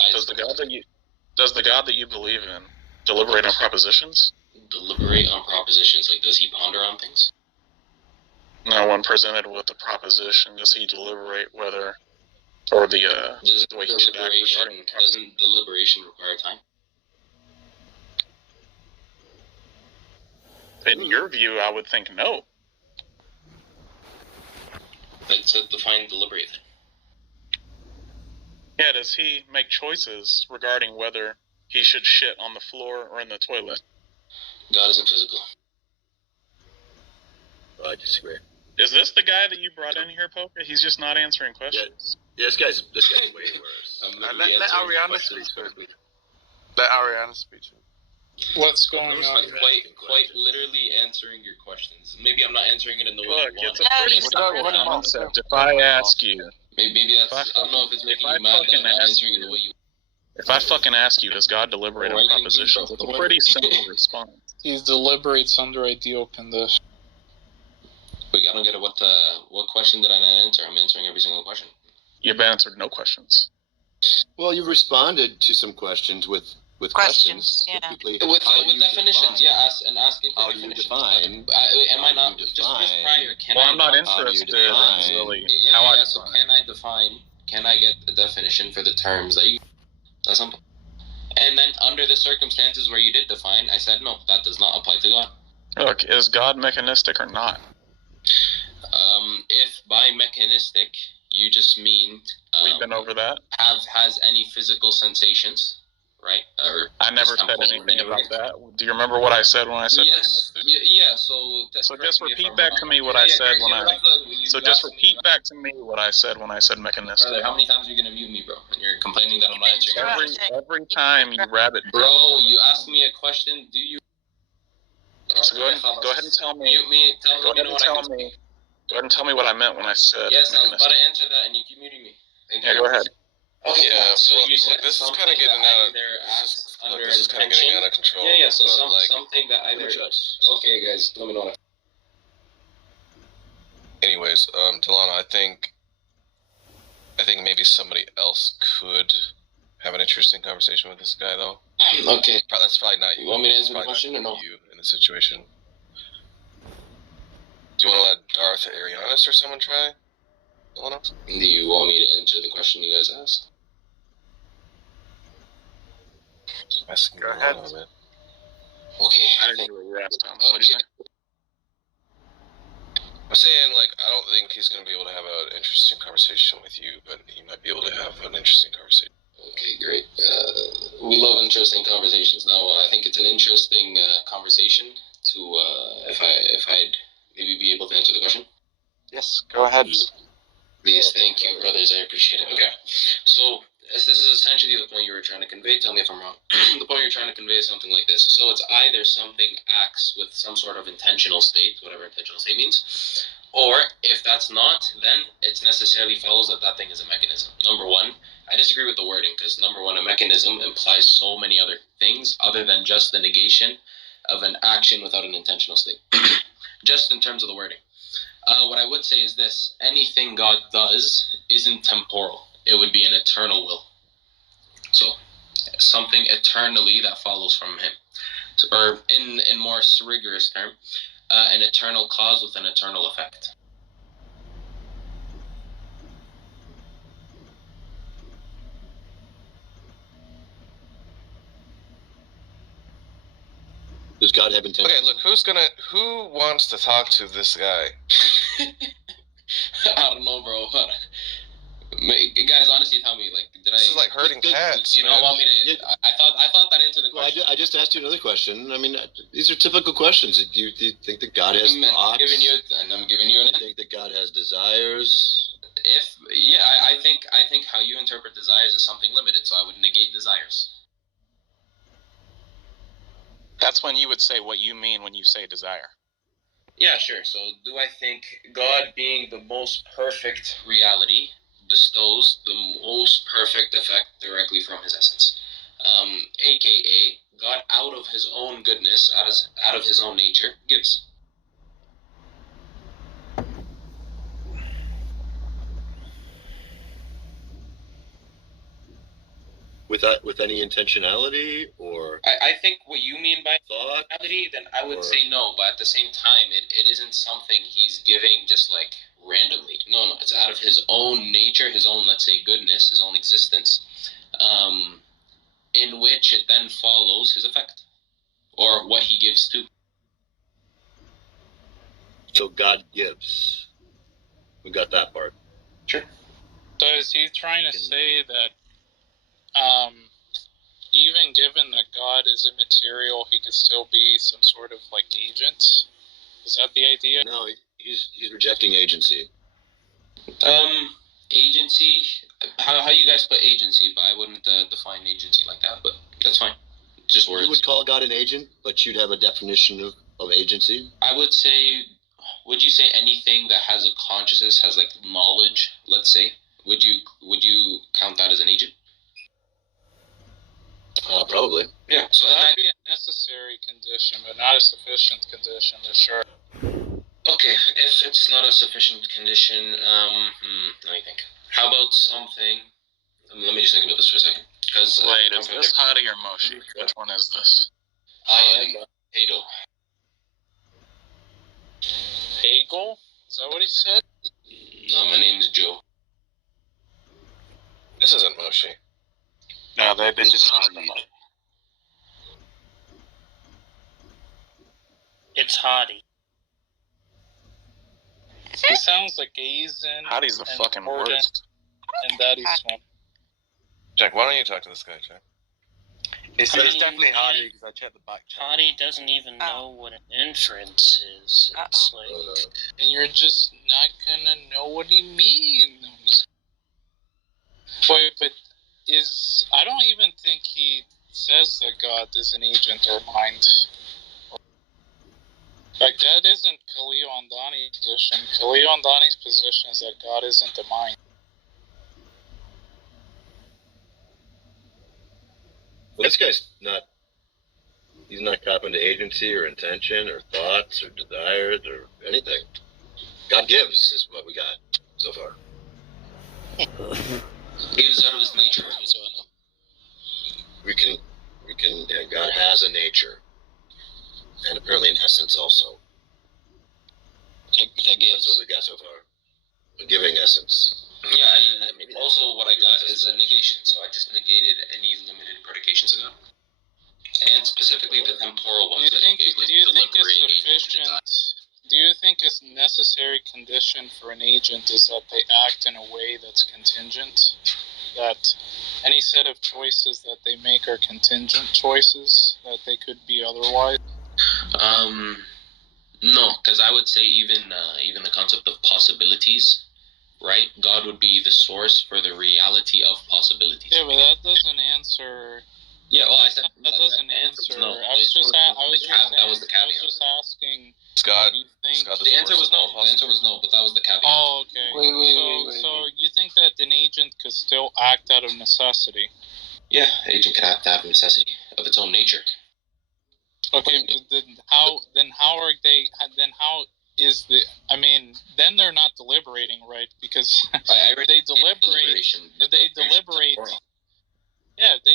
Does the God that you believe in deliberate on propositions? Deliberate on propositions, like does he ponder on things? No, when presented with a proposition, does he deliberate whether, or the way he should act regarding? Doesn't deliberation require time? In your view, I would think no. Let's define deliberate then. Yeah, does he make choices regarding whether he should shit on the floor or in the toilet? God isn't physical. I disagree. Is this the guy that you brought in here, Poker? He's just not answering questions. Yeah, this guy's way worse. Let Ariana speak. Let Ariana speak. What's going on? Quite literally answering your questions. Maybe I'm not answering it in the way Look, you want. it's a pretty simple concept. If I ask you, maybe that's. I don't know if it's making you mad that I'm not answering it the way you. If I fucking ask you, does God deliberate on propositions? It's a pretty simple response. He deliberates under ideal conditions. Wait, I don't get it. What question did I not answer? I'm answering every single question. You've answered no questions. Well, you've responded to some questions with questions. Yeah. With definitions, yeah, asking for definitions. Define. Am I not just prior? I'm not interested in really how I define. So can I define? Can I get a definition for the terms that you? That's simple. And then under the circumstances where you did define, I said no, that does not apply to God. Look, is God mechanistic or not? If by mechanistic you just mean we've been over that. Has any physical sensations, right? Or I never said anything about that. Do you remember what I said when I said mechanistic? Yeah. So just repeat back to me what I said when I. So just repeat back to me what I said when I said mechanistic. Brother, how many times are you gonna mute me, bro? When you're complaining that I'm not answering. Every time you rabbit. Bro, you ask me a question. Do you? So go ahead and tell me. Mute me. Go ahead and tell me. Go ahead and tell me what I meant when I said. Yes, I was about to answer that, and you keep muting me. Yeah, go ahead. Okay, yeah, so well, you said this is kind of getting out of control. Yeah. So something that either. Okay, guys, let me know. Anyways, Delano, I think maybe somebody else could have an interesting conversation with this guy, though. Okay. That's probably not you. You want me to answer the question or no? You in the situation. Do you want to let Darth Arianis or someone try? Delano? Do you want me to answer the question you guys asked? Asking Go ahead. Man. Okay. I didn't hear what you asked, Tom. What did you say? I'm saying, like, I don't think he's going to be able to have an interesting conversation with you, but he might be able to have an interesting conversation. Okay, great. We love interesting conversations. Now, I think it's an interesting conversation to, if I'd maybe be able to answer the question. Yes, go ahead. Please, thank you, brothers. I appreciate it. Okay, so this is essentially the point you were trying to convey. Tell me if I'm wrong. The point you're trying to convey is something like this. So it's either something acts with some sort of intentional state, whatever intentional state means, or if that's not, then it necessarily follows that that thing is a mechanism. Number one, I disagree with the wording because number one, a mechanism implies so many other things other than just the negation of an action without an intentional state. Just in terms of the wording. What I would say is this: anything God does isn't temporal. It would be an eternal will. So, something eternally that follows from Him. So, or in more rigorous term, an eternal cause with an eternal effect. Does God have intentions? Okay, look, who wants to talk to this guy? I don't know, bro. Guys, honestly, tell me, like, This is like herding cats. You don't want me to? I thought that answered the question. I just asked you another question. I mean, these are typical questions. Do you think that God has thoughts? I'm giving you an. Do you think that God has desires? I think how you interpret desires is something limited, so I would negate desires. That's when you would say what you mean when you say desire. Yeah, sure. So, do I think God, being the most perfect reality, bestows the most perfect effect directly from his essence? AKA, God, out of his own goodness, out of his own nature, gives. With any intentionality, or I think what you mean by intentionality, then I would say no. But at the same time, it isn't something he's giving just like randomly. No, it's out of his own nature, his own, let's say, goodness, his own existence, in which it then follows his effect, or what he gives to. So God gives. We got that part. Sure. So is he trying to say that even given that God is immaterial, he could still be some sort of like agent? Is that the idea? No, he's rejecting agency. Agency. How you guys put agency? But I wouldn't define agency like that. But that's fine. Just words. You would call God an agent, but you'd have a definition of agency. I would say. Would you say anything that has a consciousness, has like knowledge? Let's say. Would you count that as an agent? Probably. Yeah. So that'd be a necessary condition, but not a sufficient condition, for sure. Okay, if it's not a sufficient condition, let me think. How about something? Let me just think about this for a second. Wait, is this Hadi or Moshi? Which one is this? I am Hegel. Hegel? Is that what he said? No, my name is Joe. This isn't Moshi. No, they just It's Hadi. He sounds like Aizen. Hadi's the fucking worst. And Daddy Swamp. Jack, why don't you talk to this guy, Jack? It's definitely Hadi because I checked the back. Hadi doesn't even know what an inference is. It's like, and you're just not gonna know what he means. Wait, but I don't even think he says that God is an agent or mind. Like, that isn't Khalil Andani's position. Khalil Andani's position is that God isn't the mind. Well, this guy's he's not copping to agency or intention or thoughts or desires or anything. God gives is what we got so far. Gives out of his nature, so I know. God has a nature. And apparently an essence also. That's what we got so far. A giving essence. Yeah, also what I got is a negation, so I just negated any limited predications of God. And specifically the temporal ones. Do you think a necessary condition for an agent is that they act in a way that's contingent? That any set of choices that they make are contingent choices, that they could be otherwise? No, because I would say even the concept of possibilities, right? God would be the source for the reality of possibilities. Yeah, but that doesn't answer. Yeah, well, I said that doesn't answer. No. I was just asking. Scott. The answer was no. The answer was no, but that was the caveat. Oh, okay. So you think that an agent could still act out of necessity? Yeah, an agent can act out of necessity of its own nature. Okay, then then they're not deliberating, right? Because if they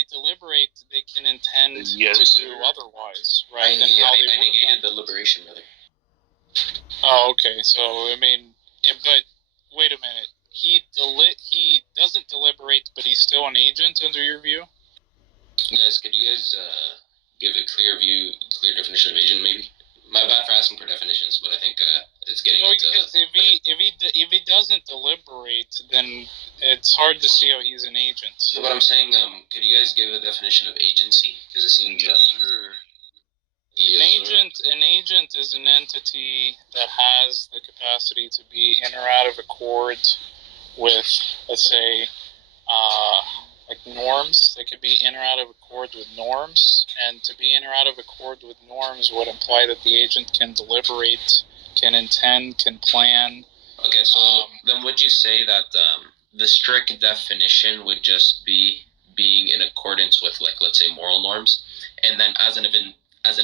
deliberate, they can intend to do otherwise, right? I negated the liberation, brother. Oh, okay. So but wait a minute. He doesn't deliberate, but he's still an agent under your view. Guys, could you guys give a clear definition of agent, maybe? My bad for asking for definitions, but I think it's getting into... Because if he doesn't deliberate, then it's hard to see how he's an agent. So what I'm saying, could you guys give a definition of agency? Because it seems... An agent is an entity that has the capacity to be in or out of accord with, let's say, like norms. They could be in or out of accord with norms, and to be in or out of accord with norms would imply that the agent can deliberate, can intend, can plan. Okay, so then would you say that the strict definition would just be being in accordance with, like, let's say, moral norms, and then as an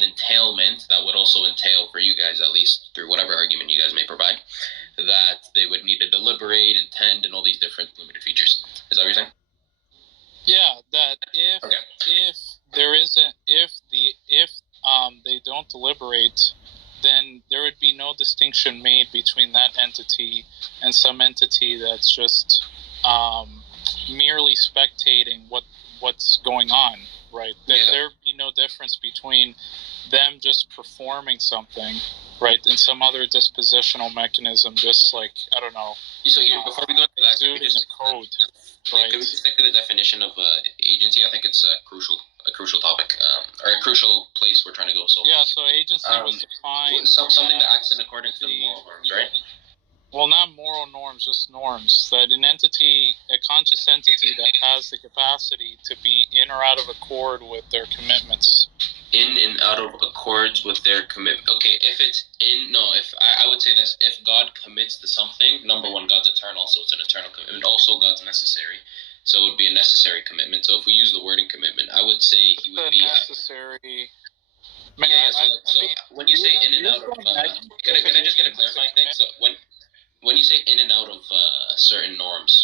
entailment, that would also entail for you guys, at least through whatever argument you guys may provide, that they would need to deliberate, intend, and all these different limited features. Is that what you're saying? Yeah, that if they don't deliberate, then there would be no distinction made between that entity and some entity that's just merely spectating what's going on, right? There would be no difference between them just performing something, right, and some other dispositional mechanism, just like, I don't know. So here, before we go into that, could we just code, right? Can we just stick to the definition of agency? I think it's a crucial topic, or a crucial place we're trying to go. So yeah, so agency was defined something that acts in accordance to moral norms, right? Well, not moral norms, just norms. That an entity, a conscious entity that has the capacity to be in or out of accord with their commitments. In and out of accords with their commitment. Okay, I would say this: if God commits to something, number one, God's eternal, so it's an eternal commitment. Also, God's necessary, so it would be a necessary commitment. So if we use the wording commitment, I would say he would be necessary. When you say in and out of, can I just get a clarifying thing? So when you say in and out of certain norms,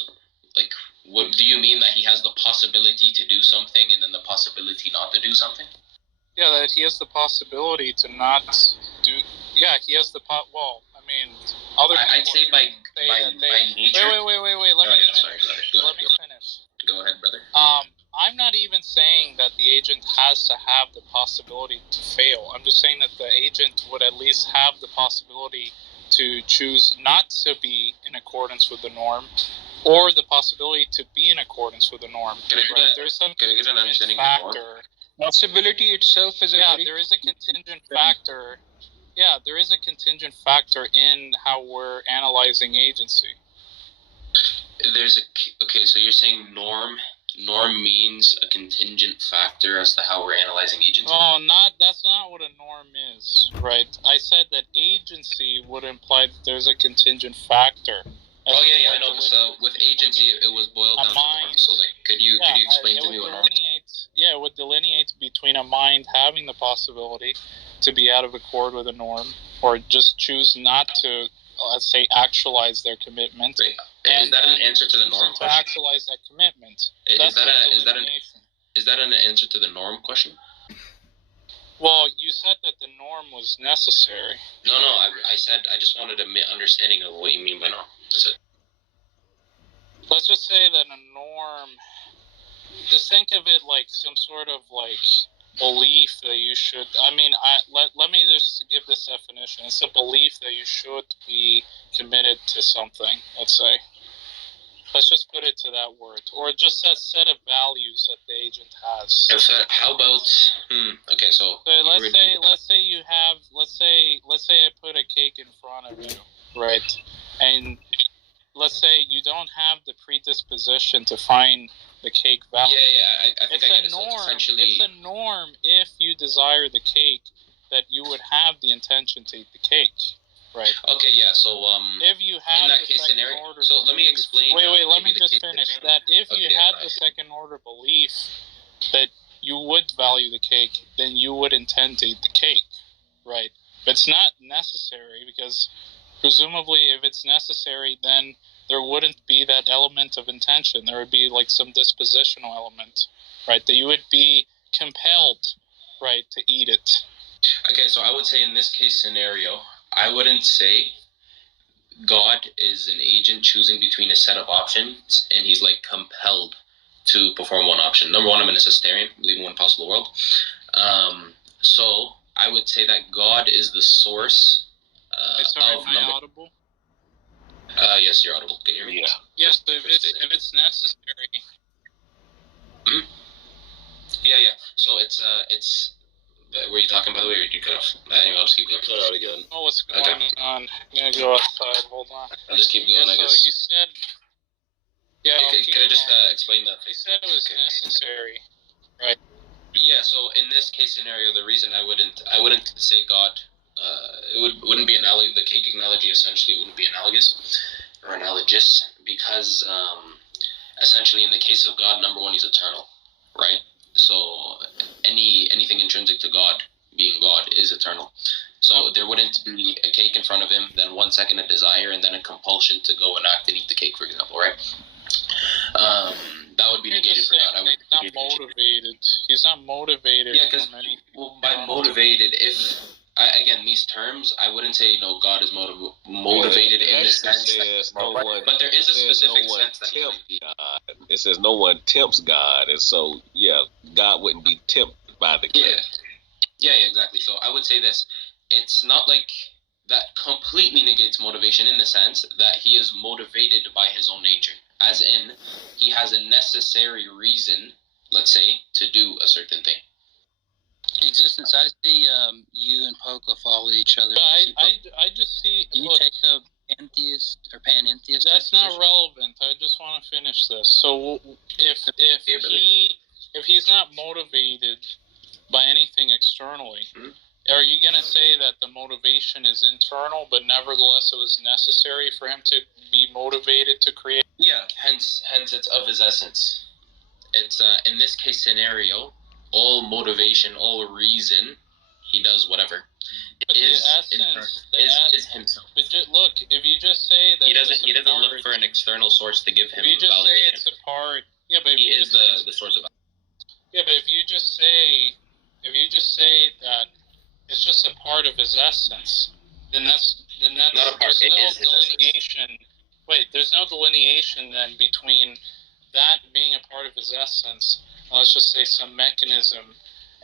like, what do you mean? That he has the possibility to do something and then the possibility not to do something? Yeah, that he has the possibility to not do. Yeah, he has the well, I mean, other. I'd say by nature. Wait. Let me finish. Go ahead, brother. I'm not even saying that the agent has to have the possibility to fail. I'm just saying that the agent would at least have the possibility to choose not to be in accordance with the norm, or the possibility to be in accordance with the norm. There's some factor. Possibility itself is there is a contingent factor. Yeah, there is a contingent factor in how we're analyzing agency. So you're saying norm means a contingent factor as to how we're analyzing agency? Oh, that's not what a norm is, right? I said that agency would imply that there's a contingent factor. Oh yeah, I know. So with agency, it was boiled down to norm. So like, could you explain to me what norm? Yeah, it would delineate between a mind having the possibility to be out of accord with a norm, or just choose not to, let's say, actualize their commitment. Wait, is that an answer to the norm question? To actualize that commitment. Is that an answer to the norm question? Well, you said that the norm was necessary. No, I said I just wanted an understanding of what you mean by norm. That's it. Let's just say that a norm, just think of it like some sort of like belief that you should, let me just give this definition. It's a belief that you should be committed to something, let's say. Let's just put it to that word. Or just a set of values that the agent has. How about, okay, so let's say I put a cake in front of you, right? And let's say you don't have the predisposition to find the cake value. Yeah, I think I get it. Norm. So essentially, it's a norm if you desire the cake that you would have the intention to eat the cake, right? Okay, yeah. So if you have in that case scenario, so let me explain. Wait, let me just finish. That if you had the second order belief that you would value the cake, then you would intend to eat the cake, right? But it's not necessary, because presumably if it's necessary, then there wouldn't be that element of intention. There would be like some dispositional element, right? That you would be compelled, right, to eat it. Okay, so I would say in this case scenario, I wouldn't say God is an agent choosing between a set of options and he's like compelled to perform one option. Number one, I'm a necessitarian, believe in one possible world. So I would say that God is the source Sorry, of am I audible? Yes, you're audible. Can you hear me? Yeah. Yes, if it's necessary. Yeah. So it's were you talking, by the way, or did you cut off? Anyway, I'll just keep going. Cut out again. Oh, what's going on? I'm gonna go outside. Hold on. I'll just keep going, I So guess. you said. Yeah. Okay, can I just explain that? You said it was necessary, right? Yeah. So in this case scenario, the reason I wouldn't say God, it wouldn't be analogous. The cake analogy essentially wouldn't be analogous or analogous because essentially in the case of God, number one, he's eternal, right? So anything intrinsic to God, being God, is eternal. So there wouldn't be a cake in front of him, then 1 second a desire, and then a compulsion to go and act and eat the cake, for example, right? That would be negated for God. He's not motivated. He's not motivated. Yeah, because by motivated, again, these terms, I wouldn't say God is motivated in the sense that, but there is a specific sense that God. It says no one tempts God, and so God wouldn't be tempted by the cake. Yeah, exactly. So I would say this: it's not like that completely negates motivation in the sense that he is motivated by his own nature, as in he has a necessary reason, let's say, to do a certain thing. Existence, I see you and Poca follow each other. I just see. Do you take a pantheist or panentheist? That's not relevant. I just want to finish this. So if he's not motivated by anything externally, are you going to say that the motivation is internal, but nevertheless it was necessary for him to be motivated to create? Yeah, hence it's of his essence. It's in this case scenario, all motivation, all reason, he does whatever. Is himself. But look, if you just say that he doesn't look for an external source to give him if you just validation. say it's a part, yeah, but he is the source of. Yeah, but if you just say that it's just a part of his essence, then that's not a part. There's no delineation. Wait, there's no delineation then between that being a part of his essence. Let's just say some mechanism,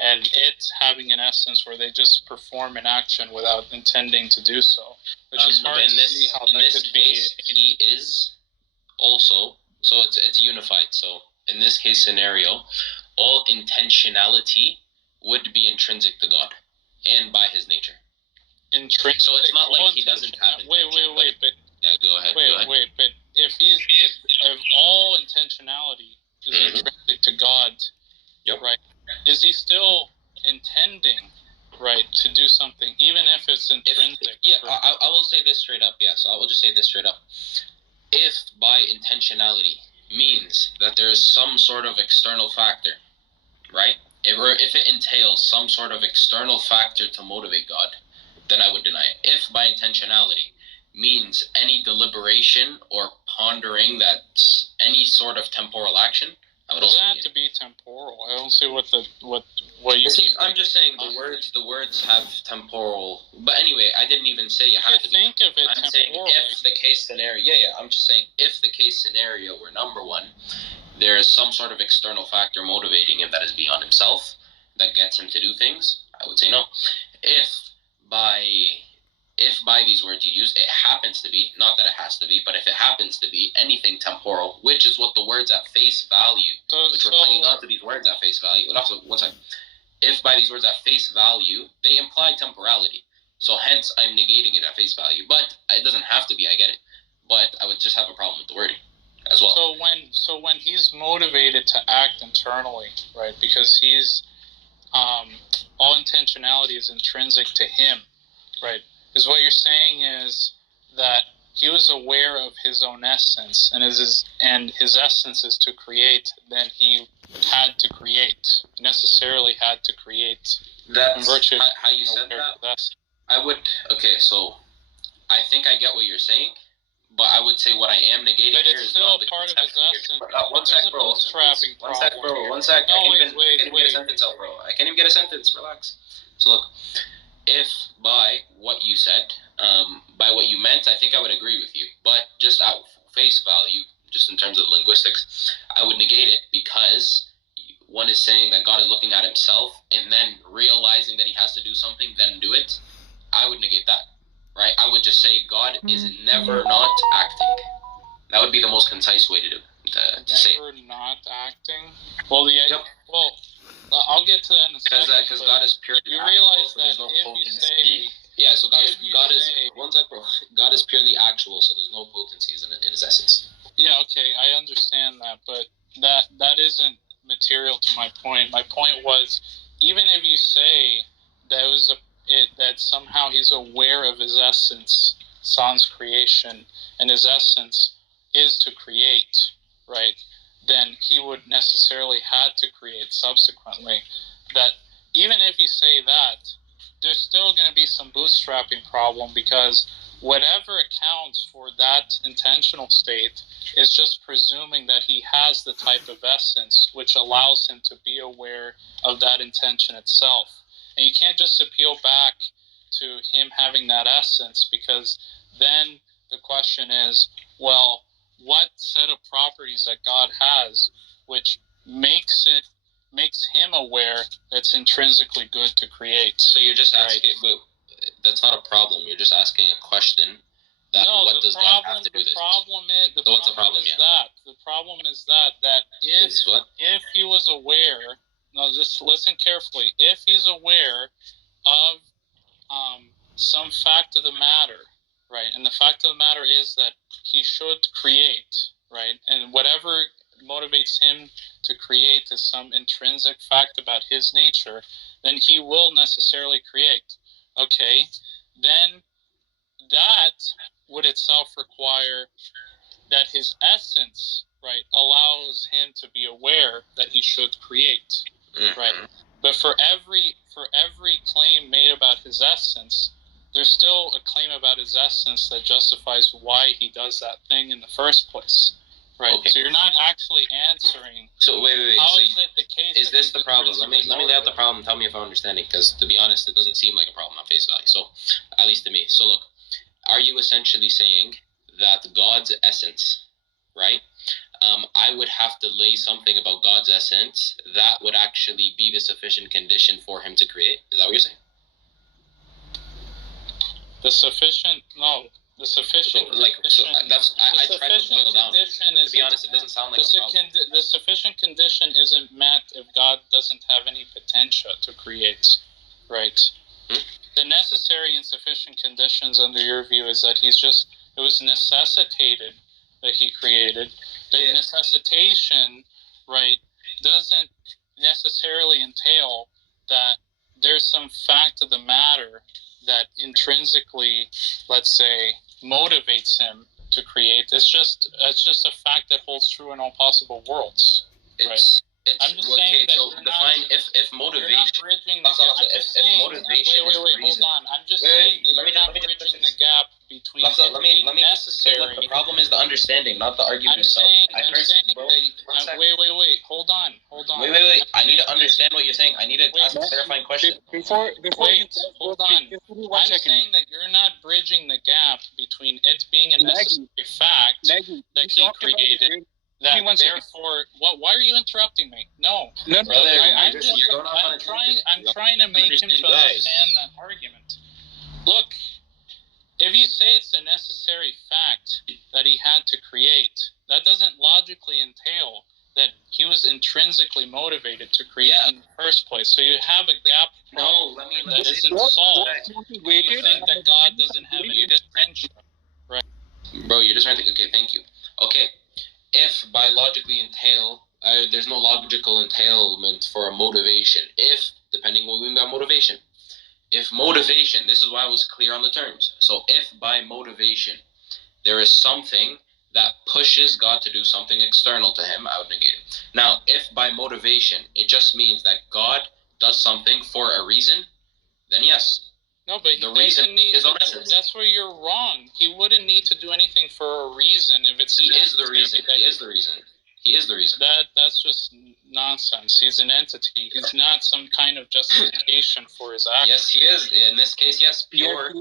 and it having an essence where they just perform an action without intending to do so. Which is hard to see how that could be. He is also, so it's unified. So in this case scenario, all intentionality would be intrinsic to God and by his nature. Intrinsic. So it's not like he doesn't have intention. Wait, but yeah, go ahead. Wait, but if all intentionality is intrinsic to God, right? Is he still intending, right, to do something, even if it's intrinsic? I will say this straight up. Yeah, so I will just say this straight up. If by intentionality means that there is some sort of external factor, right? If it entails some sort of external factor to motivate God, then I would deny it. If by intentionality means any deliberation or pondering that's any sort of temporal action, I would also have to be temporal. I don't see what you see. I'm just saying the words have temporal. But anyway, I didn't even say you have to think of it. I'm saying if the case scenario. Yeah. I'm just saying if the case scenario were number one, there is some sort of external factor motivating him that is beyond himself that gets him to do things, I would say no. If by these words you use, it happens to be, not that it has to be, but if it happens to be anything temporal, which is what the words at face value, we're clinging on to these words at face value. And also, one second. If by these words at face value, they imply temporality. So hence, I'm negating it at face value. But it doesn't have to be, I get it. But I would just have a problem with the wording as well. So when he's motivated to act internally, right, because he's, all intentionality is intrinsic to him, right? Because what you're saying is that he was aware of his own essence, and his essence is to create. Then he had to create, necessarily had to create. That's how you said that. I would. Okay, so I think I get what you're saying, but I would say what I am negating but here is still a part of his essence. One sec, bro. One sec. I can't even get a sentence out, bro. I can't even get a sentence. Relax. So look. If by what you said, by what you meant, I think I would agree with you. But just at face value, just in terms of linguistics, I would negate it because one is saying that God is looking at himself and then realizing that he has to do something, then do it, I would negate that, right? I would just say God is never not acting. That would be the most concise way to say it. Never not acting? Well, well, I'll get to that in a second. Because God is purely You actual, realize so that there's no if you potency. say... Yeah, so God if you say- one sec, bro. God is purely actual, so there's no potencies in his essence. Yeah, okay, I understand that, but that isn't material to my point. My point was, even if you say that somehow he's aware of his essence, sans creation, and his essence is to create, right? Then he would necessarily had to create subsequently. That even if you say that, there's still going to be some bootstrapping problem, because whatever accounts for that intentional state is just presuming that he has the type of essence which allows him to be aware of that intention itself. And you can't just appeal back to him having that essence, because then the question is, well, what set of properties that God has which makes him aware it's intrinsically good to create? So you're just asking, but that's not a problem. You're just asking a question. That No, what does God have to do this? The problem is what's the problem? The problem is that if he was aware, no, just listen carefully. If he's aware of some fact of the matter, right, and the fact of the matter is that he should create, right, and whatever motivates him to create is some intrinsic fact about his nature, then he will necessarily create. Okay, then that would itself require that his essence, right, allows him to be aware that he should create, right? But for every claim made about his essence, there's still a claim about his essence that justifies why he does that thing in the first place, right? Okay. So you're not actually answering. So wait. How So is it the case? is this the problem? Let me lay out the problem. Tell me if I'm understanding. Because to be honest, it doesn't seem like a problem on face value. So at least to me. So look, are you essentially saying that God's essence, right? I would have to lay something about God's essence that would actually be the sufficient condition for him to create? Is that what you're saying? The sufficient I tried to boil down. To be honest, it doesn't sound like a problem. The sufficient condition isn't met if God doesn't have any potential to create, right? The necessary and sufficient conditions under your view is that it was necessitated that he created. The necessitation, right, doesn't necessarily entail that there's some fact of the matter that intrinsically, let's say, motivates him to create. It's just a fact that holds true in all possible worlds, right? I'm just saying that so define if motivation. You're not bridging the gap. Wait, hold on. I'm just saying that you're not bridging the gap between necessary. Look, the problem is the understanding, not the argument itself. Wait. Hold on. Wait. I need to understand what you're saying. I need to ask a clarifying question. Hold on. I'm saying that you're not bridging the gap between it being a necessary fact that he created. Therefore, why are you interrupting me? No, brother, I'm trying to make him to understand that argument. Look, if you say it's a necessary fact that he had to create, that doesn't logically entail that he was intrinsically motivated to create in the first place. So you have a gap that isn't solved. You think that God doesn't have any potential, right? Bro, you're just trying to think. Okay, thank you. Okay. If by logically there's no logical entailment for a motivation. If, depending what we mean by motivation. If motivation, this is why I was clear on the terms. So if by motivation there is something that pushes God to do something external to him, I would negate it. Now, if by motivation it just means that God does something for a reason, then yes. No, but the reason that's where you're wrong. He wouldn't need to do anything for a reason if it's. He is the reason. That's just nonsense. He's an entity. He's not some kind of justification for his action. Yes, he is. In this case, yes, pure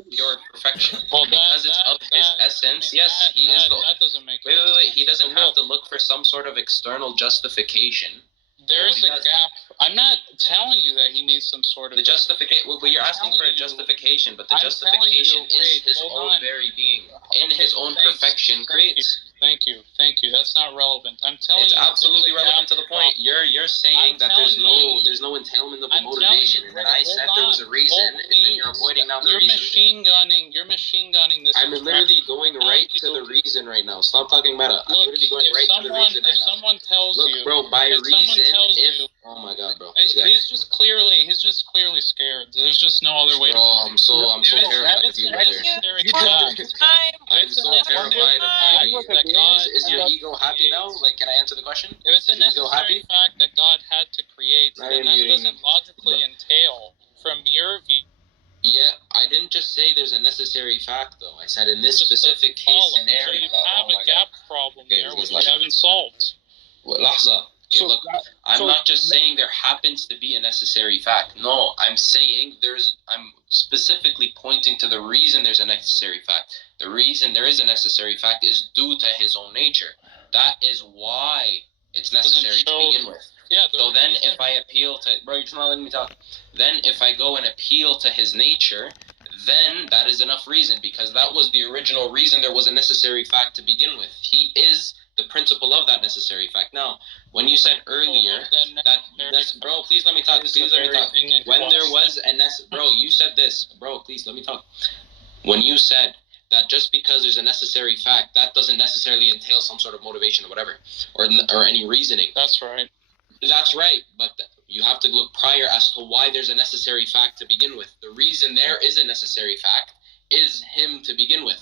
perfection. Well, because it's of his essence. Yes, he is. That doesn't make. Wait. He doesn't have to look for some sort of external justification There's a gap. I'm not telling you that he needs some sort of the justification. Well, you're asking for a justification, but the justification is his own very being, in his own perfection, creates. Thank you. That's not relevant. I'm telling you. It's absolutely relevant to the point. You're saying that there's no entailment of a motivation, and then I said there was a reason, and then you're avoiding now the reason. You're machine gunning this. I'm literally going right to the reason right now. Stop talking about it. I'm literally going right to the reason right now. If someone tells you, bro, by reason, oh my god, bro, he's just clearly scared. There's just no other way. Bro, I'm so terrified of you, brother. I'm so terrified of you. Is your ego happy now? Like, can I answer the question? If it's a necessary fact that God had to create, then that doesn't logically entail, from your view. Yeah, I didn't just say there's a necessary fact, though. I said in this specific case scenario. So you have a gap problem there, which you haven't solved. Lahza. Okay, look, I'm not just saying there happens to be a necessary fact. No, I'm saying I'm specifically pointing to the reason there's a necessary fact. The reason there is a necessary fact is due to his own nature. That is why it's necessary to begin with. Yeah, so then if I appeal to... Bro, you're just not letting me talk. Then if I go and appeal to his nature, then that is enough reason, because that was the original reason there was a necessary fact to begin with. He is the principle of that necessary fact. Now, when you said earlier that's... Bro, please let me talk. Please let me talk. When there was a... Bro, you said this. Bro, please let me talk. When you said that just because there's a necessary fact, that doesn't necessarily entail some sort of motivation or whatever, or any reasoning. That's right. That's right, but you have to look prior as to why there's a necessary fact to begin with. The reason there is a necessary fact is him to begin with.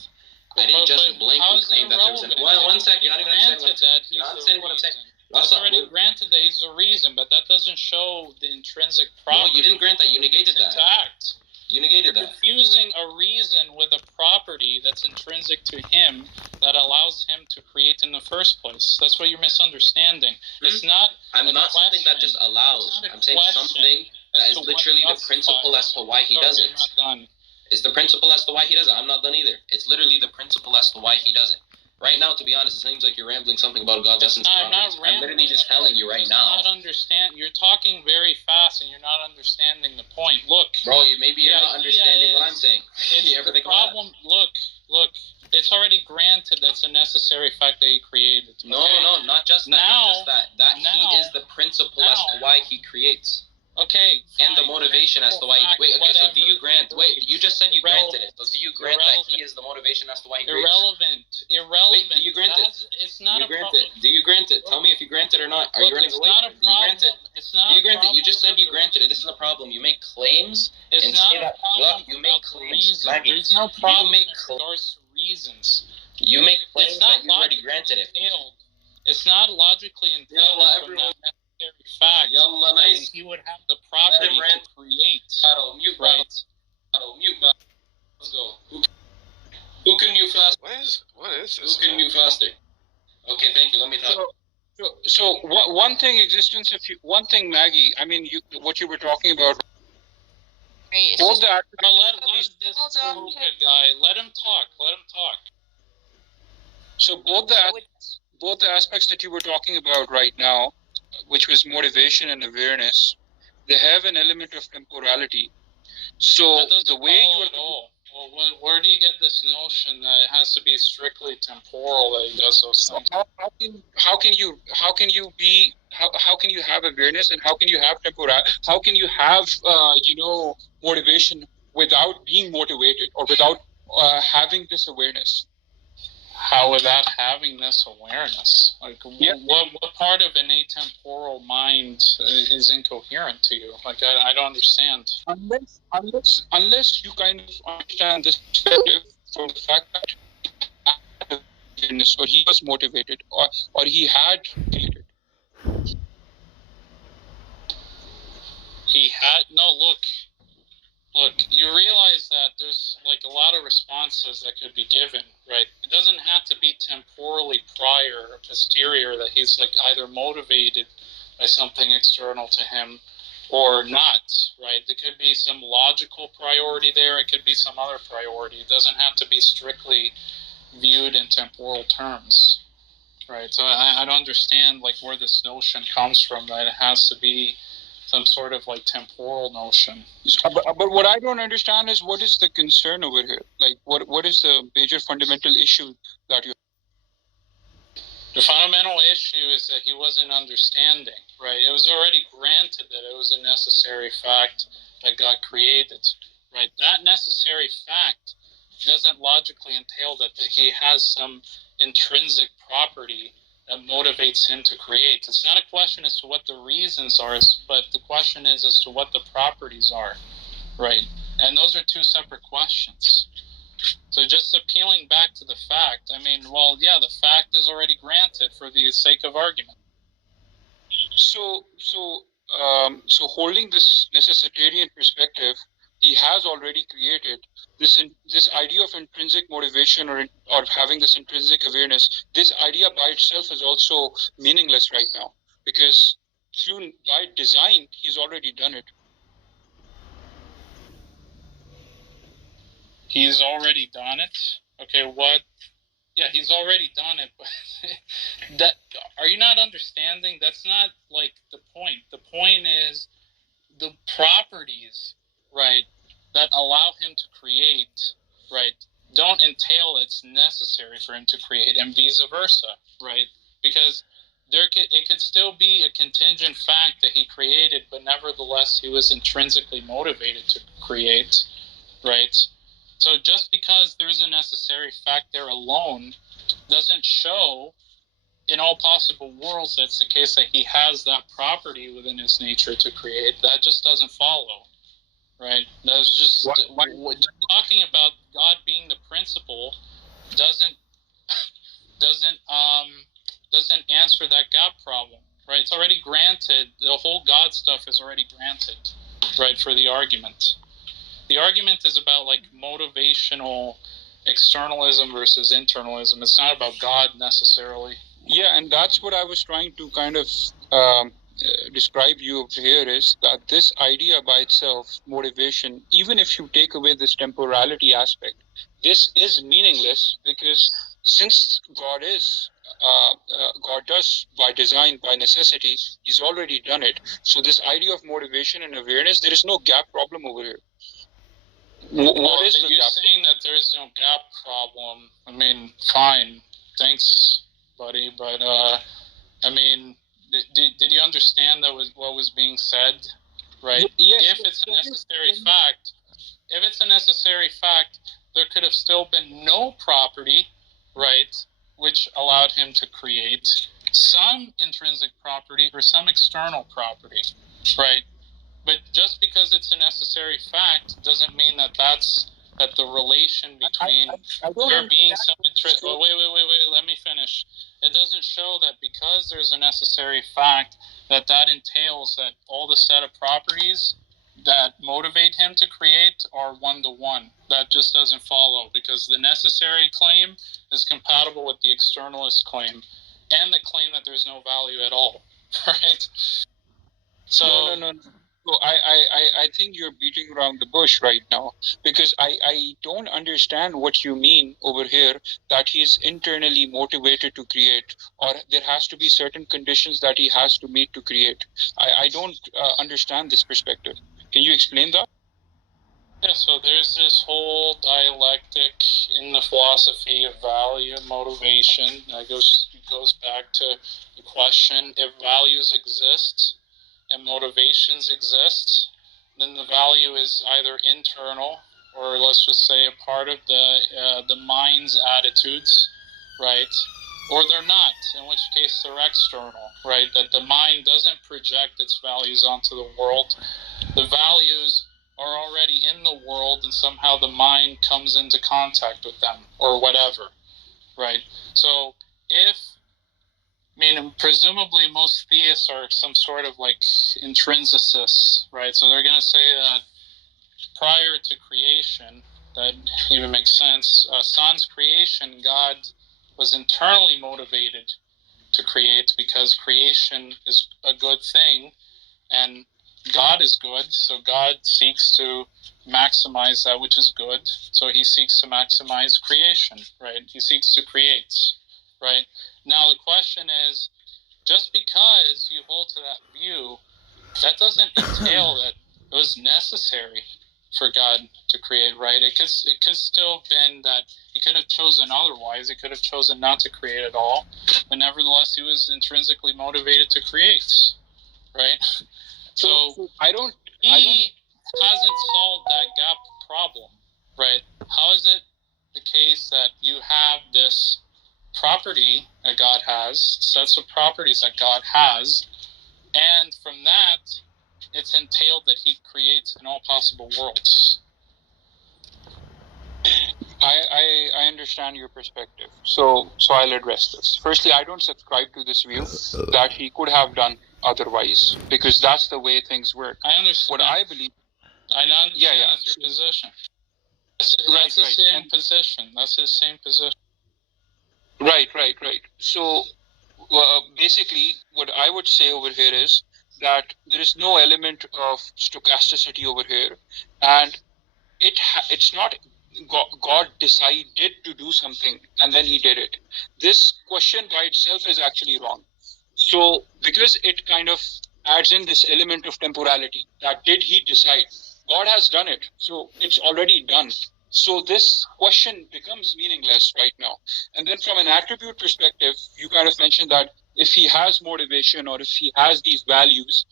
I didn't just blankly claim that there was an... Well, one second, you're not even understanding what I'm saying. That's already granted that he's the reason, but that doesn't show the intrinsic property. No, you didn't grant that. You negated that. You negated that. Confusing a reason with a property that's intrinsic to him that allows him to create in the first place. That's what you're misunderstanding. It's not... I'm not something that just allows. I'm saying something that is literally the principle as to why he does it. It's the principle as to why he does it. I'm not done either. It's literally the principle as to why he does it. Right now, to be honest, it seems like you're rambling something about God's essence. I'm literally just telling you right now. You're talking very fast and you're not understanding the point. Look. Bro, maybe you're not understanding what I'm saying. It's the problem. Look. It's already granted that's a necessary fact that he created. Okay? No, not just that. Not just that. He is the principle as to why he creates. Okay. And the motivation as to why he... Wait, okay, so do you grant... Wait, you just said you granted it. So do you grant that he is the motivation as to why he creates? Irrelevant. Wait, do you grant it? It's not a problem. Do you grant it? Tell me if you grant it or not. Are you running away? It's not a problem. It's not a problem. Do you grant it? You just said you granted it. This is a problem. You make claims and say that... Look, you make claims. There's no problem. Reasons. You make claims that you already granted it. It's not logically entailed from that necessary fact. Nice. He would have the property to create. Mute. Let's go. Who can mute faster? What is this? Who can mute faster? Okay, thank you. Let me talk. So one thing, one thing, Maggie. I mean, what you were talking about. Let him talk. So both the aspects that you were talking about right now, which was motivation and awareness, they have an element of temporality. So the way you are... Well, where do you get this notion that it has to be strictly temporal that he does those things? How can you have awareness and how can you have temporality? How can you have motivation without being motivated or without having this awareness? How without having this awareness? Like, what part of an atemporal mind is incoherent to you? Like, I don't understand. Unless you kind of understand this perspective from the fact that or he was motivated or he had created. Look, you realize that there's like a lot of responses that could be given, right? It doesn't have to be temporally prior or posterior that he's like either motivated by something external to him or not, right? There could be some logical priority there. It could be some other priority. It doesn't have to be strictly viewed in temporal terms, right? So I don't understand like where this notion comes from that it has to be some sort of like temporal notion. But what I don't understand is what is the concern over here? Like what is the major fundamental issue that you? The fundamental issue is that he wasn't understanding, right? It was already granted that it was a necessary fact that God created, right? That necessary fact doesn't logically entail that he has some intrinsic property that motivates him to create. It's not a question as to what the reasons are, but the question is as to what the properties are, right? And those are two separate questions. So just appealing back to the fact, I mean, well, yeah, the fact is already granted for the sake of argument. So holding this necessitarian perspective, he has already created this idea of intrinsic motivation or having this intrinsic awareness. This idea by itself is also meaningless right now because by design he's already done it. He's already done it. Okay, what? Yeah, he's already done it. But that are you not understanding? That's not like the point. The point is the properties, right, that allow him to create, right, don't entail it's necessary for him to create, and vice versa, right? Because it could still be a contingent fact that he created, but nevertheless he was intrinsically motivated to create, right? So just because there's a necessary fact there alone doesn't show in all possible worlds that's the case that he has that property within his nature to create. That just doesn't follow, right? That's just talking about God being the principle doesn't answer that gap problem, right? It's already granted. The whole God stuff is already granted, right, for the argument. The argument is about like motivational externalism versus internalism. It's not about God necessarily. Yeah, and that's what I was trying to kind of describe you over here is that this idea by itself, motivation, even if you take away this temporality aspect, this is meaningless because since God does by design, by necessity, he's already done it. So this idea of motivation and awareness, there is no gap problem over here. What is the gap? Saying that there is no gap problem? I mean, fine, thanks, buddy, but I mean, did you understand that was what was being said, right? Yes. If it's a necessary fact, there could have still been no property, right, which allowed him to create some intrinsic property or some external property, right? But just because it's a necessary fact doesn't mean that the relation between there being some interest. Oh, wait, let me finish. It doesn't show that because there's a necessary fact that entails that all the set of properties that motivate him to create are one-to-one. That just doesn't follow because the necessary claim is compatible with the externalist claim and the claim that there's no value at all, right? So no. So I think you're beating around the bush right now because I don't understand what you mean over here that he's internally motivated to create or there has to be certain conditions that he has to meet to create. I don't understand this perspective. Can you explain that? Yeah, so there's this whole dialectic in the philosophy of value and motivation that goes back to the question, if values exist and motivations exist, then the value is either internal or let's just say a part of the mind's attitudes, right? Or they're not, in which case they're external, right? That the mind doesn't project its values onto the world. The values are already in the world and somehow the mind comes into contact with them or whatever, right? So presumably most theists are some sort of like intrinsicists, right? So they're going to say that prior to creation, that even makes sense, sans creation, God was internally motivated to create because creation is a good thing and God is good, so God seeks to maximize that which is good, so he seeks to maximize creation, right? He seeks to create, right? Now the question is, just because you hold to that view, that doesn't entail that it was necessary for God to create, right? It could still have been that he could have chosen otherwise. He could have chosen not to create at all, but nevertheless, he was intrinsically motivated to create, right? So he hasn't solved that gap problem, right? How is it the case that you have this property that God has, sets of properties that God has, and from that, it's entailed that he creates in all possible worlds? I understand your perspective. So I'll address this. Firstly, I don't subscribe to this view that he could have done otherwise, because that's the way things work. I understand. What I believe. I understand that's your position. That's the same position. That's his same position. Right. So basically, what I would say over here is that there is no element of stochasticity over here, and it's not God decided to do something and then he did it. This question by itself is actually wrong. So because it kind of adds in this element of temporality, that did he decide? God has done it, so it's already done. So this question becomes meaningless right now. And then from an attribute perspective, you kind of mentioned that if he has motivation or if he has these values,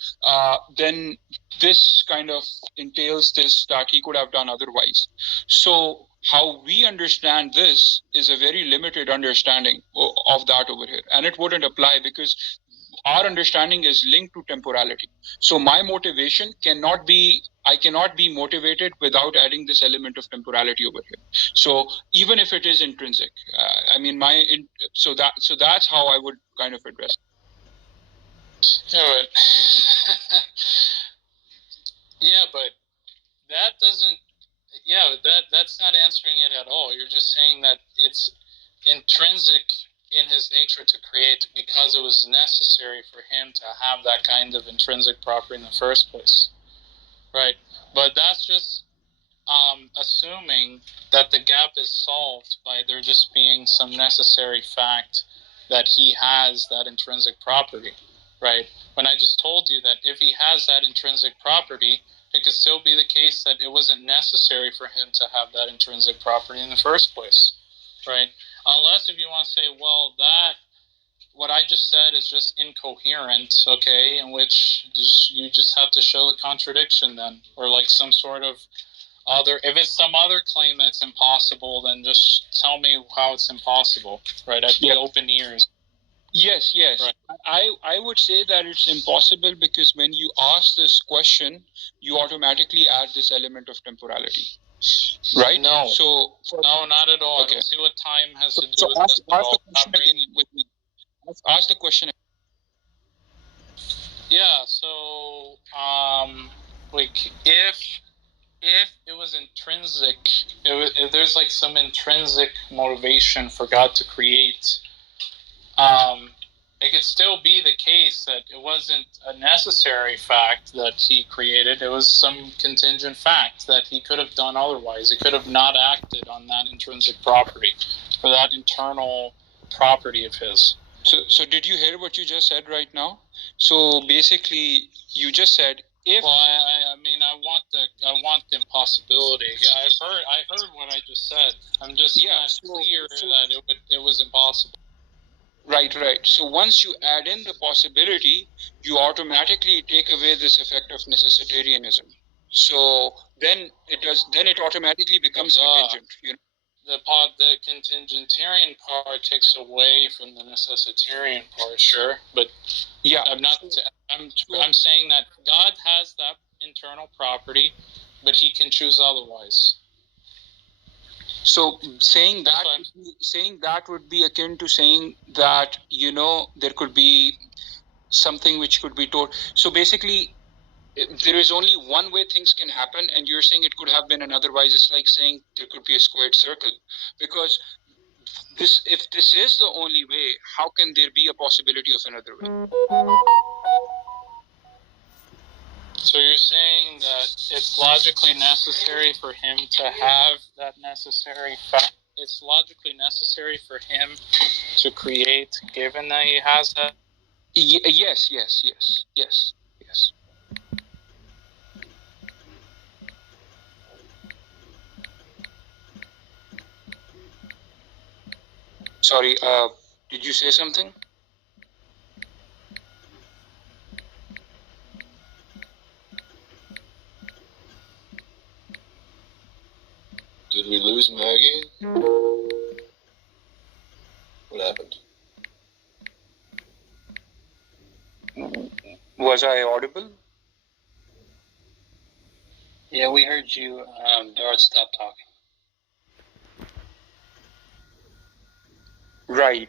then this kind of entails this that he could have done otherwise. So how we understand this is a very limited understanding of that over here. And it wouldn't apply because our understanding is linked to temporality. So my motivation I cannot be motivated without adding this element of temporality over here. So even if it is intrinsic, so that's how I would kind of address it. But that doesn't. That's not answering it at all. You're just saying that it's intrinsic in his nature to create because it was necessary for him to have that kind of intrinsic property in the first place, right? But that's just assuming that the gap is solved by there just being some necessary fact that he has that intrinsic property, right? When I just told you that if he has that intrinsic property, it could still be the case that it wasn't necessary for him to have that intrinsic property in the first place, right? Unless if you want to say, well, that what I just said is just incoherent, okay, in which you just have to show the contradiction then, or like some sort of other, if it's some other claim that's impossible, then just tell me how it's impossible, right? I'd be open ears. Yes. Right. I would say that it's impossible because when you ask this question, you automatically add this element of temporality. Right? No. No, not at all. Okay. I don't see what time has to do with this at all. Ask the question again. Yeah, so like if it was intrinsic, if there's like some intrinsic motivation for God to create, it could still be the case that it wasn't a necessary fact that he created. It was some contingent fact that he could have done otherwise. He could have not acted on that intrinsic property or that internal property of his. So did you hear what you just said right now? So basically, you just said if. Well, I want the impossibility. Yeah, I heard what I just said. I'm just not clear that it was impossible. Right. So once you add in the possibility, you automatically take away this effect of necessitarianism. So then it automatically becomes contingent. You know? The contingentarian part takes away from the necessitarian part, sure, but yeah, I'm saying that God has that internal property, but he can choose otherwise. So saying that would be akin to saying that, you know, there could be something which could be told. So basically, there is only one way things can happen, and you're saying it could have been anotherwise. It's like saying there could be a squared circle, because if this is the only way, how can there be a possibility of another way? So you're saying that it's logically necessary for him to have that necessary fact it's logically necessary for him to create, given that he has that? Yes. Sorry, did you say something? Did we lose Maggie? What happened? Was I audible? Yeah, we heard you. Darth stopped talking. Right.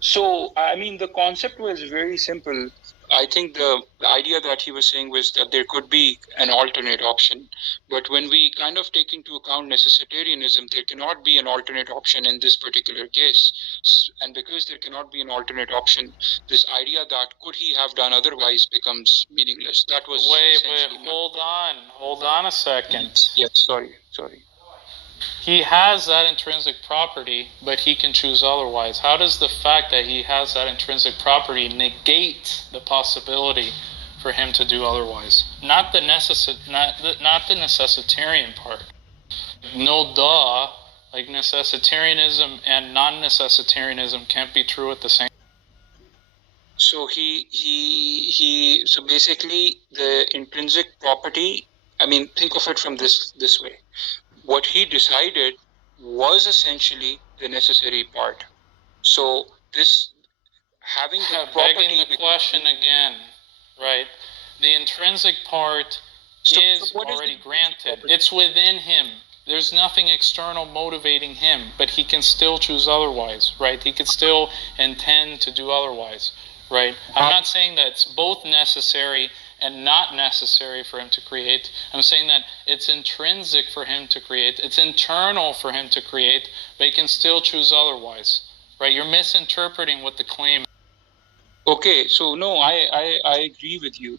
So, I mean, the concept was very simple. I think the idea that he was saying was that there could be an alternate option. But when we kind of take into account necessitarianism, there cannot be an alternate option in this particular case. And because there cannot be an alternate option, this idea that could he have done otherwise becomes meaningless. That was Wait, hold on a second. Yes, sorry. He has that intrinsic property, but he can choose otherwise. How does the fact that he has that intrinsic property negate the possibility for him to do otherwise? Not the necessitarian part. No duh. Like necessitarianism and non-necessitarianism can't be true at the same time. So so basically the intrinsic property, I mean, think of it from this way. What he decided was essentially the necessary part. So this having the property... Begging the question again, right? The intrinsic part is already granted. It's within him. There's nothing external motivating him, but he can still choose otherwise, right? He could still intend to do otherwise, right? I'm not saying that it's both necessary and not necessary for him to create. I'm saying that it's intrinsic for him to create. It's internal for him to create, but he can still choose otherwise, right? You're misinterpreting what the claim is. Okay, so no, I agree with you.